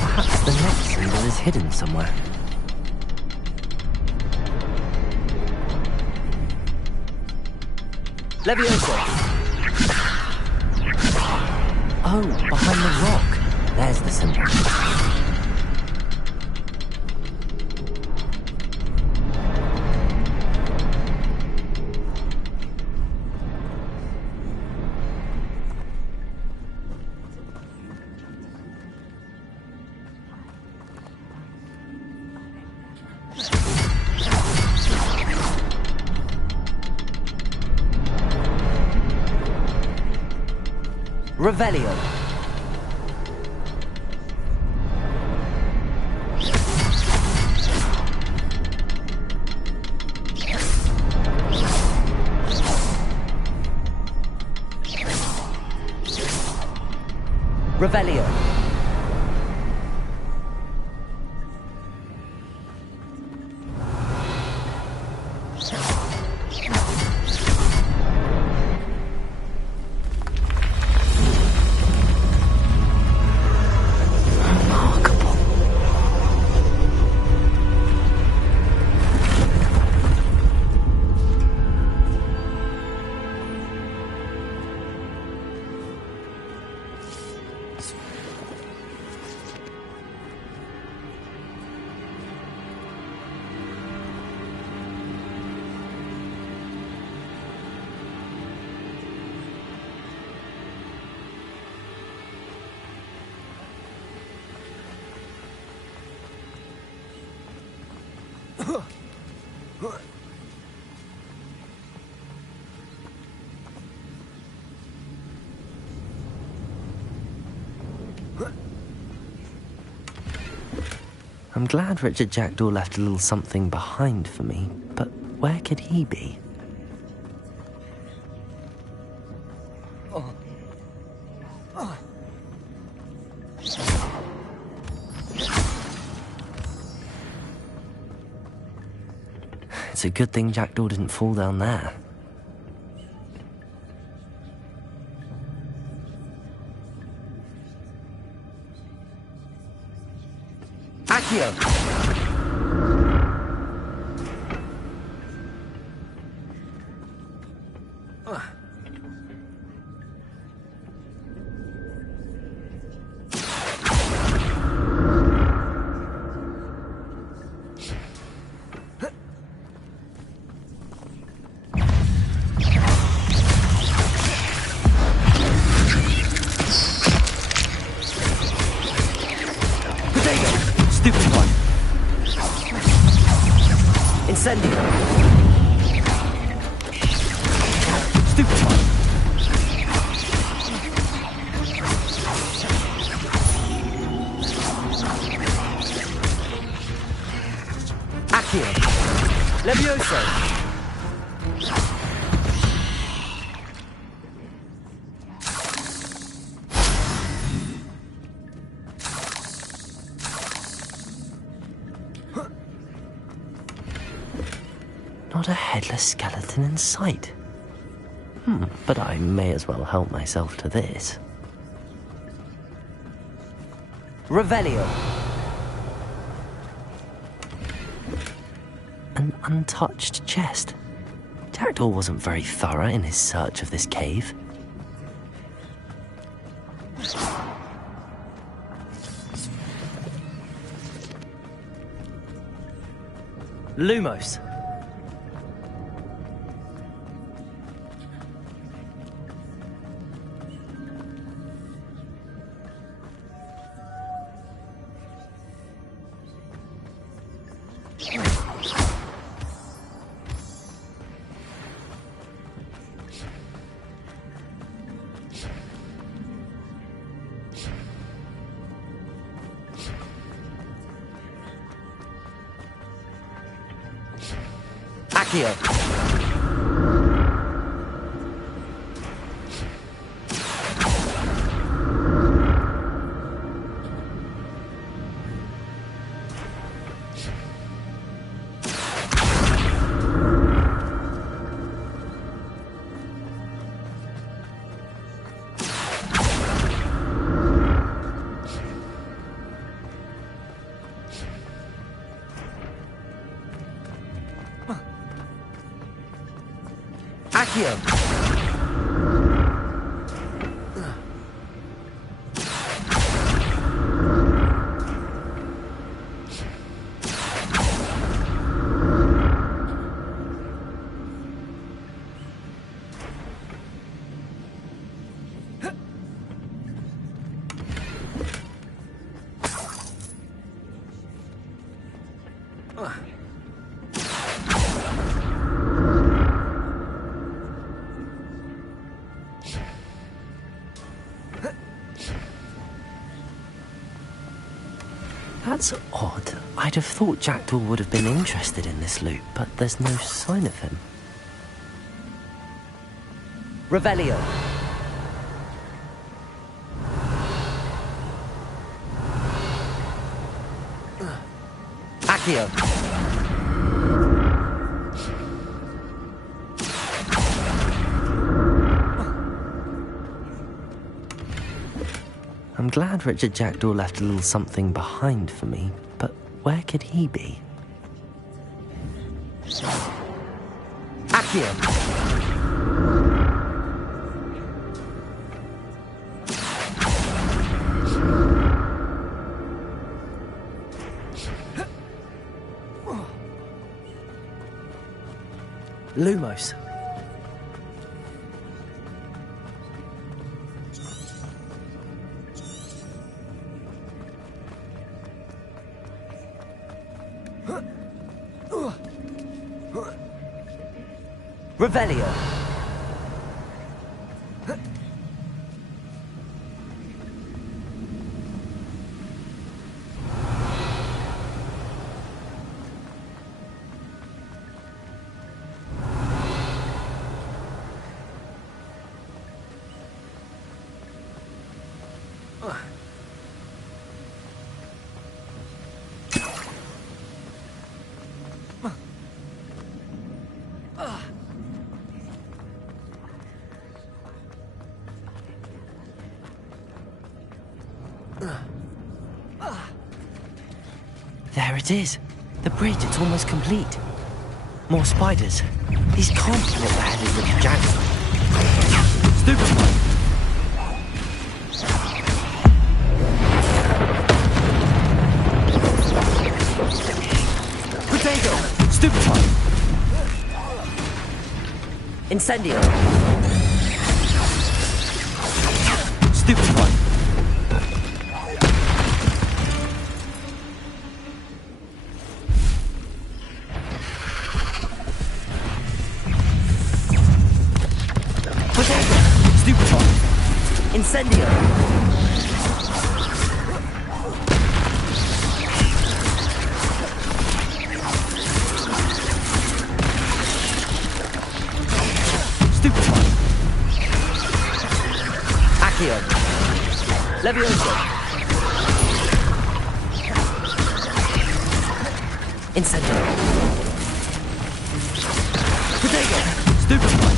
Perhaps the next symbol is hidden somewhere. Levioso! Oh, behind the rock. There's the symbol. Revelio. Revelio. I'm glad Richard Jackdaw left a little something behind for me, but where could he be? It's a good thing Jackdaw didn't fall down there. Accio! Stupid one. Incendio. Stupid one. Accio. Levioso. Not a headless skeleton in sight. But I may as well help myself to this. Revelio. An untouched chest. Jackdaw wasn't very thorough in his search of this cave. Lumos. Accio. Accio. That's odd. I'd have thought Jackdaw would have been interested in this loot, but there's no sign of him. Revelio. Accio. I'm glad Richard Jackdaw left a little something behind for me, but where could he be? Accio. Lumos. Revelio. There it is. The bridge, it's almost complete. More spiders. These can't be what the hell is Richard Jackdaw. Incendio! Stupefy! Potato! Stupefy! Incendio! Stupefy! Accio! Levioso! Incendio! Potato! Stupefy!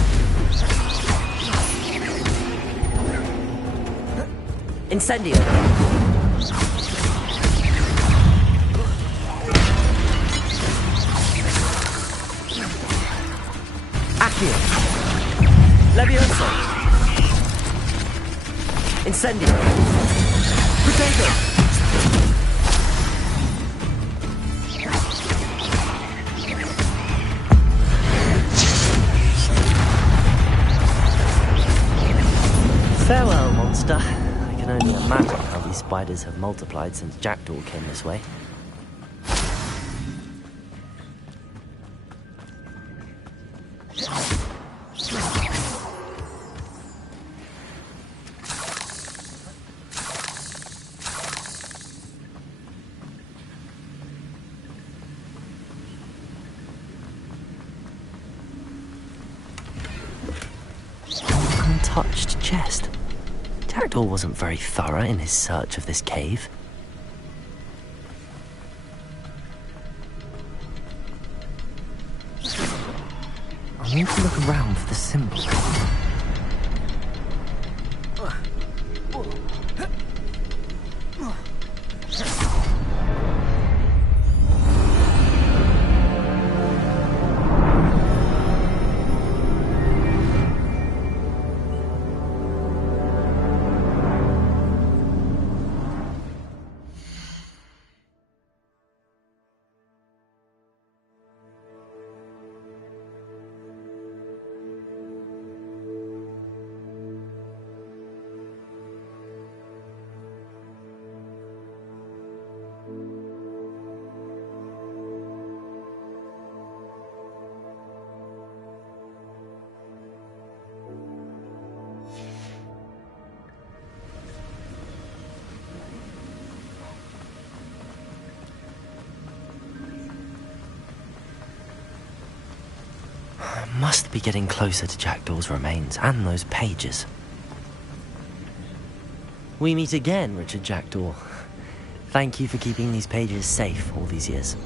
Incendio! Accio! Levioso! Incendio! Potato! Farewell, monster. I can only imagine how these spiders have multiplied since Jackdaw came this way. Untouched chest. Jackdaw wasn't very thorough in his search of this cave. I need to look around for the symbol. Must be getting closer to Jackdaw's remains and those pages. We meet again, Richard Jackdaw. Thank you for keeping these pages safe all these years.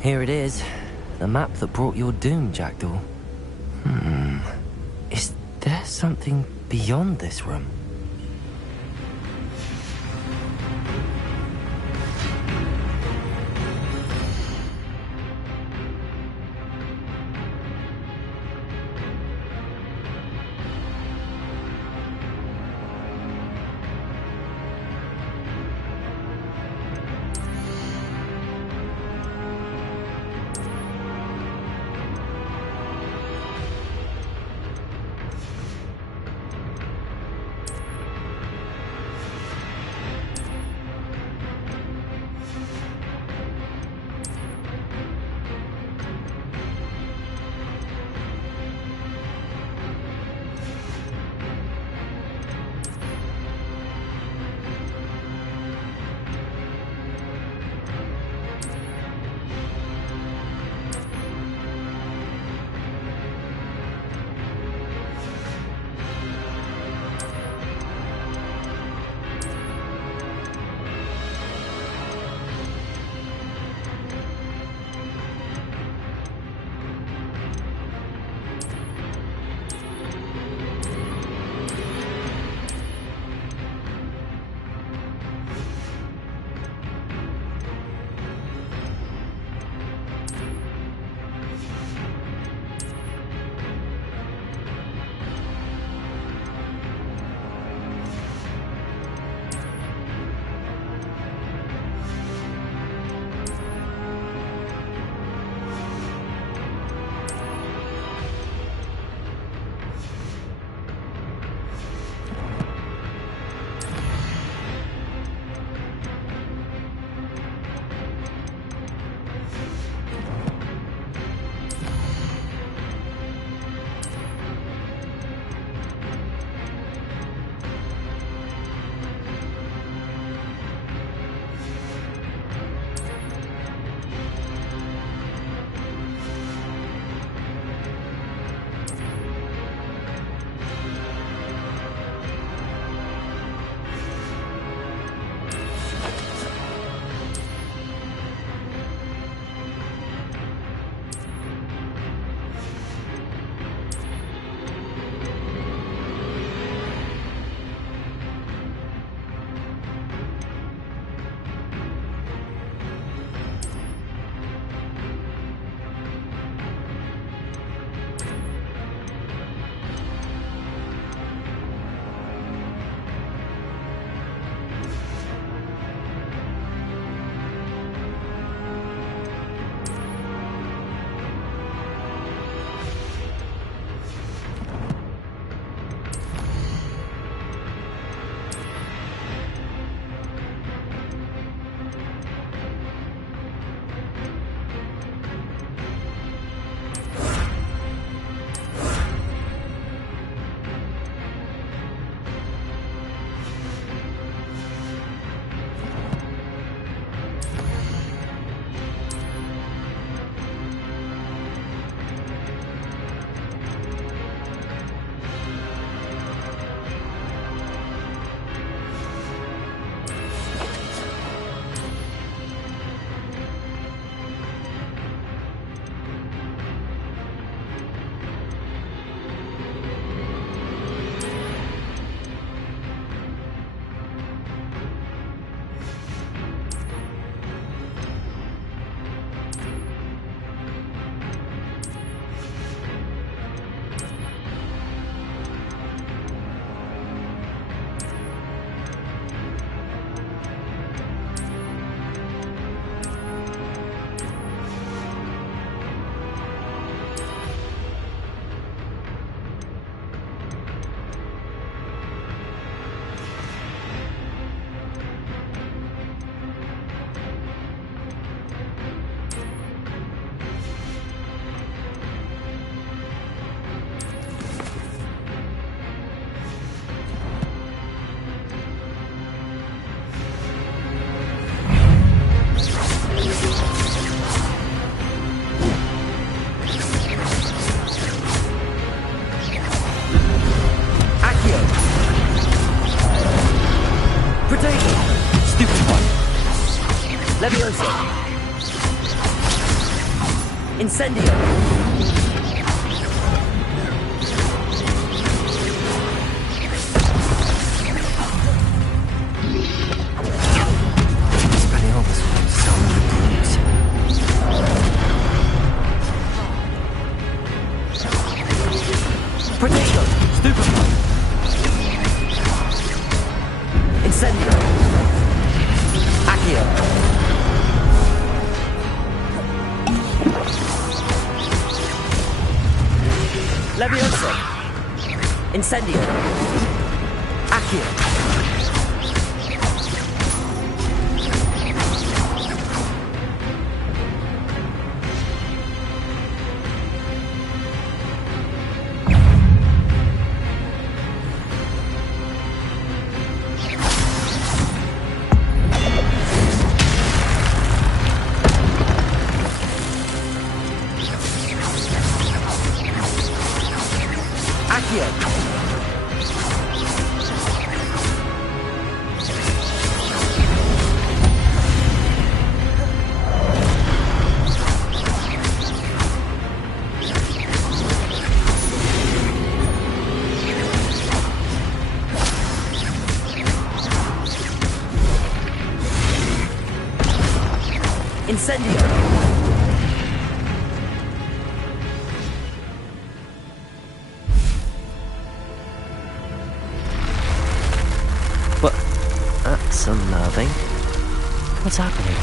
Here it is, the map that brought your doom, Jackdaw. Is there something beyond this room? Levioso! Incendio! Expelliarmus will summon the brutes. Protego! Stupefy! Incendio! Accio! Levioso! Incendio! Accio! Incendio! But that's unnerving. What's happening?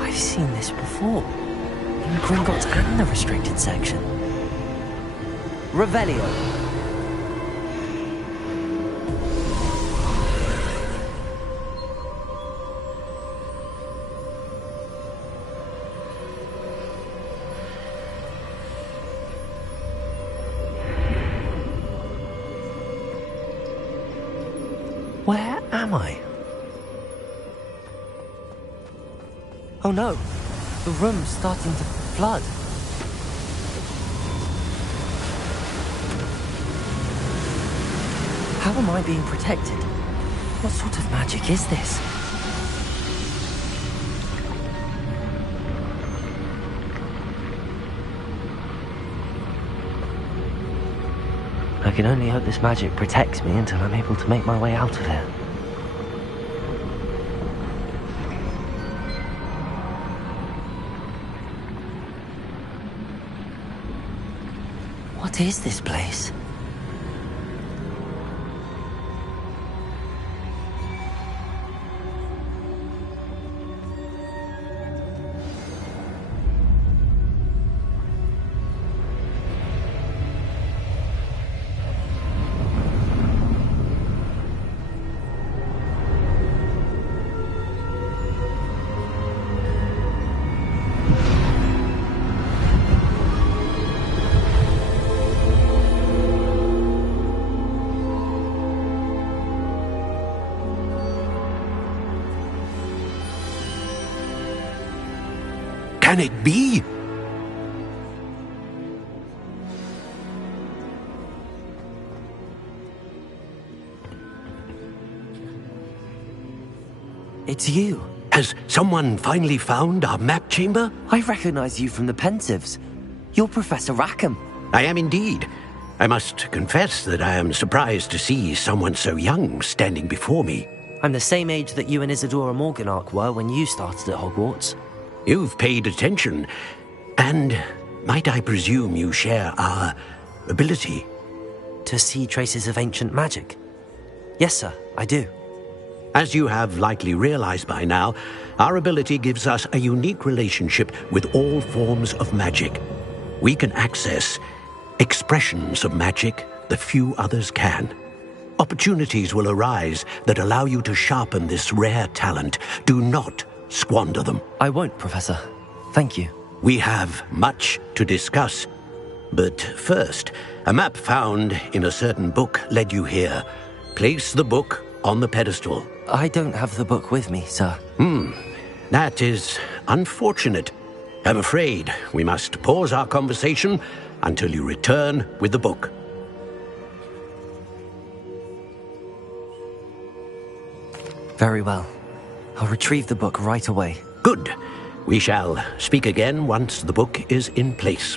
I've seen this before. In Gringotts and the restricted section. Revelio. Where am I? Oh no, the room's starting to flood. How am I being protected? What sort of magic is this? I can only hope this magic protects me until I'm able to make my way out of here. What is this place? Can it be? It's you. Has someone finally found our map chamber? I recognize you from the Pensives. You're Professor Rackham. I am indeed. I must confess that I am surprised to see someone so young standing before me. I'm the same age that you and Isadora Morganach were when you started at Hogwarts. You've paid attention, and might I presume you share our ability? To see traces of ancient magic? Yes, sir, I do. As you have likely realized by now, our ability gives us a unique relationship with all forms of magic. We can access expressions of magic that few others can. Opportunities will arise that allow you to sharpen this rare talent. Do not squander them. I won't, Professor. Thank you. We have much to discuss. But first, a map found in a certain book led you here. Place the book on the pedestal. I don't have the book with me, sir. That is unfortunate. I'm afraid we must pause our conversation until you return with the book. Very well. I'll retrieve the book right away. Good. We shall speak again once the book is in place.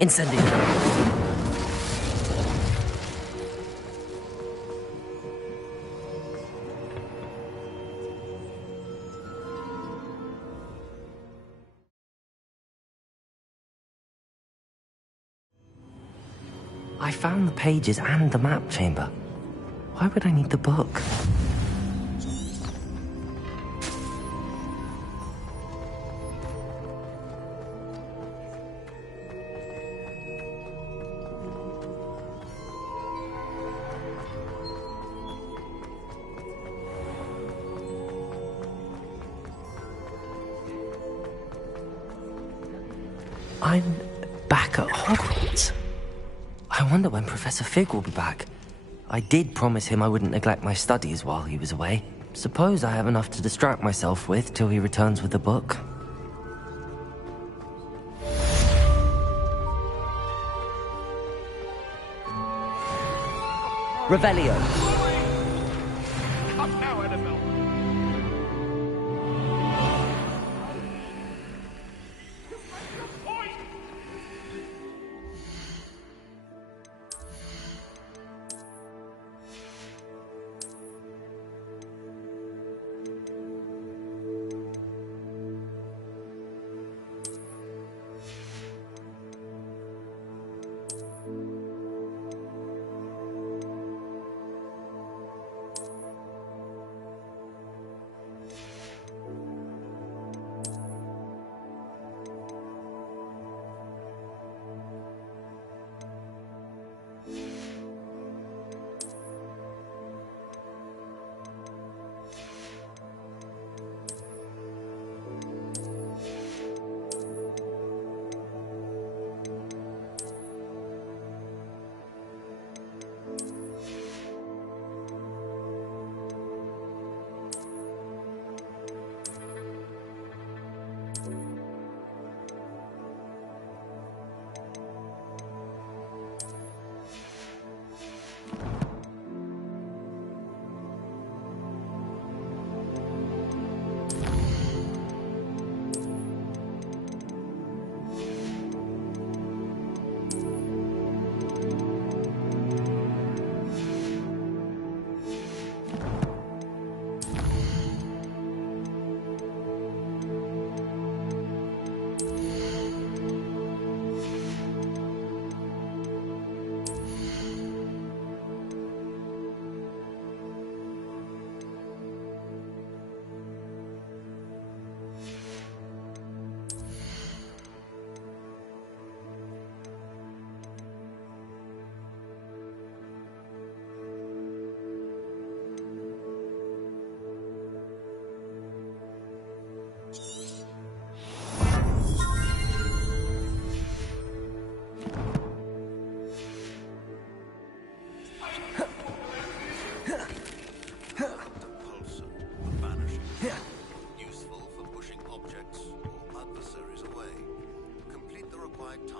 Incendio. I found the pages and the map chamber. Why would I need the book? I'm back at Hogwarts. I wonder when Professor Fig will be back. I did promise him I wouldn't neglect my studies while he was away. Suppose I have enough to distract myself with till he returns with the book. Revelio.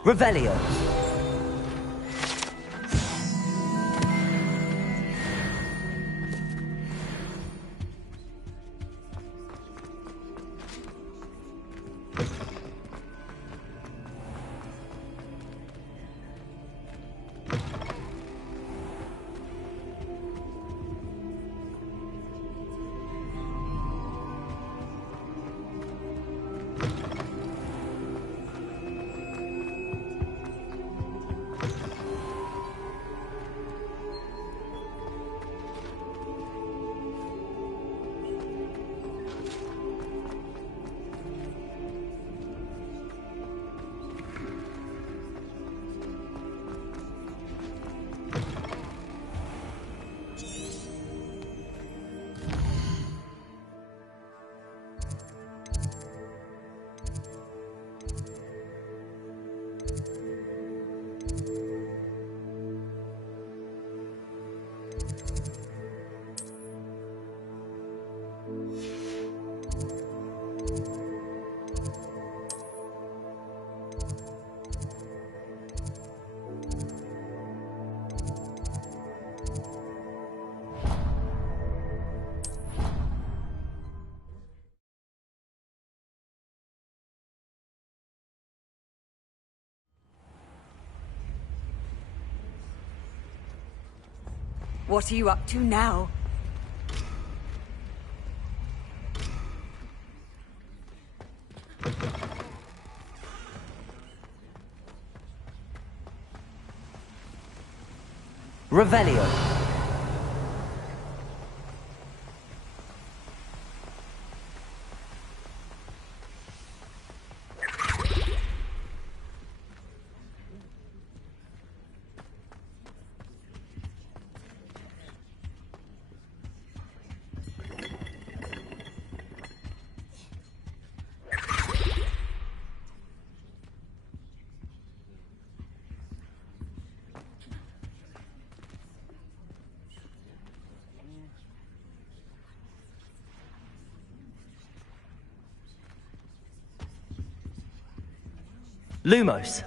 Revelio. What are you up to now? Revelio. Lumos.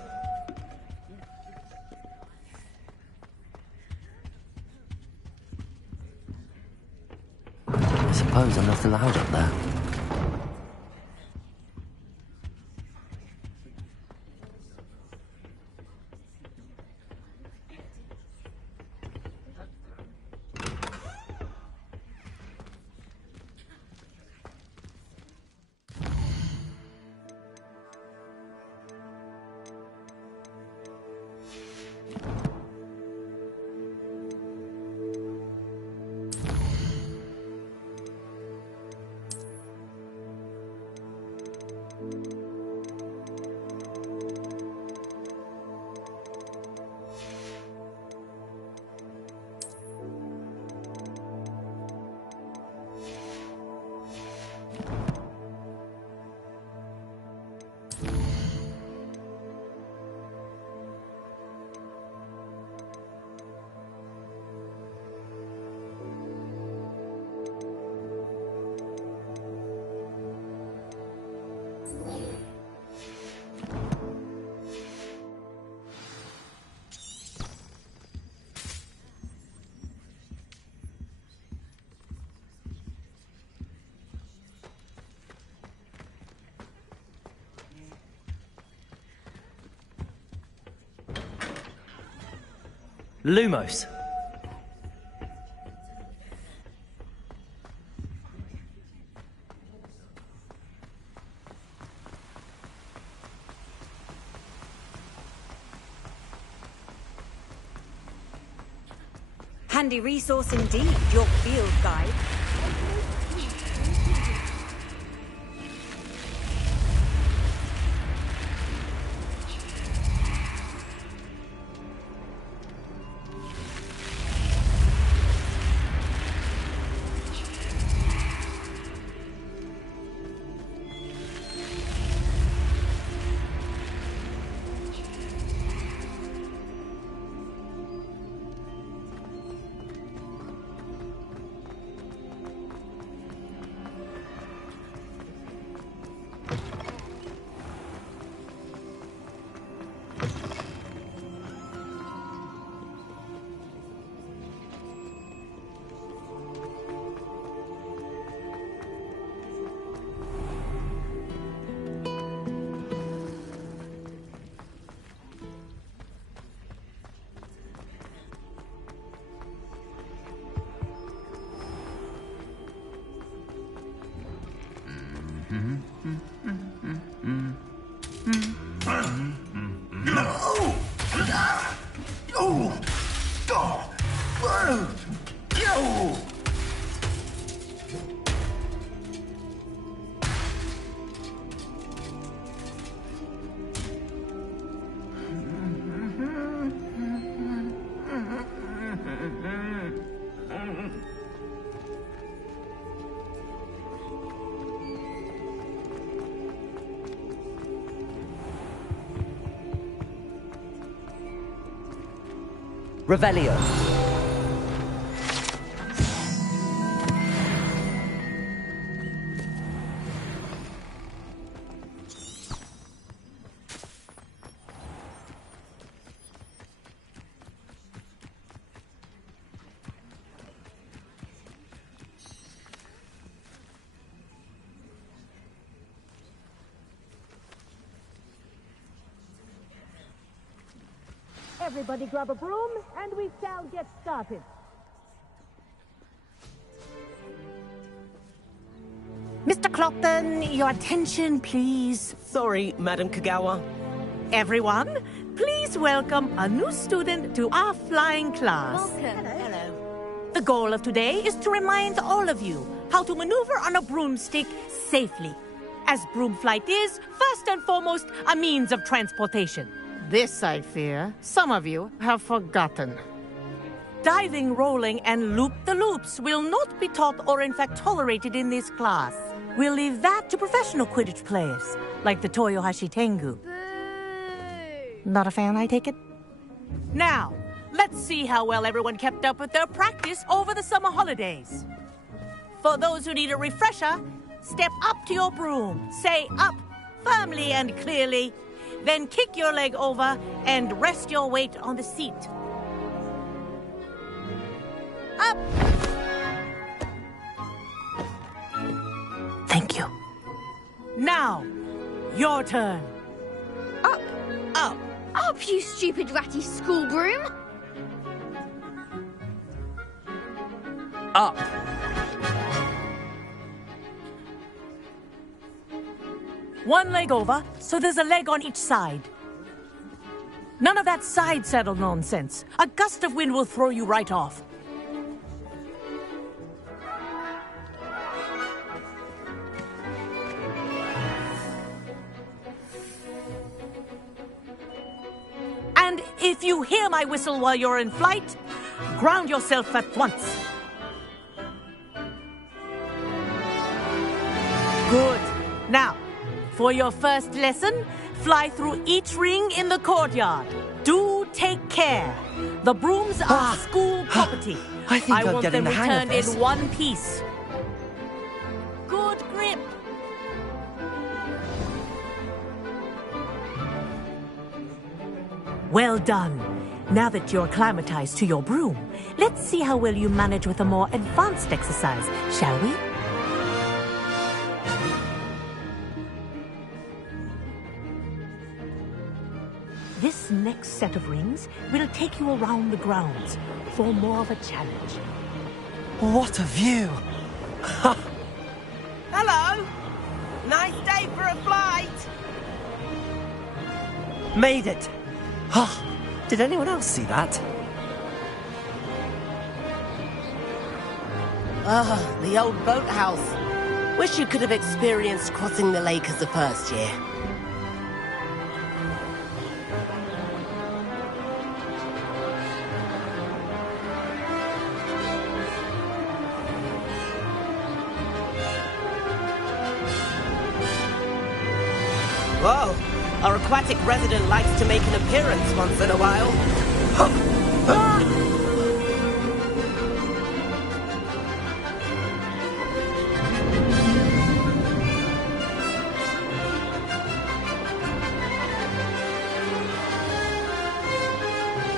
I suppose I'm not allowed up there. Lumos. Handy resource indeed, your field guide. Revelio. Everybody grab a broom, and we shall get started. Mr. Clopton, your attention, please. Sorry, Madam Kagawa. Everyone, please welcome a new student to our flying class. Welcome. Hello. The goal of today is to remind all of you how to maneuver on a broomstick safely, as broom flight is, first and foremost, a means of transportation. This, I fear, some of you have forgotten. Diving, rolling, and loop-the-loops will not be taught or in fact tolerated in this class. We'll leave that to professional Quidditch players, like the Toyohashi Tengu. Not a fan, I take it? Now, let's see how well everyone kept up with their practice over the summer holidays. For those who need a refresher, step up to your broom, say up firmly and clearly, then kick your leg over and rest your weight on the seat. Up! Thank you. Now, your turn. Up! Up! Up, you stupid ratty school broom! Up! One leg over, so there's a leg on each side. None of that side saddle nonsense. A gust of wind will throw you right off. And if you hear my whistle while you're in flight, ground yourself at once. Good. Now, for your first lesson, fly through each ring in the courtyard. Do take care. The brooms are school property. I think I'm want getting them the hang of returned this. in one piece. Good grip. Well done. Now that you're acclimatized to your broom, let's see how well you manage with a more advanced exercise, shall we? This next set of rings will take you around the grounds for more of a challenge. What a view! Hello! Nice day for a flight! Made it! Did anyone else see that? Ah, the old boathouse. Wish you could have experienced crossing the lake as a first year. Whoa! Our aquatic resident likes to make an appearance once in a while.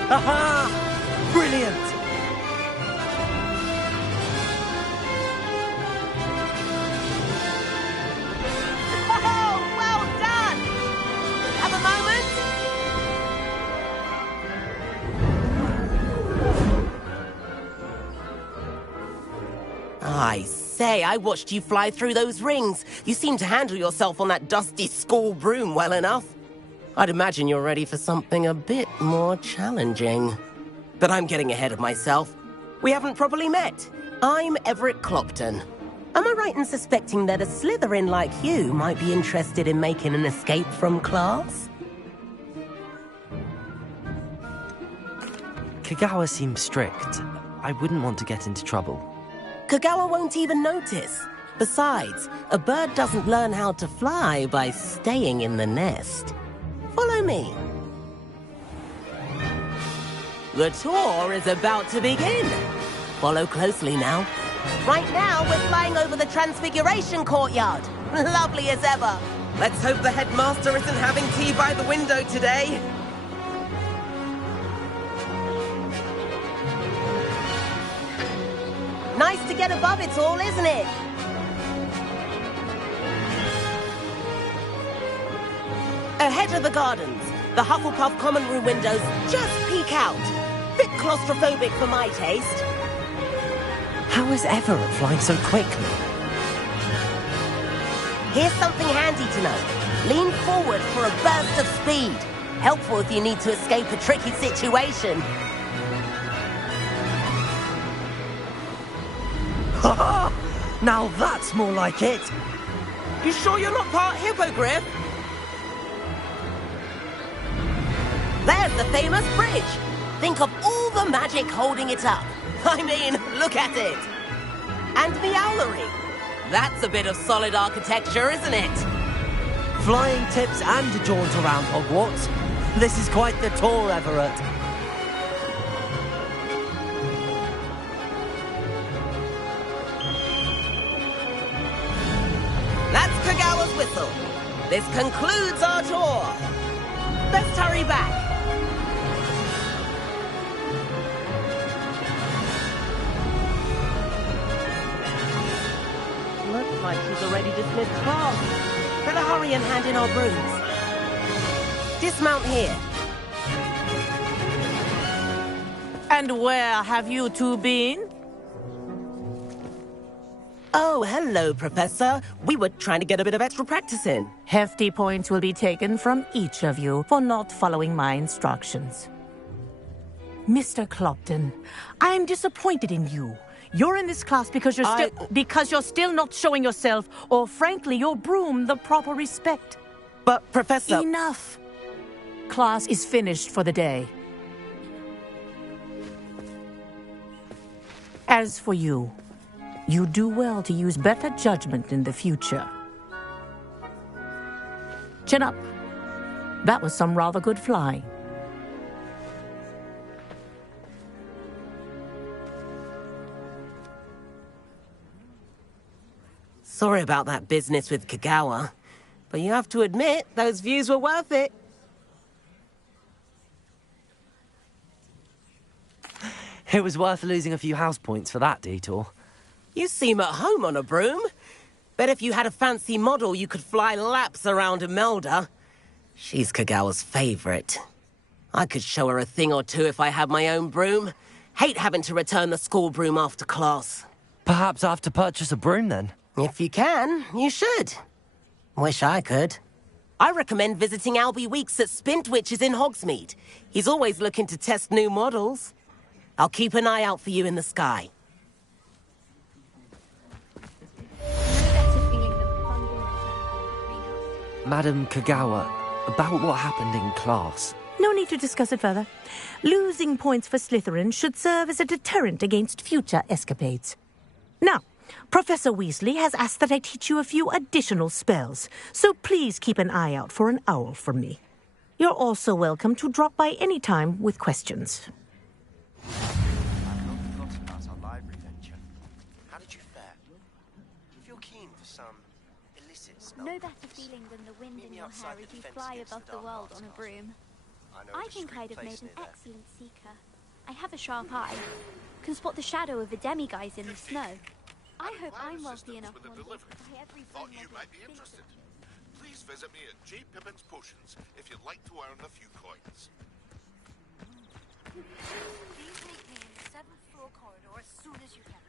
Aha! Brilliant! Oh, well done! Have a moment? I say, I watched you fly through those rings. You seem to handle yourself on that dusty school broom well enough. I'd imagine you're ready for something a bit more challenging. But I'm getting ahead of myself. We haven't properly met. I'm Everett Clopton. Am I right in suspecting that a Slytherin like you might be interested in making an escape from class? Kagawa seems strict. I wouldn't want to get into trouble. Kagawa won't even notice. Besides, a bird doesn't learn how to fly by staying in the nest. Follow me. The tour is about to begin. Follow closely now. Right now, we're flying over the Transfiguration Courtyard. Lovely as ever. Let's hope the headmaster isn't having tea by the window today. Nice to get above it all, isn't it? Ahead of the gardens, the Hufflepuff common room windows just peek out. Bit claustrophobic for my taste. How is Everett flying so quickly? Here's something handy to know. Lean forward for a burst of speed. Helpful if you need to escape a tricky situation. Now that's more like it. You sure you're not part hippogriff? There's the famous bridge. Think of all the magic holding it up. I mean, look at it. And the owlery. That's a bit of solid architecture, isn't it? Flying tips and a jaunt around Hogwarts. This is quite the tour, Everett. That's Kagawa's whistle. This concludes our tour. Let's hurry back. Looks like she's already dismissed class. Better hurry and hand in our brooms. Dismount here. And where have you two been? Oh, hello, Professor. We were trying to get a bit of extra practice in. Hefty points will be taken from each of you for not following my instructions. Mr. Clopton, I'm disappointed in you. You're in this class because you're still not showing yourself, or frankly, your broom the proper respect. But, Professor... Enough! Class is finished for the day. As for you, you do well to use better judgment in the future. Chin up. That was some rather good flying. Sorry about that business with Kagawa, but you have to admit, those views were worth it. It was worth losing a few house points for that detour. You seem at home on a broom. Bet if you had a fancy model, you could fly laps around Imelda. She's Kagawa's favorite. I could show her a thing or two if I had my own broom. Hate having to return the school broom after class. Perhaps I have to purchase a broom then. If you can, you should. Wish I could. I recommend visiting Albie Weeks at Spintwitches in Hogsmeade. He's always looking to test new models. I'll keep an eye out for you in the sky. Madam Kagawa, about what happened in class. No need to discuss it further. Losing points for Slytherin should serve as a deterrent against future escapades. Now, Professor Weasley has asked that I teach you a few additional spells, so please keep an eye out for an owl from me. You're also welcome to drop by any time with questions. How did you fare? Feel keen for some illicit smell? No better feeling than the wind in your hair as you fly above the world on a broom. I think I'd have made an excellent seeker. I have a sharp eye. Can spot the shadow of a demiguise in the snow. I hope I'm wealthy enough one day to buy every Thought you might be interested. Please visit me at G. Pippin's Potions if you'd like to earn a few coins. Please meet me in the 7th floor corridor as soon as you can.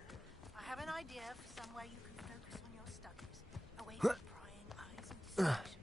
I have an idea for somewhere you can focus on your studies, away from prying eyes and distractions.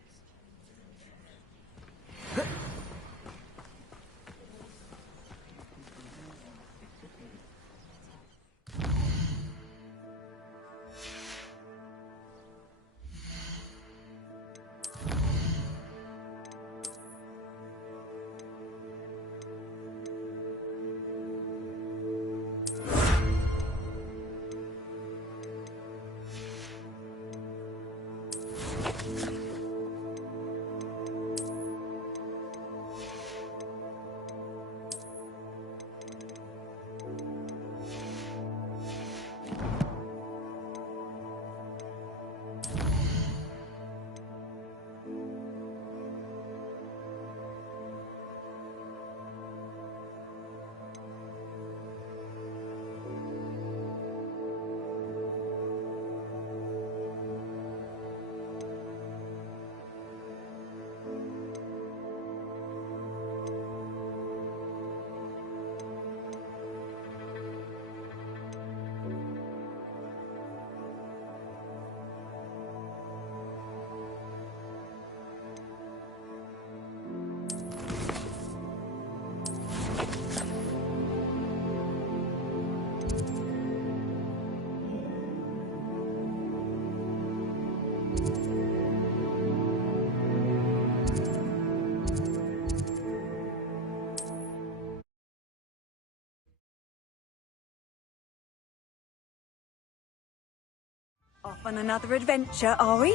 Off on another adventure, are we?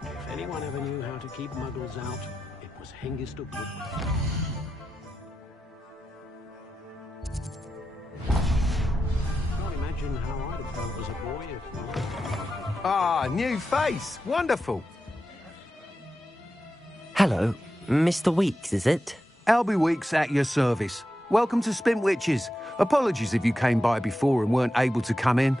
If anyone ever knew how to keep muggles out, it was Hengist of Woodward. Can't imagine how I'd have felt as a boy if... Ah, new face. Wonderful. Hello, Mr. Weeks, is it? Albie Weeks at your service. Welcome to Spintwitches. Apologies if you came by before and weren't able to come in.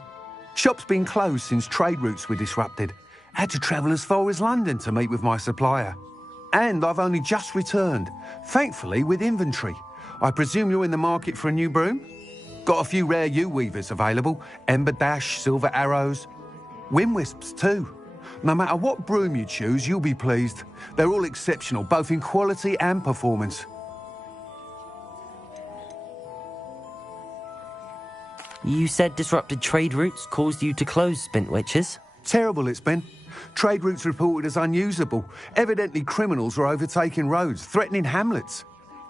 Shop's been closed since trade routes were disrupted. Had to travel as far as London to meet with my supplier. And I've only just returned, thankfully with inventory. I presume you're in the market for a new broom? Got a few rare U-weavers available. Ember Dash, Silver Arrows. Wind Wisps too. No matter what broom you choose, you'll be pleased. They're all exceptional, both in quality and performance. You said disrupted trade routes caused you to close Spintwitches? Terrible it's been. Trade routes reported as unusable. Evidently criminals are overtaking roads, threatening hamlets.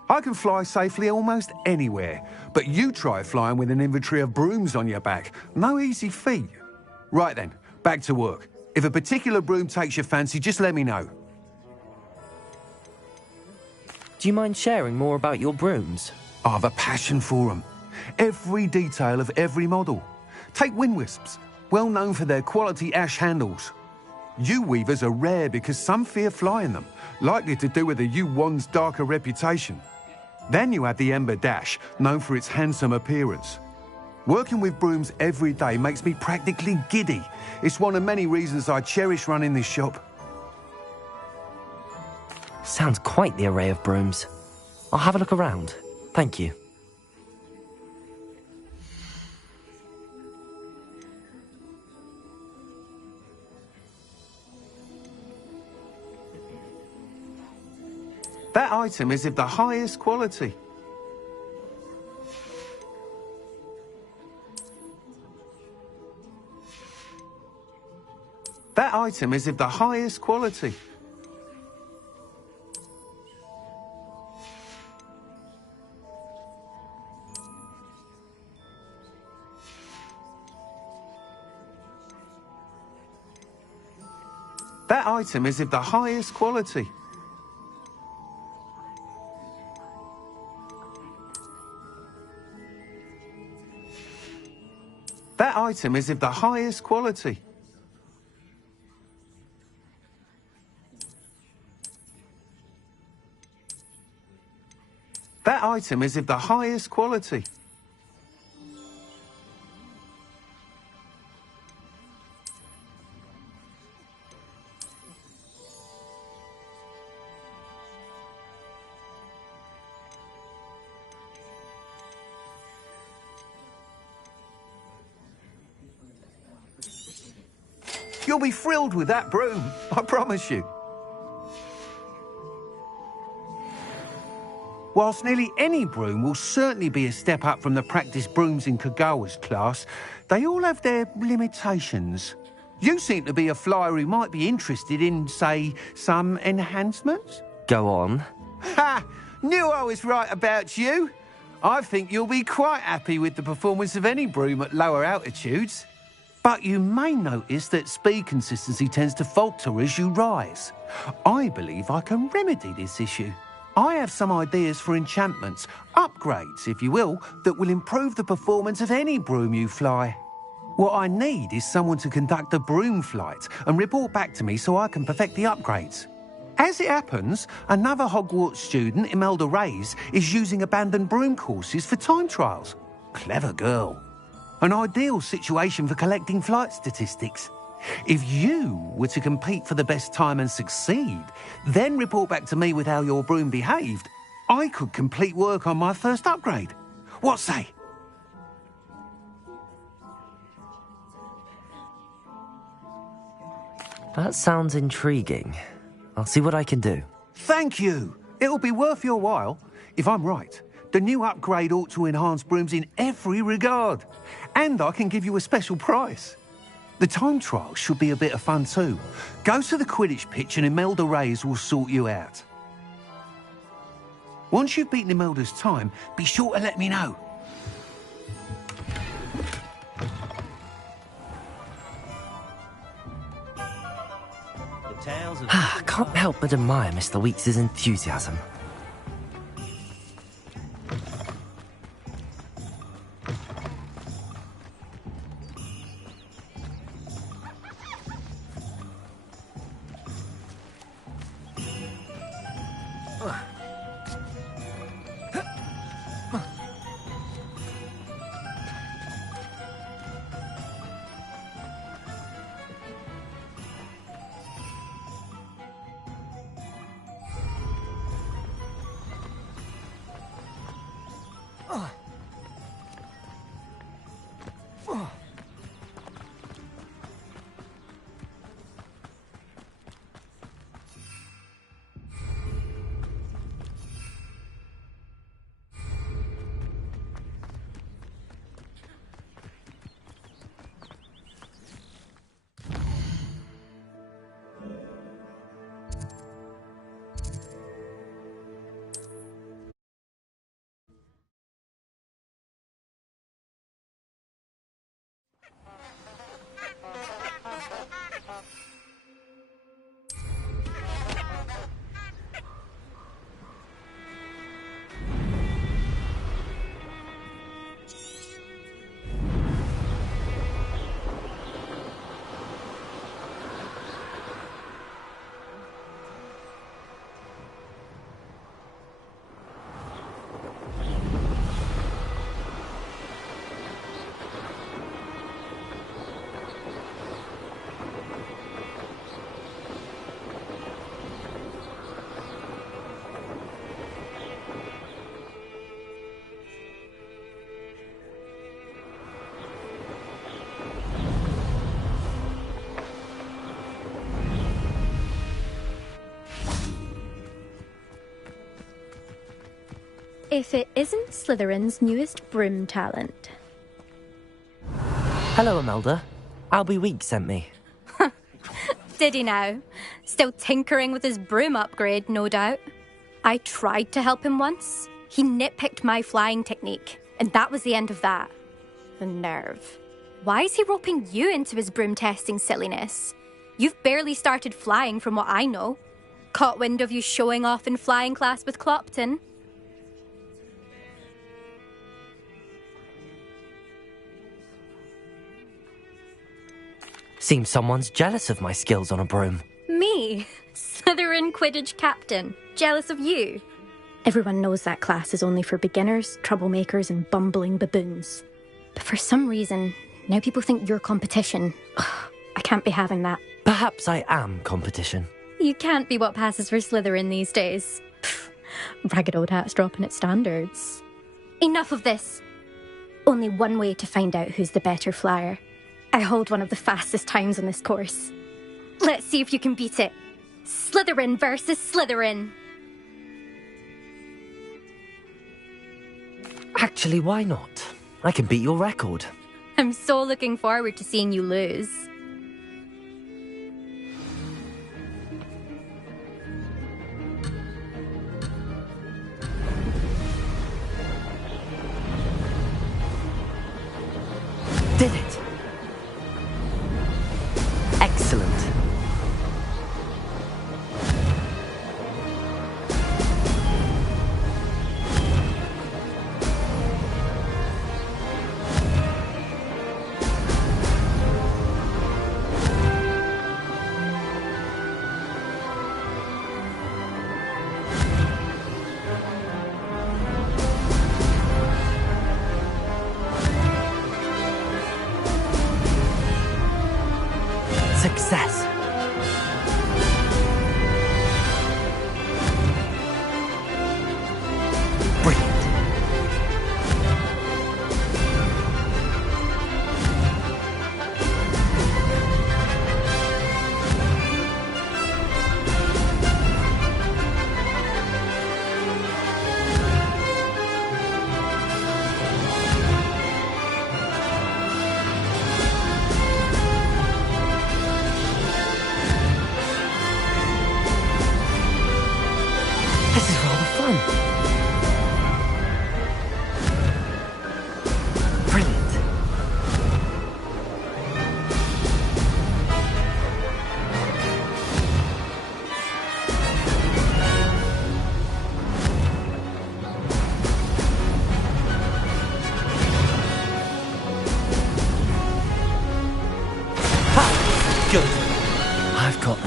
I can fly safely almost anywhere, but you try flying with an inventory of brooms on your back. No easy feat. Right then, back to work. If a particular broom takes your fancy, just let me know. Do you mind sharing more about your brooms? I've a passion for them. Every detail of every model. Take Wind Wisps, well known for their quality ash handles. U-weavers are rare because some fear flying them, likely to do with the U-wand's darker reputation. Then you have the Ember Dash, known for its handsome appearance. Working with brooms every day makes me practically giddy. It's one of many reasons I cherish running this shop. Sounds quite the array of brooms. I'll have a look around. Thank you. That item is of the highest quality. That item is of the highest quality. That item is of the highest quality. That item is of the highest quality. That item is of the highest quality. You'll be thrilled with that broom, I promise you. Whilst nearly any broom will certainly be a step up from the practice brooms in Kagawa's class, they all have their limitations. You seem to be a flyer who might be interested in, say, some enhancements? Go on. Ha! Knew I was right about you. I think you'll be quite happy with the performance of any broom at lower altitudes. But you may notice that speed consistency tends to falter as you rise. I believe I can remedy this issue. I have some ideas for enchantments, upgrades, if you will, that will improve the performance of any broom you fly. What I need is someone to conduct a broom flight and report back to me so I can perfect the upgrades. As it happens, another Hogwarts student, Imelda Reyes, is using abandoned broom courses for time trials. Clever girl. An ideal situation for collecting flight statistics. If you were to compete for the best time and succeed, then report back to me with how your broom behaved, I could complete work on my first upgrade. What say? That sounds intriguing. I'll see what I can do. Thank you. It'll be worth your while. If I'm right, the new upgrade ought to enhance brooms in every regard. And I can give you a special price. The time trial should be a bit of fun too. Go to the Quidditch pitch and Imelda Reyes will sort you out. Once you've beaten Imelda's time, be sure to let me know. Can't help but admire Mr. Weeks' enthusiasm. If it isn't Slytherin's newest broom talent. Hello, Imelda. Albie Weeks sent me. Did he now? Still tinkering with his broom upgrade, no doubt. I tried to help him once. He nitpicked my flying technique, and that was the end of that. The nerve. Why is he roping you into his broom testing silliness? You've barely started flying from what I know. Caught wind of you showing off in flying class with Clopton. Seems someone's jealous of my skills on a broom. Me? Slytherin Quidditch captain. Jealous of you? Everyone knows that class is only for beginners, troublemakers, and bumbling baboons. But for some reason, now people think you're competition. Ugh, I can't be having that. Perhaps I am competition. You can't be what passes for Slytherin these days. Pfft, ragged old hat's dropping its standards. Enough of this. Only one way to find out who's the better flyer. I hold one of the fastest times on this course. Let's see if you can beat it. Slytherin versus Slytherin. Actually, why not? I can beat your record. I'm so looking forward to seeing you lose. Did it! Excellent.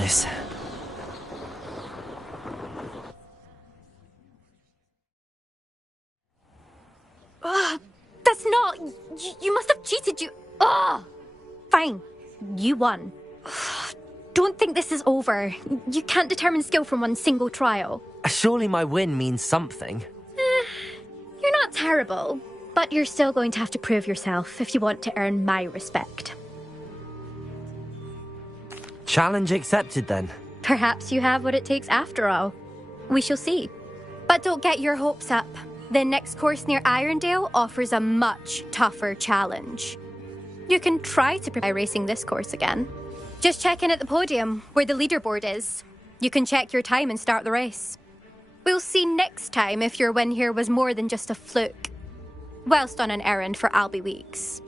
this. That's not... You must have cheated, you... Ugh! Fine. You won. Don't think this is over. You can't determine skill from one single trial. Surely my win means something. You're not terrible, but you're still going to have to prove yourself if you want to earn my respect. Challenge accepted, then. Perhaps you have what it takes after all. We shall see. But don't get your hopes up. The next course near Irondale offers a much tougher challenge. You can try to prepare racing this course again. Just check in at the podium, where the leaderboard is. You can check your time and start the race. We'll see next time if your win here was more than just a fluke. Whilst on an errand for Albie Weeks.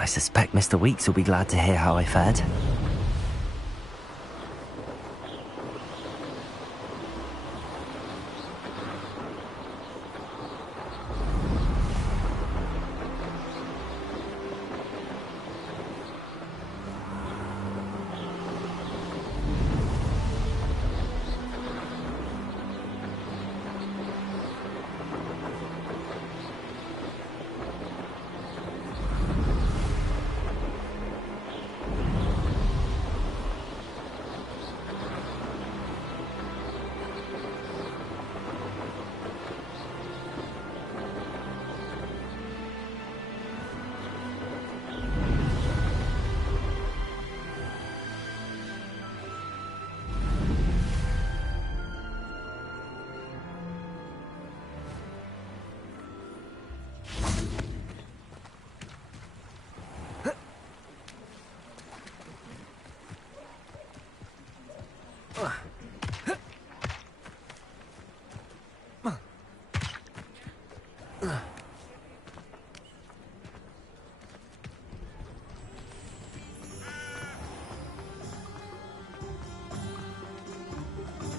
I suspect Mr. Weeks will be glad to hear how I fared.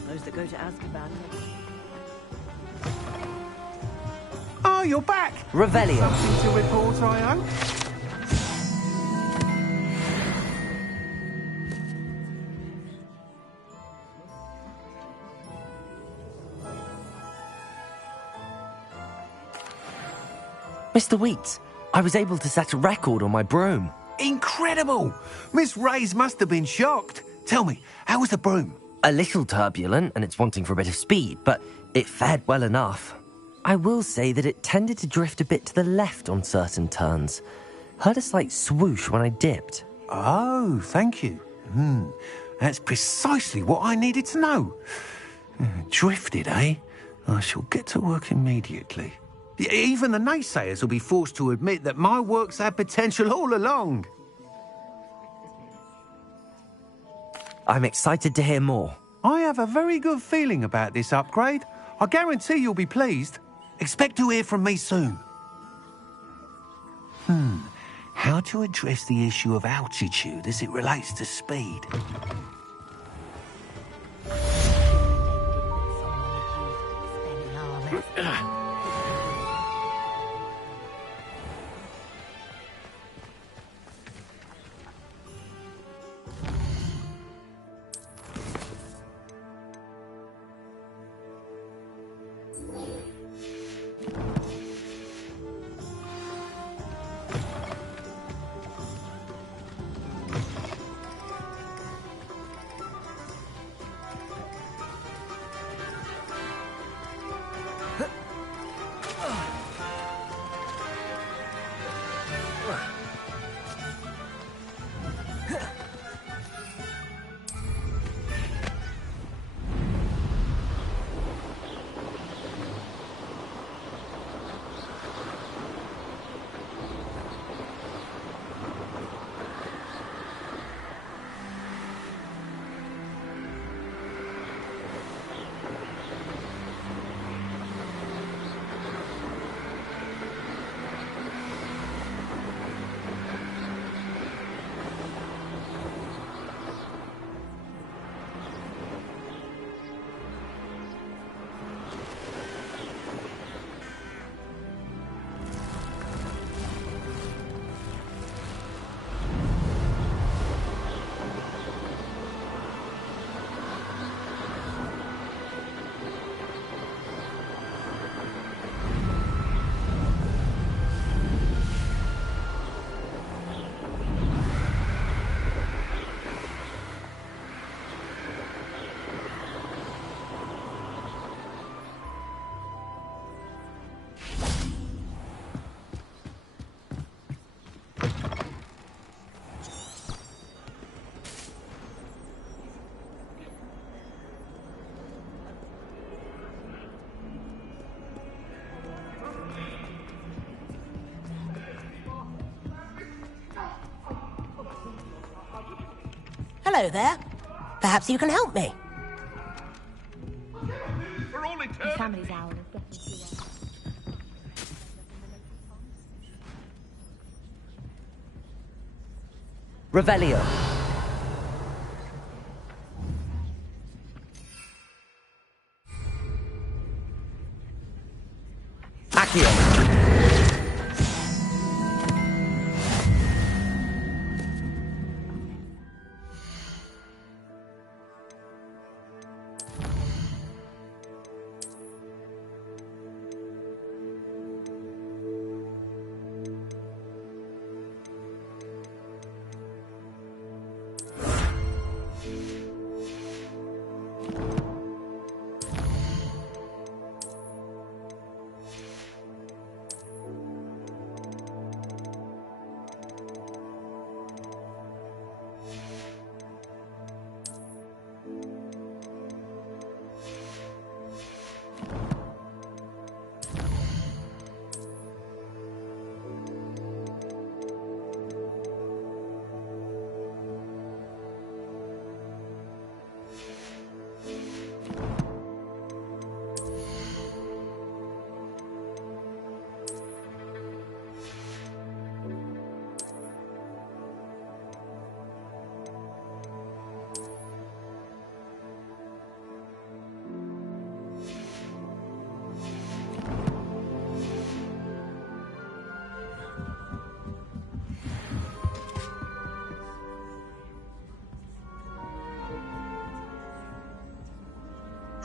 Those that go to Azkaban. Oh, you're back! Revelio. Something to report, I hope? Mr. Weeks, I was able to set a record on my broom. Incredible! Miss Reyes must have been shocked. Tell me, how was the broom? A little turbulent, and it's wanting for a bit of speed, but it fared well enough. I will say that it tended to drift a bit to the left on certain turns. Heard a slight swoosh when I dipped. Oh, thank you. That's precisely what I needed to know. Drifted, eh? I shall get to work immediately. Even the naysayers will be forced to admit that my work's had potential all along. I'm excited to hear more. I have a very good feeling about this upgrade. I guarantee you'll be pleased. Expect to hear from me soon. How to address the issue of altitude as it relates to speed? Hello there. Perhaps you can help me. Family's owl is definitely Revelio. Accio.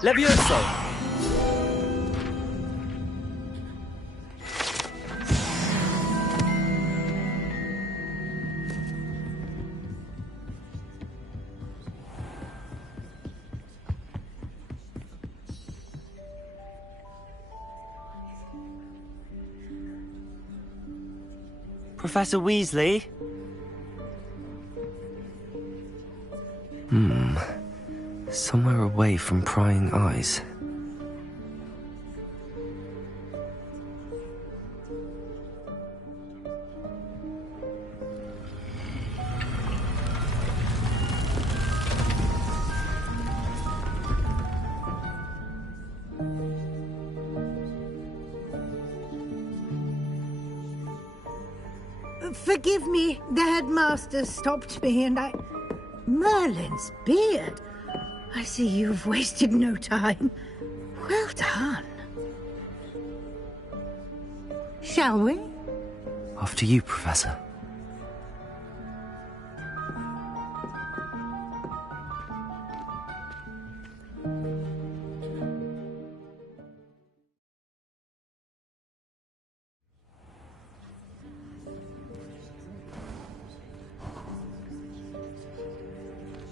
Levioso! Professor Weasley? Somewhere away from prying eyes. Forgive me, the headmaster stopped me and I... Merlin's beard. I see you've wasted no time. Well done. Shall we? After you, Professor.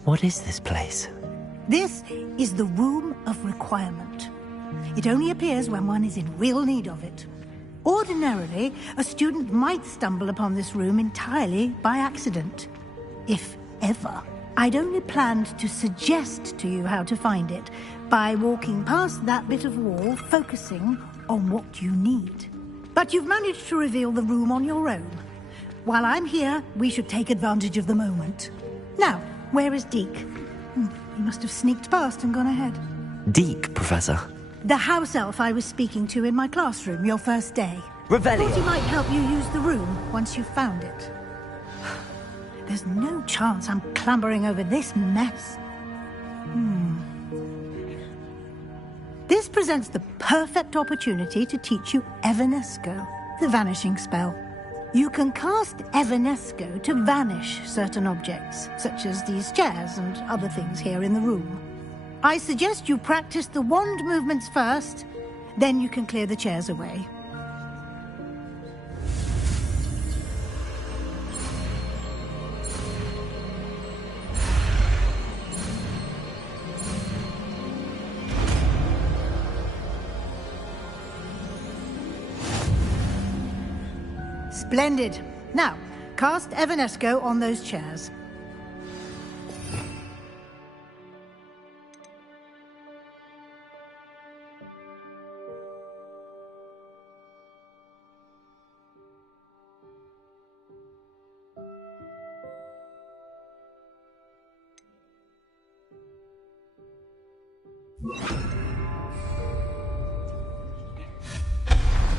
What is this place? This is the Room of Requirement. It only appears when one is in real need of it. Ordinarily, a student might stumble upon this room entirely by accident. If ever. I'd only planned to suggest to you how to find it by walking past that bit of wall, focusing on what you need. But you've managed to reveal the room on your own. While I'm here, we should take advantage of the moment. Now, where is Deke? He must have sneaked past and gone ahead. Deke, Professor. The house elf I was speaking to in my classroom your first day. Revelio. Thought he might help you use the room once you've found it. There's no chance I'm clambering over this mess. This presents the perfect opportunity to teach you Evanesco, the vanishing spell. You can cast Evanesco to vanish certain objects, such as these chairs and other things here in the room. I suggest you practice the wand movements first, then you can clear the chairs away. Splendid. Now, cast Evanesco on those chairs.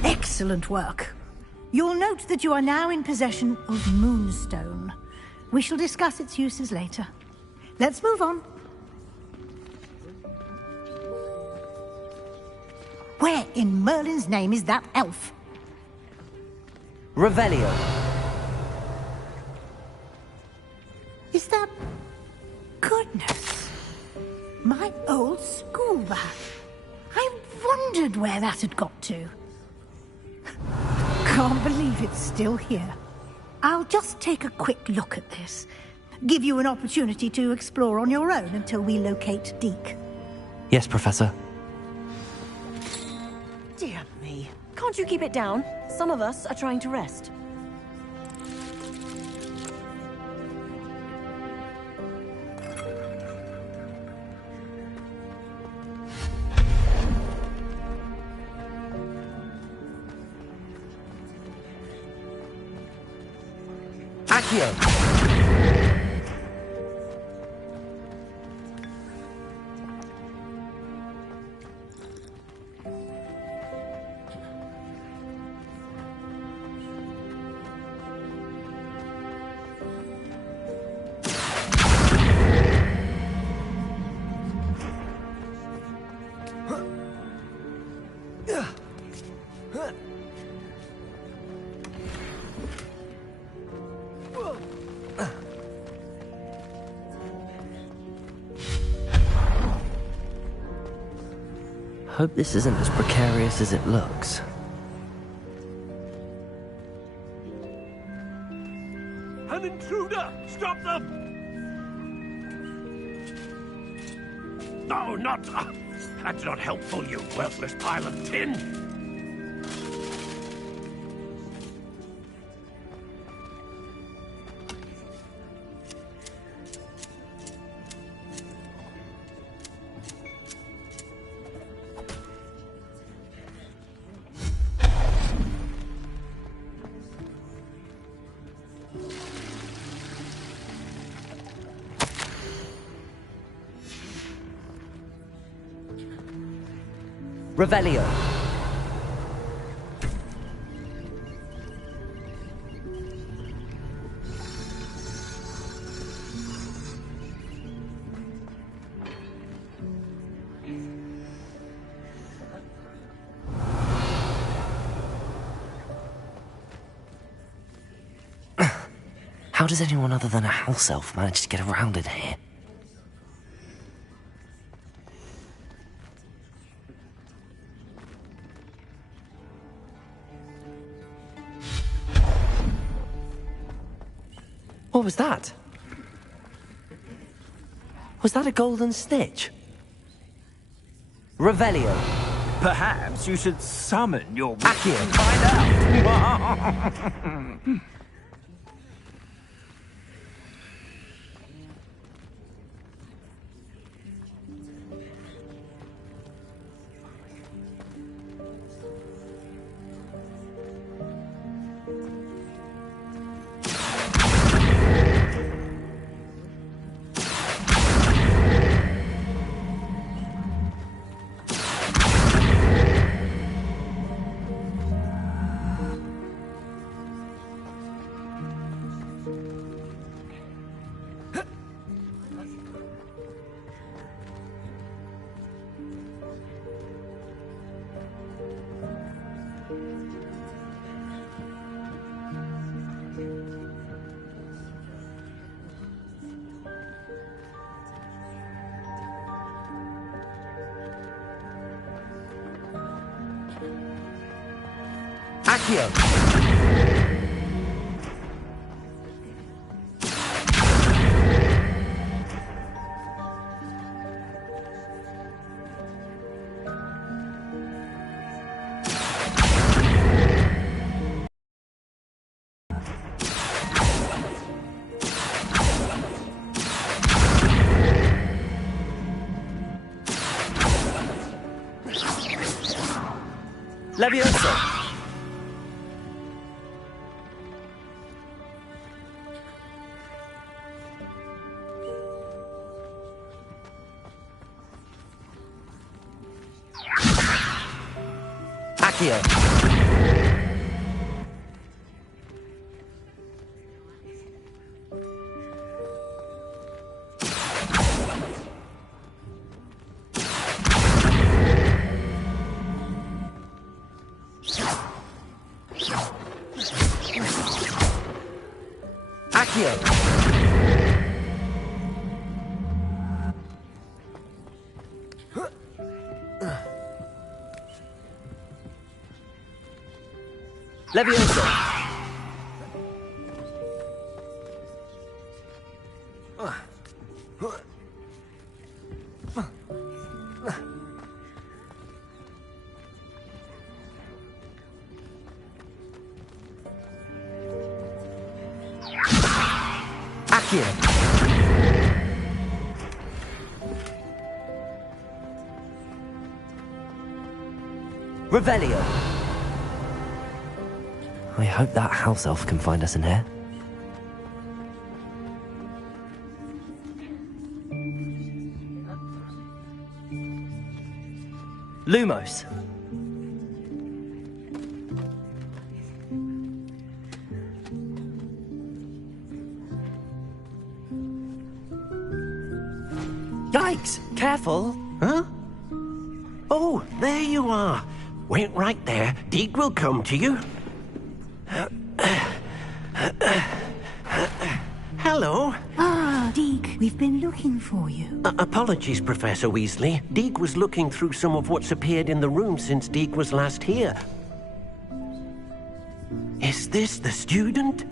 Excellent work. You'll note that you are now in possession of Moonstone. We shall discuss its uses later. Let's move on. Where in Merlin's name is that elf? Revelio. Is that... Goodness. My old school bag. I wondered where that had got to. Can't believe it's still here. I'll just take a quick look at this. Give you an opportunity to explore on your own until we locate Deke. Yes, Professor. Dear me. Can't you keep it down? Some of us are trying to rest. Accio! Hope this isn't as precarious as it looks. An intruder! Stop them! No, not... that's not helpful, you worthless pile of tin! Revelio. How does anyone other than a house elf manage to get around in here? What was that? Was that a golden snitch? Revelio. Perhaps you should summon your... Accio. and find out. Accio. Levioso. Accio. Accio. Levioso. Accio. Revelio. I hope that house elf can find us in here. Lumos. Yikes! Careful! Huh? Oh, there you are. Wait right there. Deke will come to you. Hello. Ah, Deke, we've been looking for you. Apologies, Professor Weasley. Deke was looking through some of what's appeared in the room since Deke was last here. Is this the student?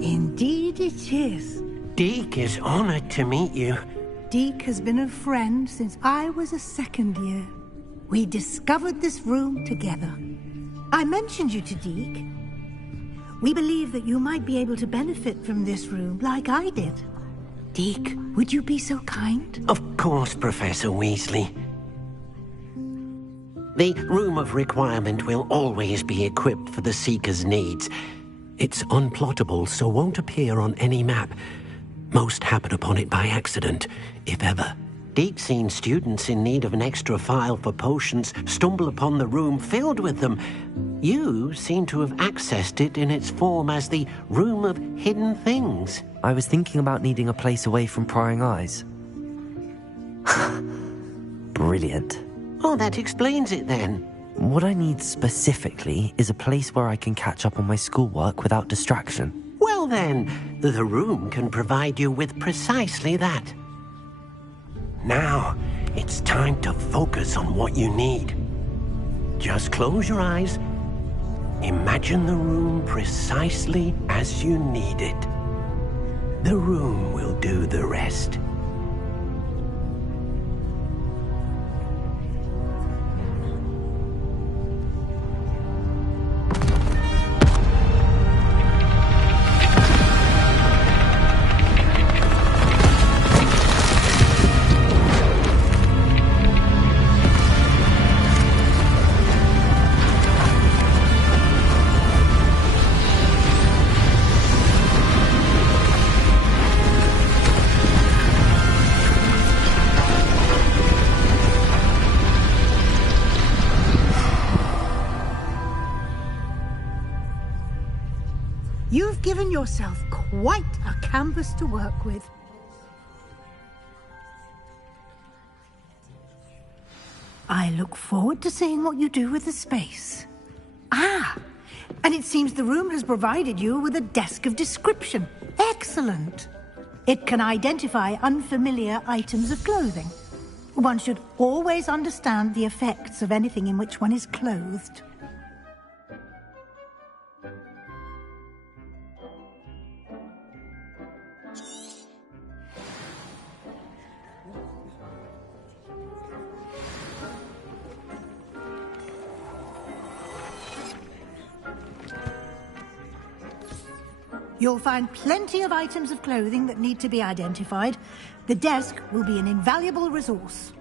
Indeed it is. Deke is honored to meet you. Deke has been a friend since I was a second year. We discovered this room together. I mentioned you to Deke. We believe that you might be able to benefit from this room like I did. Deke, would you be so kind? Of course, Professor Weasley. The Room of Requirement will always be equipped for the Seeker's needs. It's unplottable, so won't appear on any map. Most happen upon it by accident, if ever. Deke's seen students in need of an extra file for potions stumble upon the room filled with them. You seem to have accessed it in its form as the Room of Hidden Things. I was thinking about needing a place away from prying eyes. Brilliant. Oh, that explains it then. What I need specifically is a place where I can catch up on my schoolwork without distraction. Well then, the room can provide you with precisely that. Now, it's time to focus on what you need. Just close your eyes. Imagine the room precisely as you need it. The room will do the rest. You've given yourself quite a canvas to work with. I look forward to seeing what you do with the space. Ah, and it seems the room has provided you with a desk of description. Excellent. It can identify unfamiliar items of clothing. One should always understand the effects of anything in which one is clothed. You'll find plenty of items of clothing that need to be identified. The desk will be an invaluable resource.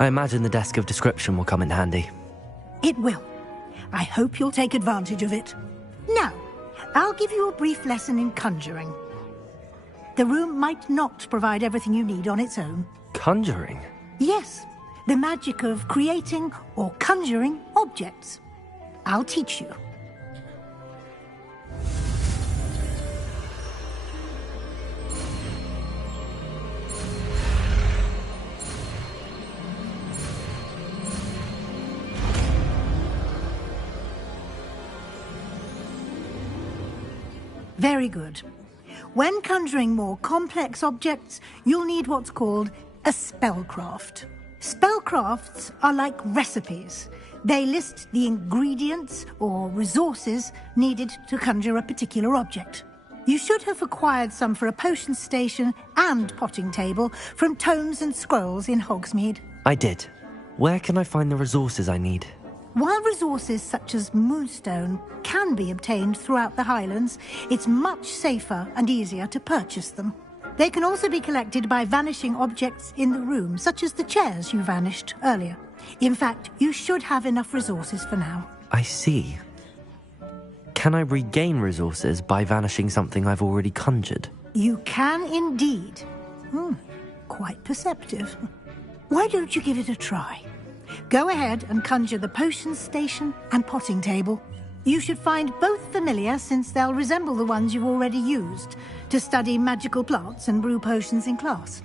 I imagine the desk of description will come in handy. It will. I hope you'll take advantage of it. Now, I'll give you a brief lesson in conjuring. The room might not provide everything you need on its own. Conjuring? Yes, the magic of creating or conjuring objects. I'll teach you. Very good. When conjuring more complex objects, you'll need what's called a spellcraft. Spellcrafts are like recipes. They list the ingredients or resources needed to conjure a particular object. You should have acquired some for a potion station and potting table from tomes and scrolls in Hogsmeade. I did. Where can I find the resources I need? While resources such as moonstone can be obtained throughout the Highlands, it's much safer and easier to purchase them. They can also be collected by vanishing objects in the room, such as the chairs you vanished earlier. In fact, you should have enough resources for now. I see. Can I regain resources by vanishing something I've already conjured? You can indeed. Quite perceptive. Why don't you give it a try? Go ahead and conjure the potion station and potting table. You should find both familiar, since they'll resemble the ones you've already used to study magical plants and brew potions in class.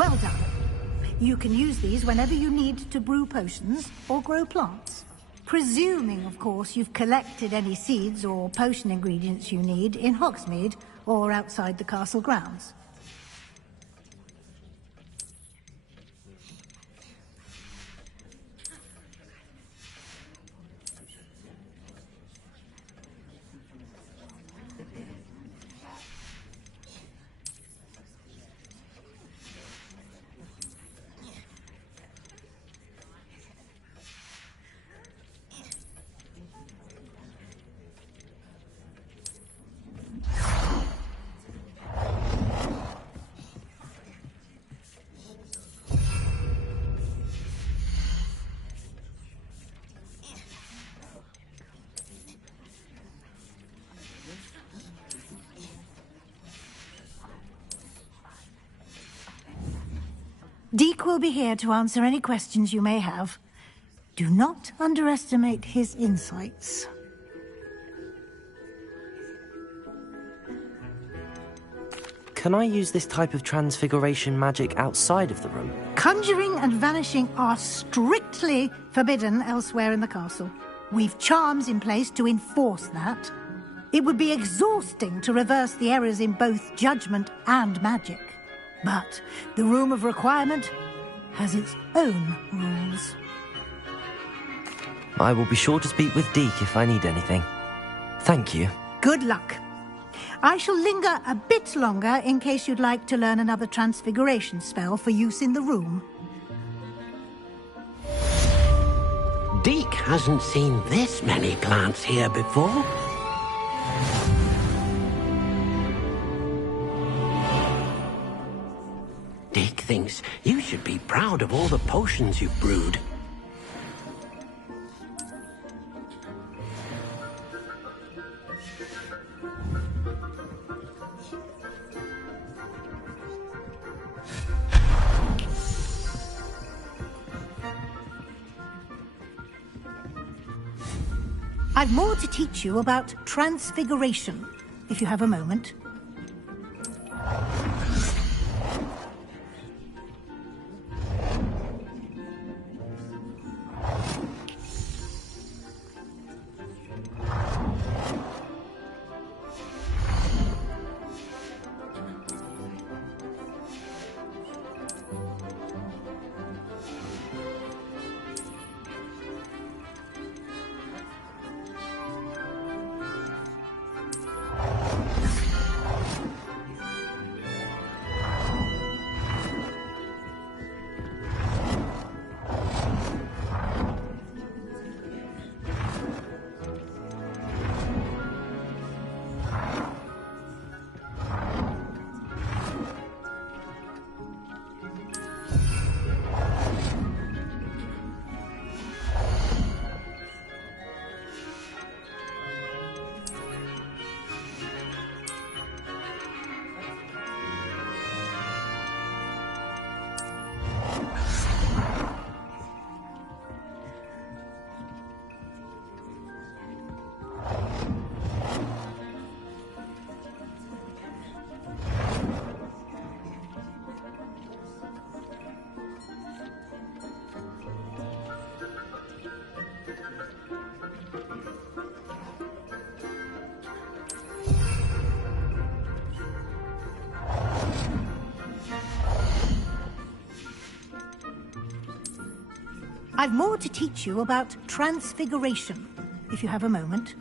Well done. You can use these whenever you need to brew potions or grow plants. Presuming, of course, you've collected any seeds or potion ingredients you need in Hogsmeade or outside the castle grounds. Deke will be here to answer any questions you may have. Do not underestimate his insights. Can I use this type of transfiguration magic outside of the room? Conjuring and vanishing are strictly forbidden elsewhere in the castle. We've charms in place to enforce that. It would be exhausting to reverse the errors in both judgment and magic. But the Room of Requirement has its own rules. I will be sure to speak with Deke if I need anything. Thank you. Good luck. I shall linger a bit longer in case you'd like to learn another transfiguration spell for use in the room. Deke hasn't seen this many plants here before. Deke thinks you should be proud of all the potions you've brewed. I've more to teach you about transfiguration, if you have a moment. I've more to teach you about transfiguration, if you have a moment.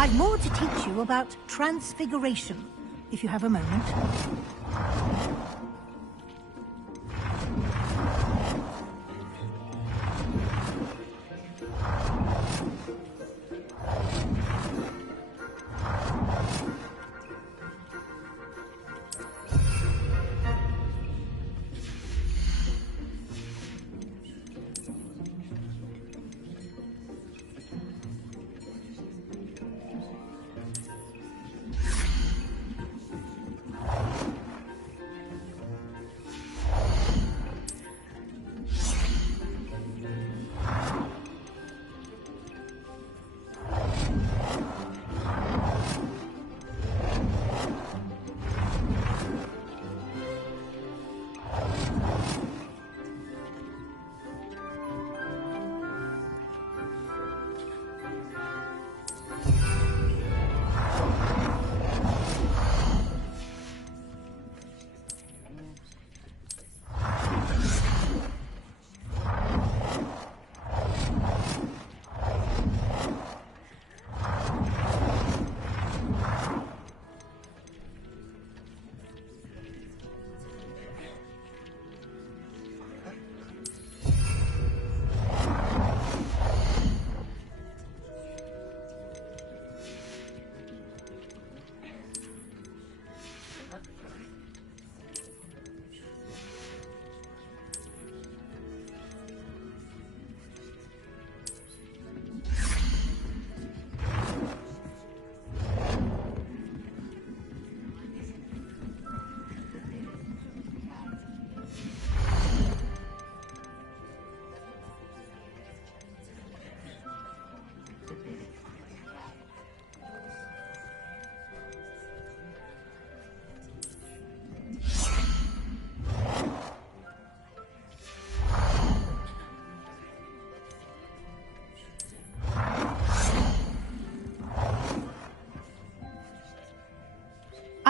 I've more to teach you about transfiguration, if you have a moment.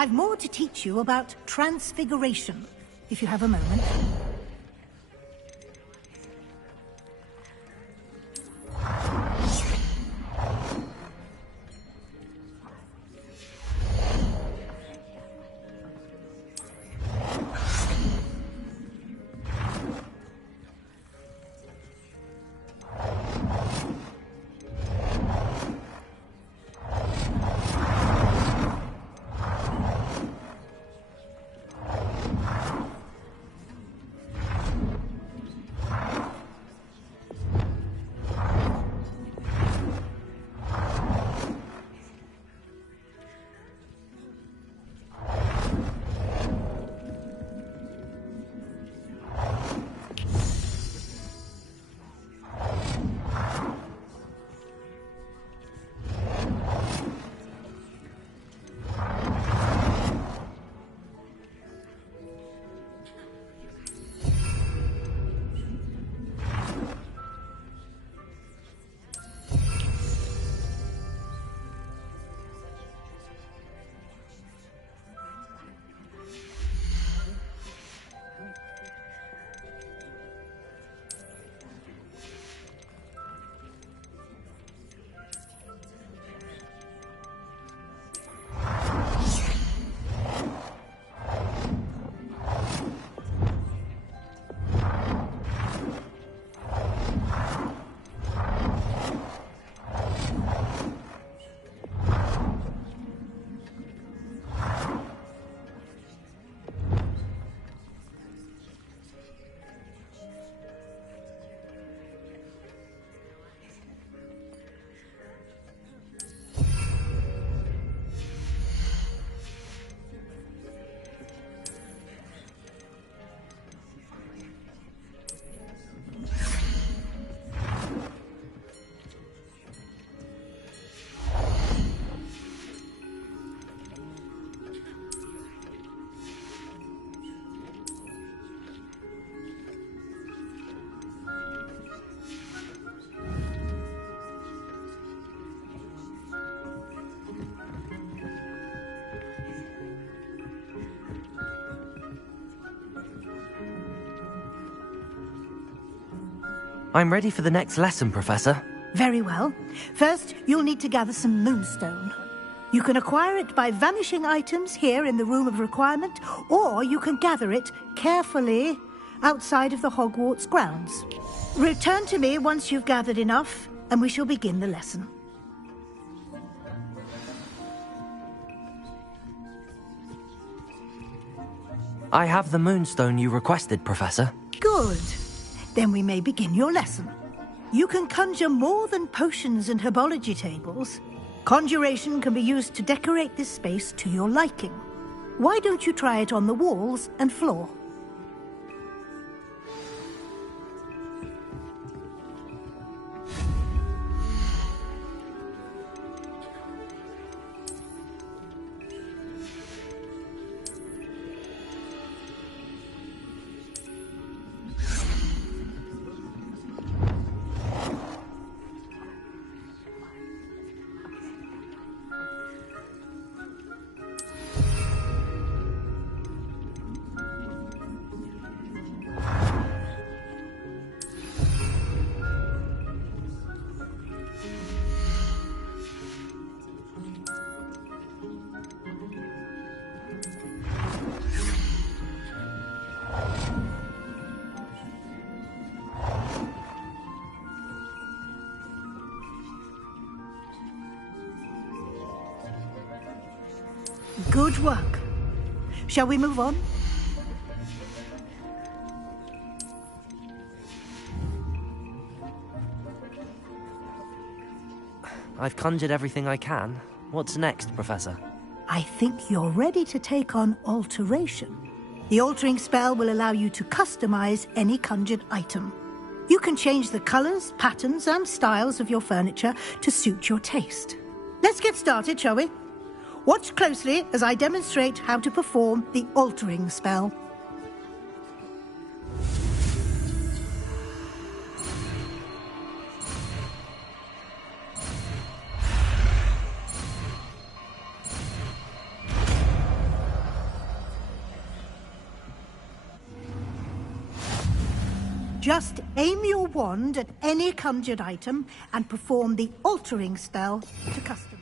I've more to teach you about transfiguration, if you have a moment. I'm ready for the next lesson, Professor. Very well. First, you'll need to gather some moonstone. You can acquire it by vanishing items here in the Room of Requirement, or you can gather it carefully outside of the Hogwarts grounds. Return to me once you've gathered enough, and we shall begin the lesson. I have the moonstone you requested, Professor. Good. Then we may begin your lesson. You can conjure more than potions and herbology tables. Conjuration can be used to decorate this space to your liking. Why don't you try it on the walls and floor? Good work. Shall we move on? I've conjured everything I can. What's next, Professor? I think you're ready to take on alteration. The altering spell will allow you to customize any conjured item. You can change the colors, patterns, and styles of your furniture to suit your taste. Let's get started, shall we? Watch closely as I demonstrate how to perform the altering spell. Just aim your wand at any conjured item and perform the altering spell to custom.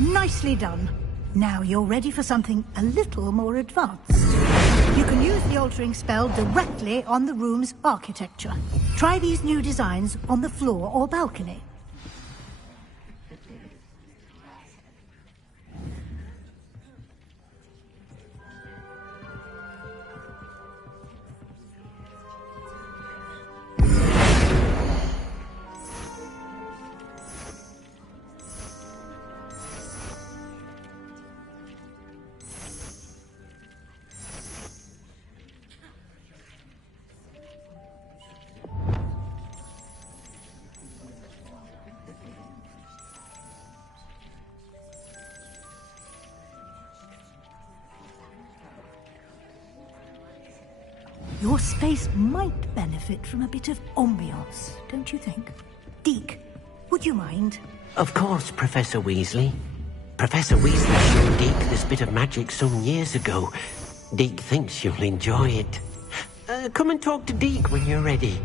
Nicely done. Now you're ready for something a little more advanced. You can use the altering spell directly on the room's architecture. Try these new designs on the floor or balcony. Your space might benefit from a bit of ambiance, don't you think? Deke, would you mind? Of course, Professor Weasley. Professor Weasley showed Deke this bit of magic some years ago. Deke thinks you'll enjoy it. Come and talk to Deke when you're ready.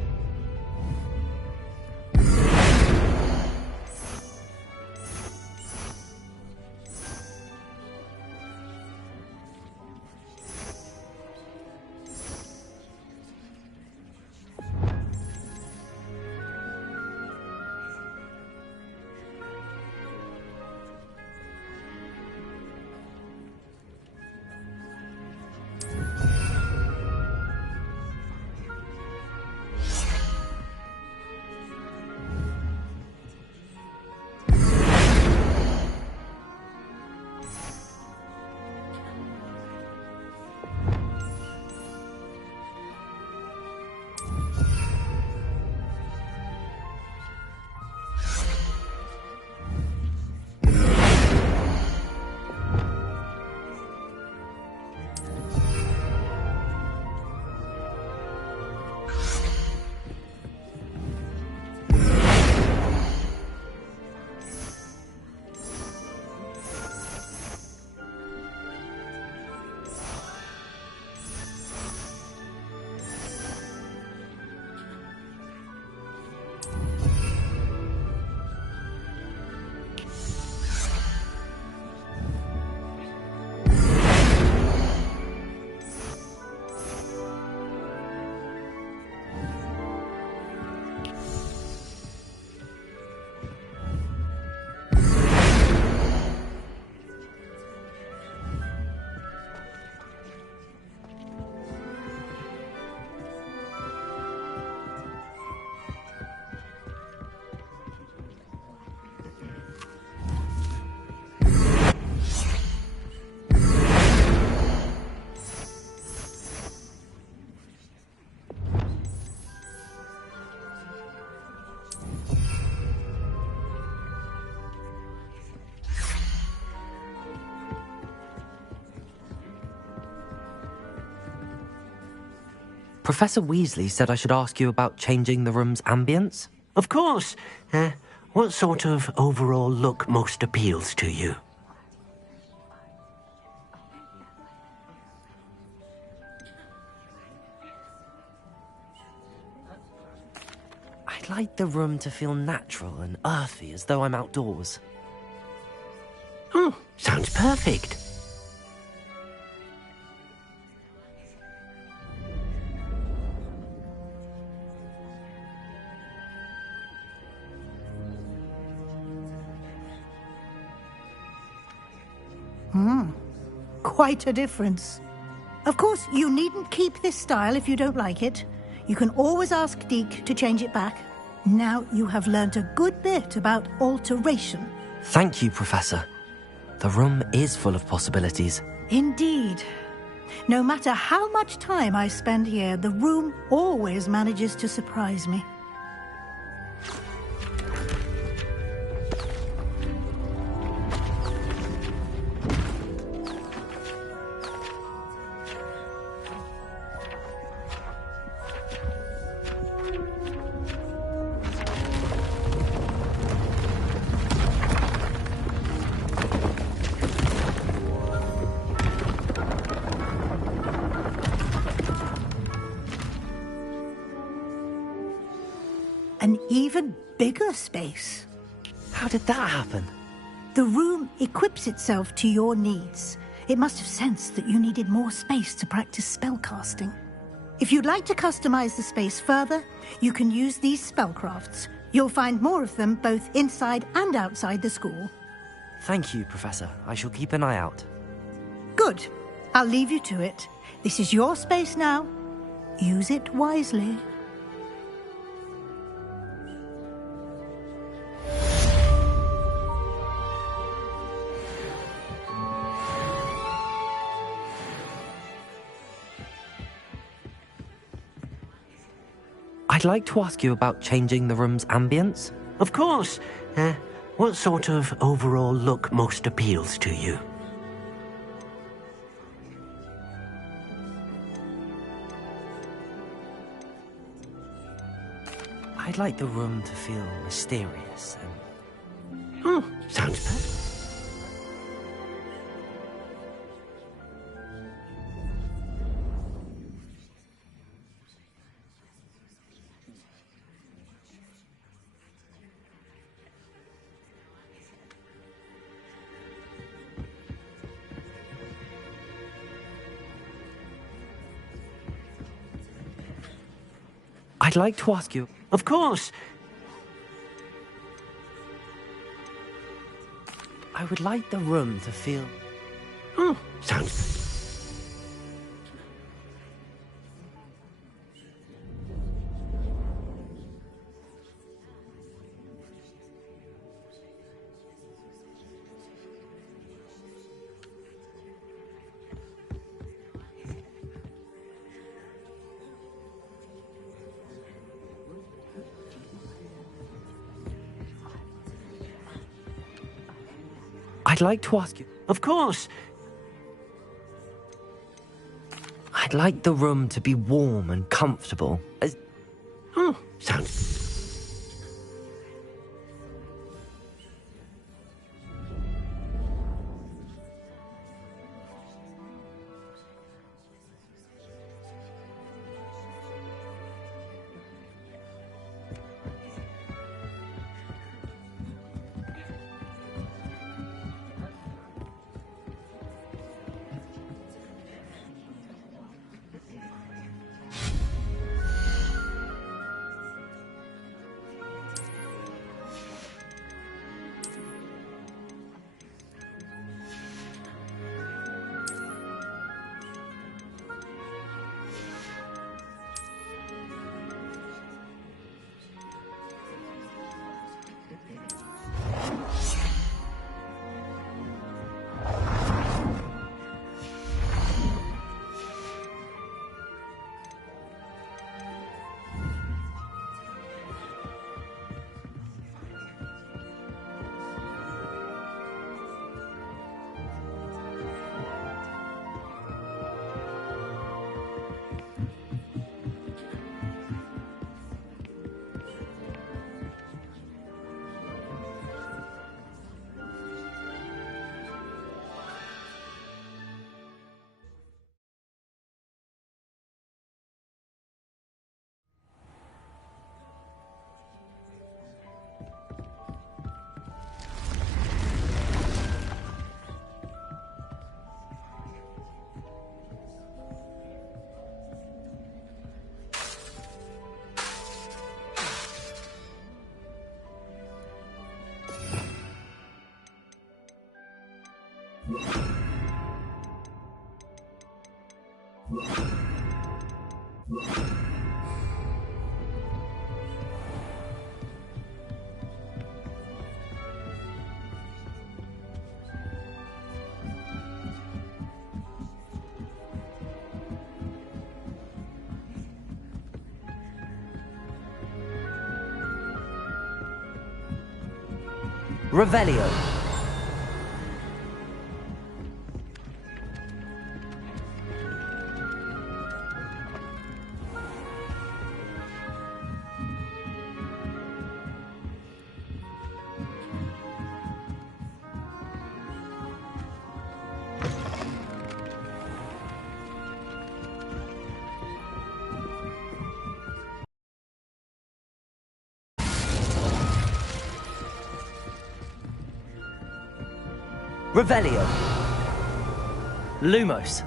Professor Weasley said I should ask you about changing the room's ambience? Of course. What sort of overall look most appeals to you? I'd like the room to feel natural and earthy, as though I'm outdoors. Oh, sounds perfect. Quite a difference. Of course, you needn't keep this style if you don't like it. You can always ask Deke to change it back. Now you have learnt a good bit about alteration. Thank you, Professor. The room is full of possibilities. Indeed. No matter how much time I spend here, the room always manages to surprise me. An even bigger space. How did that happen? The room equips itself to your needs. It must have sensed that you needed more space to practice spellcasting. If you'd like to customize the space further, you can use these spellcrafts. You'll find more of them both inside and outside the school. Thank you, Professor. I shall keep an eye out. Good. I'll leave you to it. This is your space now. Use it wisely. I'd like to ask you about changing the room's ambience. Of course. What sort of overall look most appeals to you? like the room to feel mysterious and... Oh, sounds perfect. I'd like to ask you... Of course. I would like the room to feel... Oh, sounds... I'd like to ask you... Of course. I'd like the room to be warm and comfortable. Oh, sounds... Revelio. Revelio. Lumos.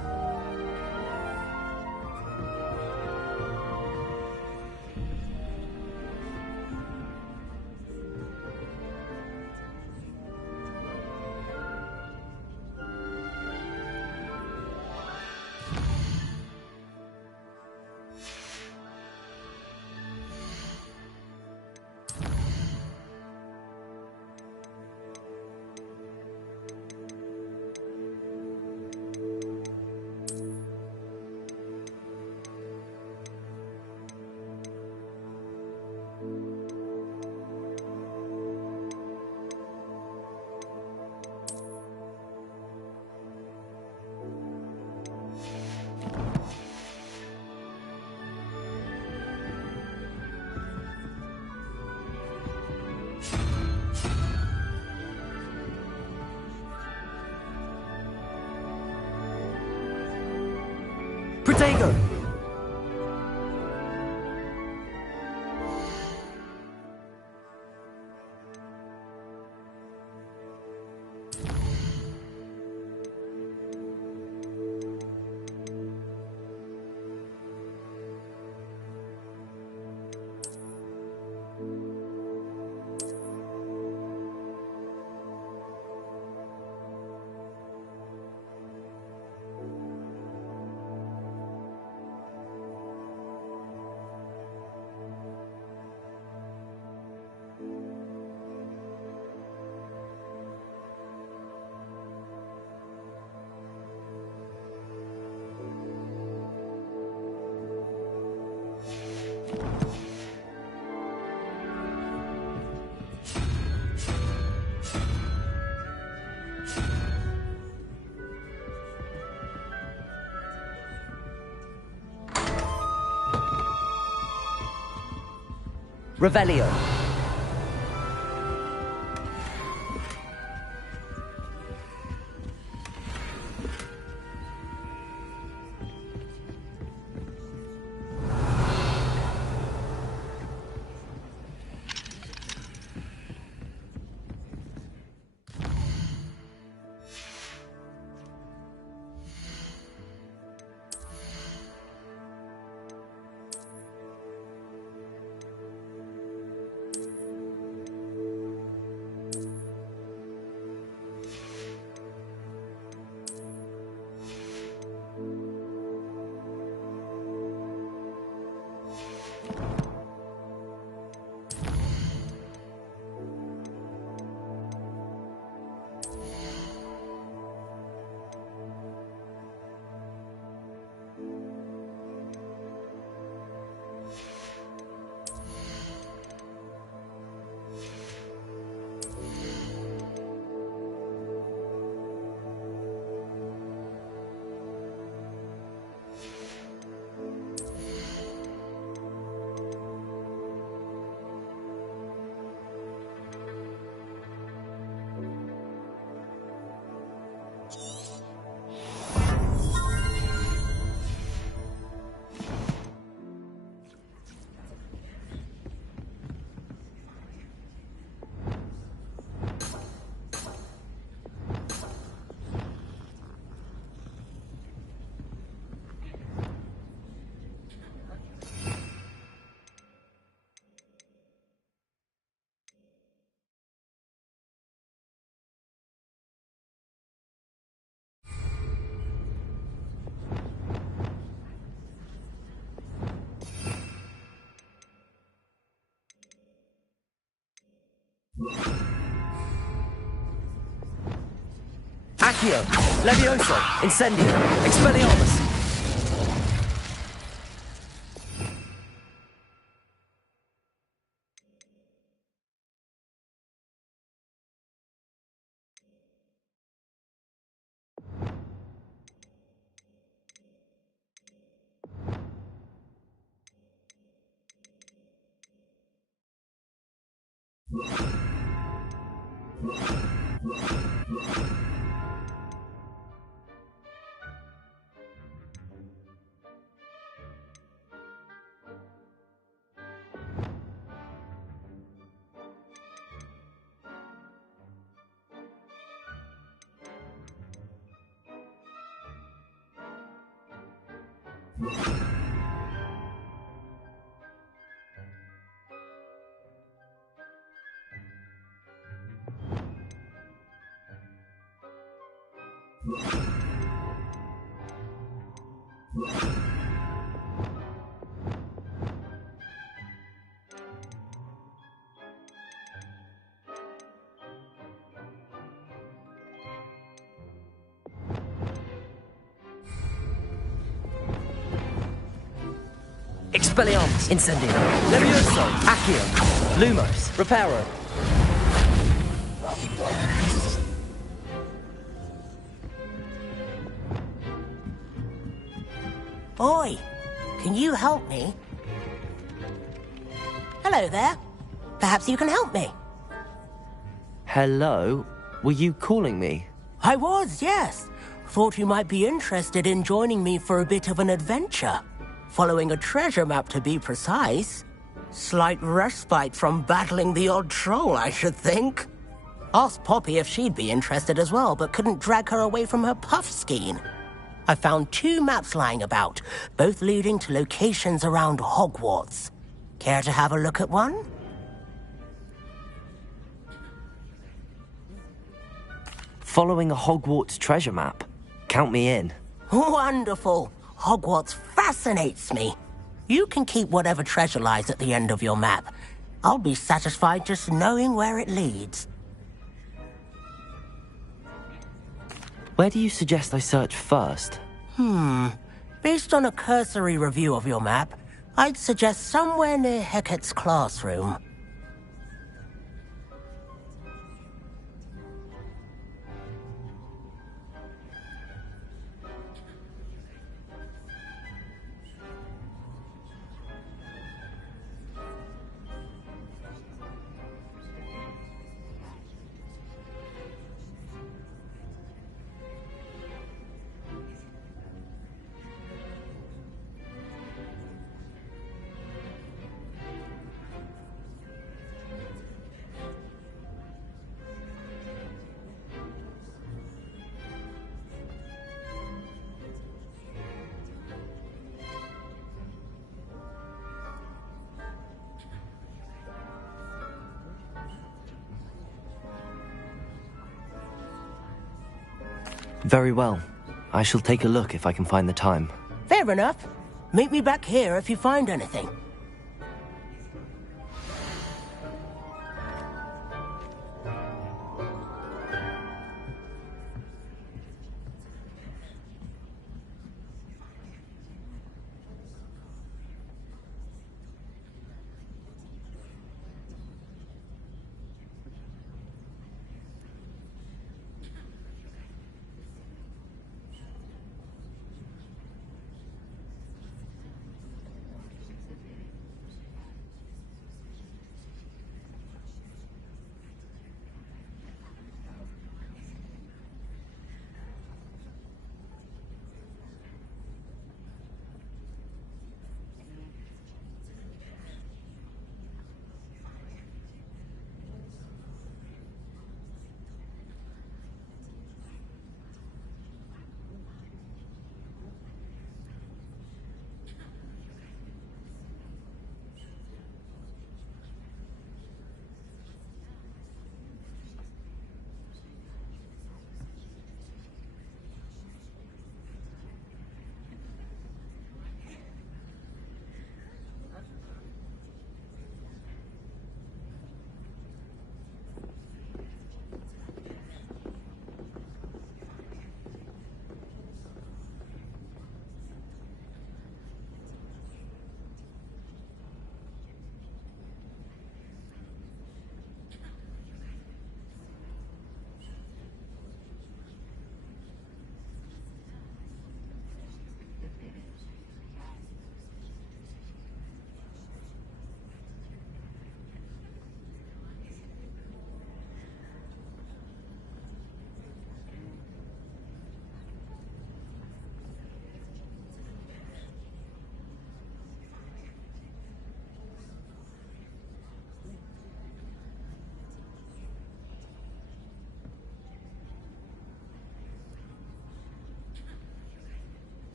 Stego! Revelio. Accio, Levioso, Incendio, Expelliarmus. Expelliarmus, Incendio, Levioso, Accio, Lumos, Reparo. Oi, can you help me? Hello there. Perhaps you can help me. Hello? Were you calling me? I was, yes. Thought you might be interested in joining me for a bit of an adventure. Following a treasure map, to be precise. Slight respite from battling the odd troll, I should think. Asked Poppy if she'd be interested as well, but couldn't drag her away from her puff skein. I found 2 maps lying about, both leading to locations around Hogwarts. Care to have a look at one? Following a Hogwarts treasure map. Count me in. Wonderful. Hogwarts fascinates me. You can keep whatever treasure lies at the end of your map. I'll be satisfied just knowing where it leads. Where do you suggest I search first? Based on a cursory review of your map, I'd suggest somewhere near Hecat's classroom. Very well. I shall take a look if I can find the time. Fair enough. Meet me back here if you find anything.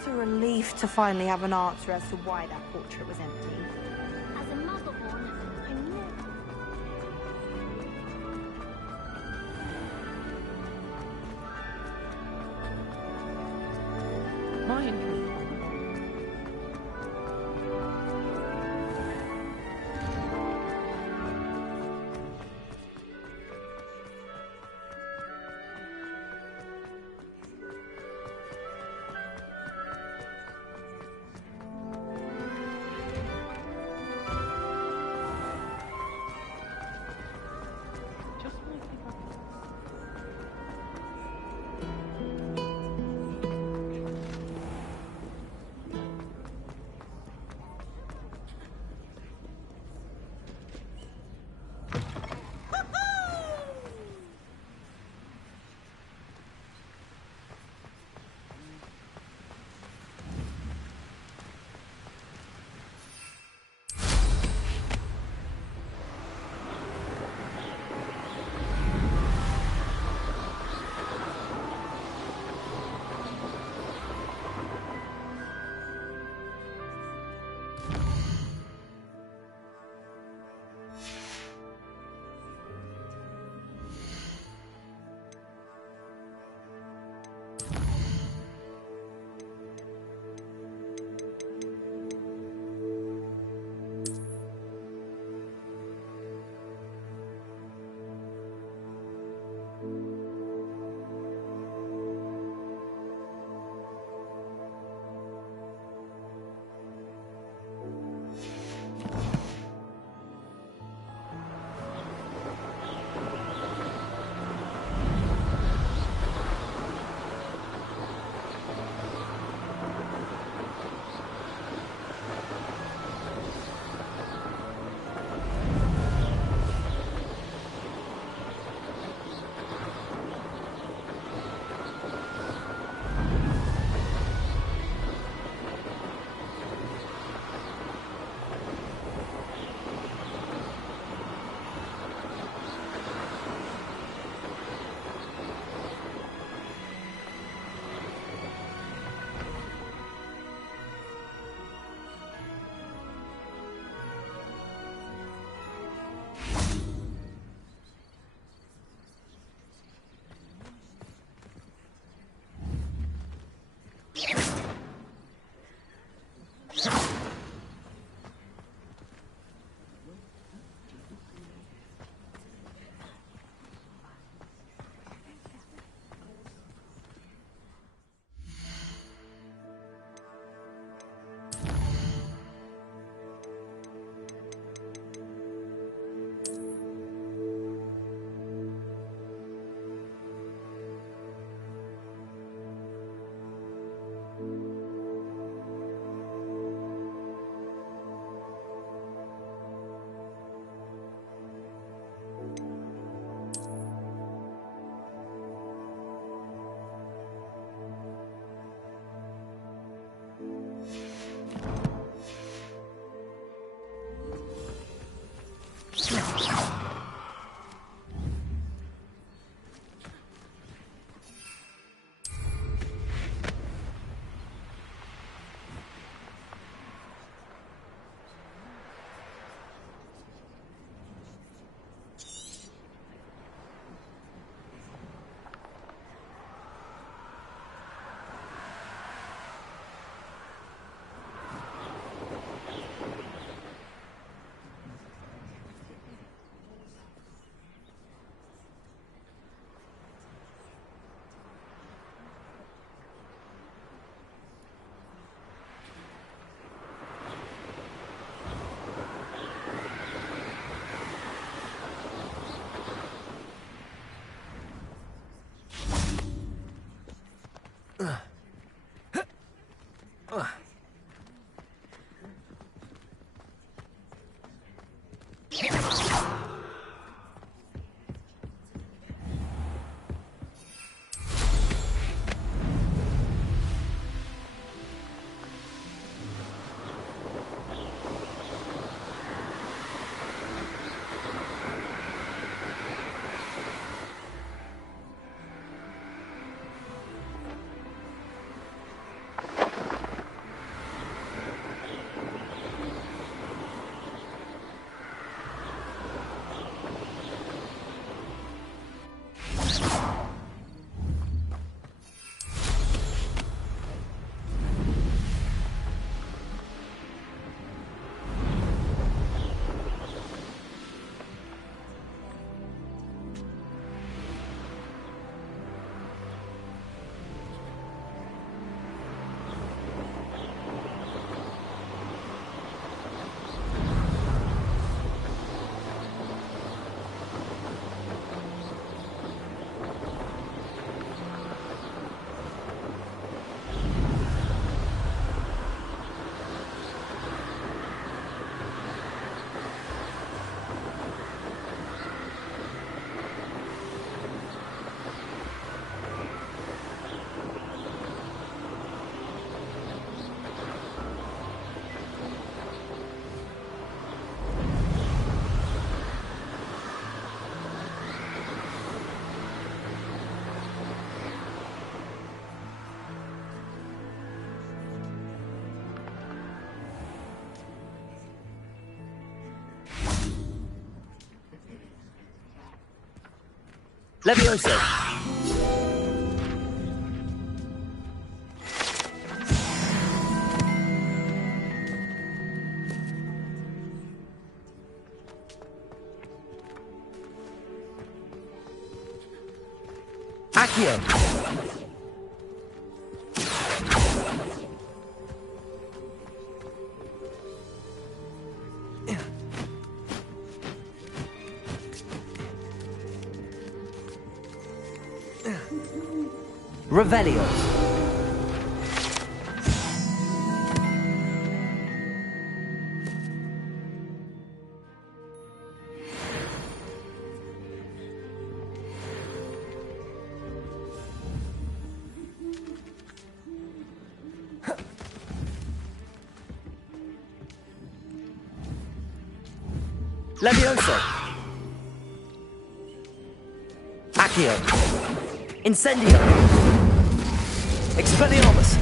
It's a relief to finally have an answer as to why that portrait was empty. As a Muggleborn, I knew. Levioso! Accio! Revelio. Levioso. Accio. Incendio. Expelliarmus!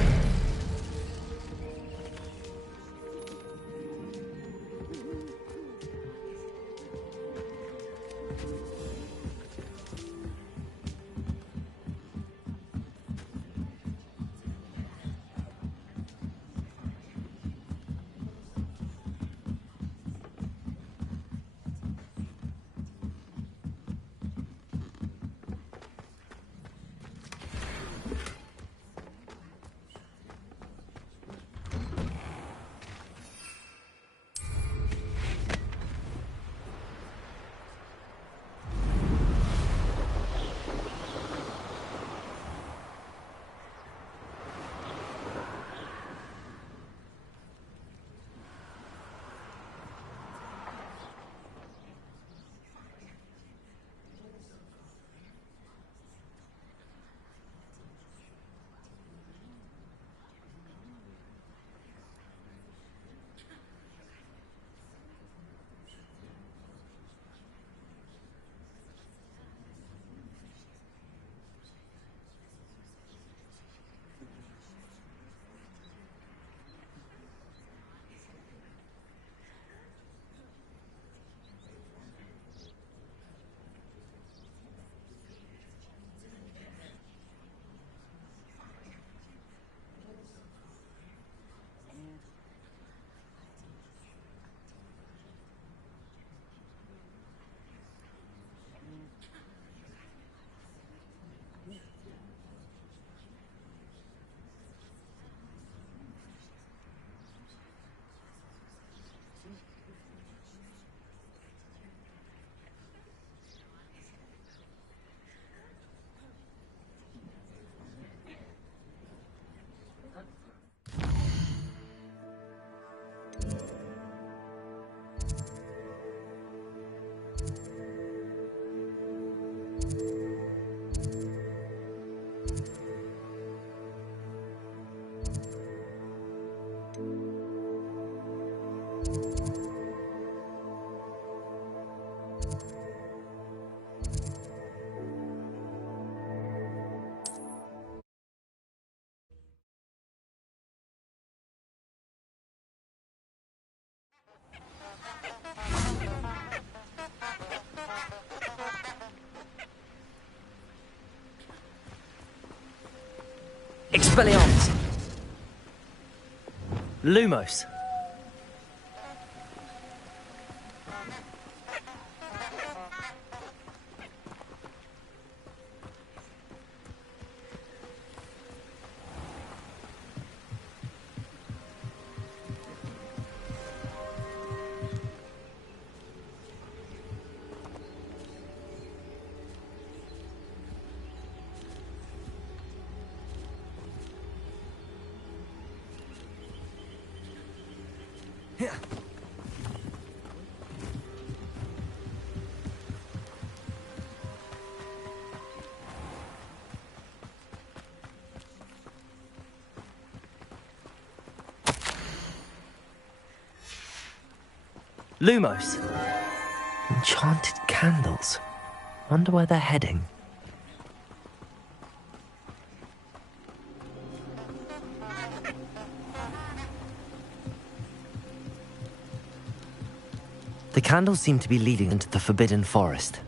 Expelliarmus. Lumos. Lumos. Enchanted candles. Wonder where they're heading. The candles seem to be leading into the Forbidden Forest.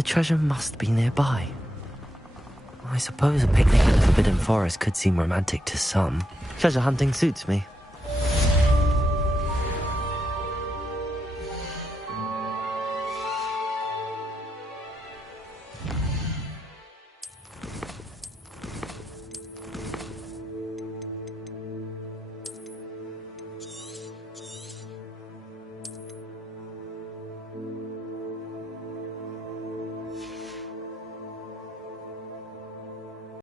The treasure must be nearby. I suppose a picnic in the Forbidden Forest could seem romantic to some. Treasure hunting suits me.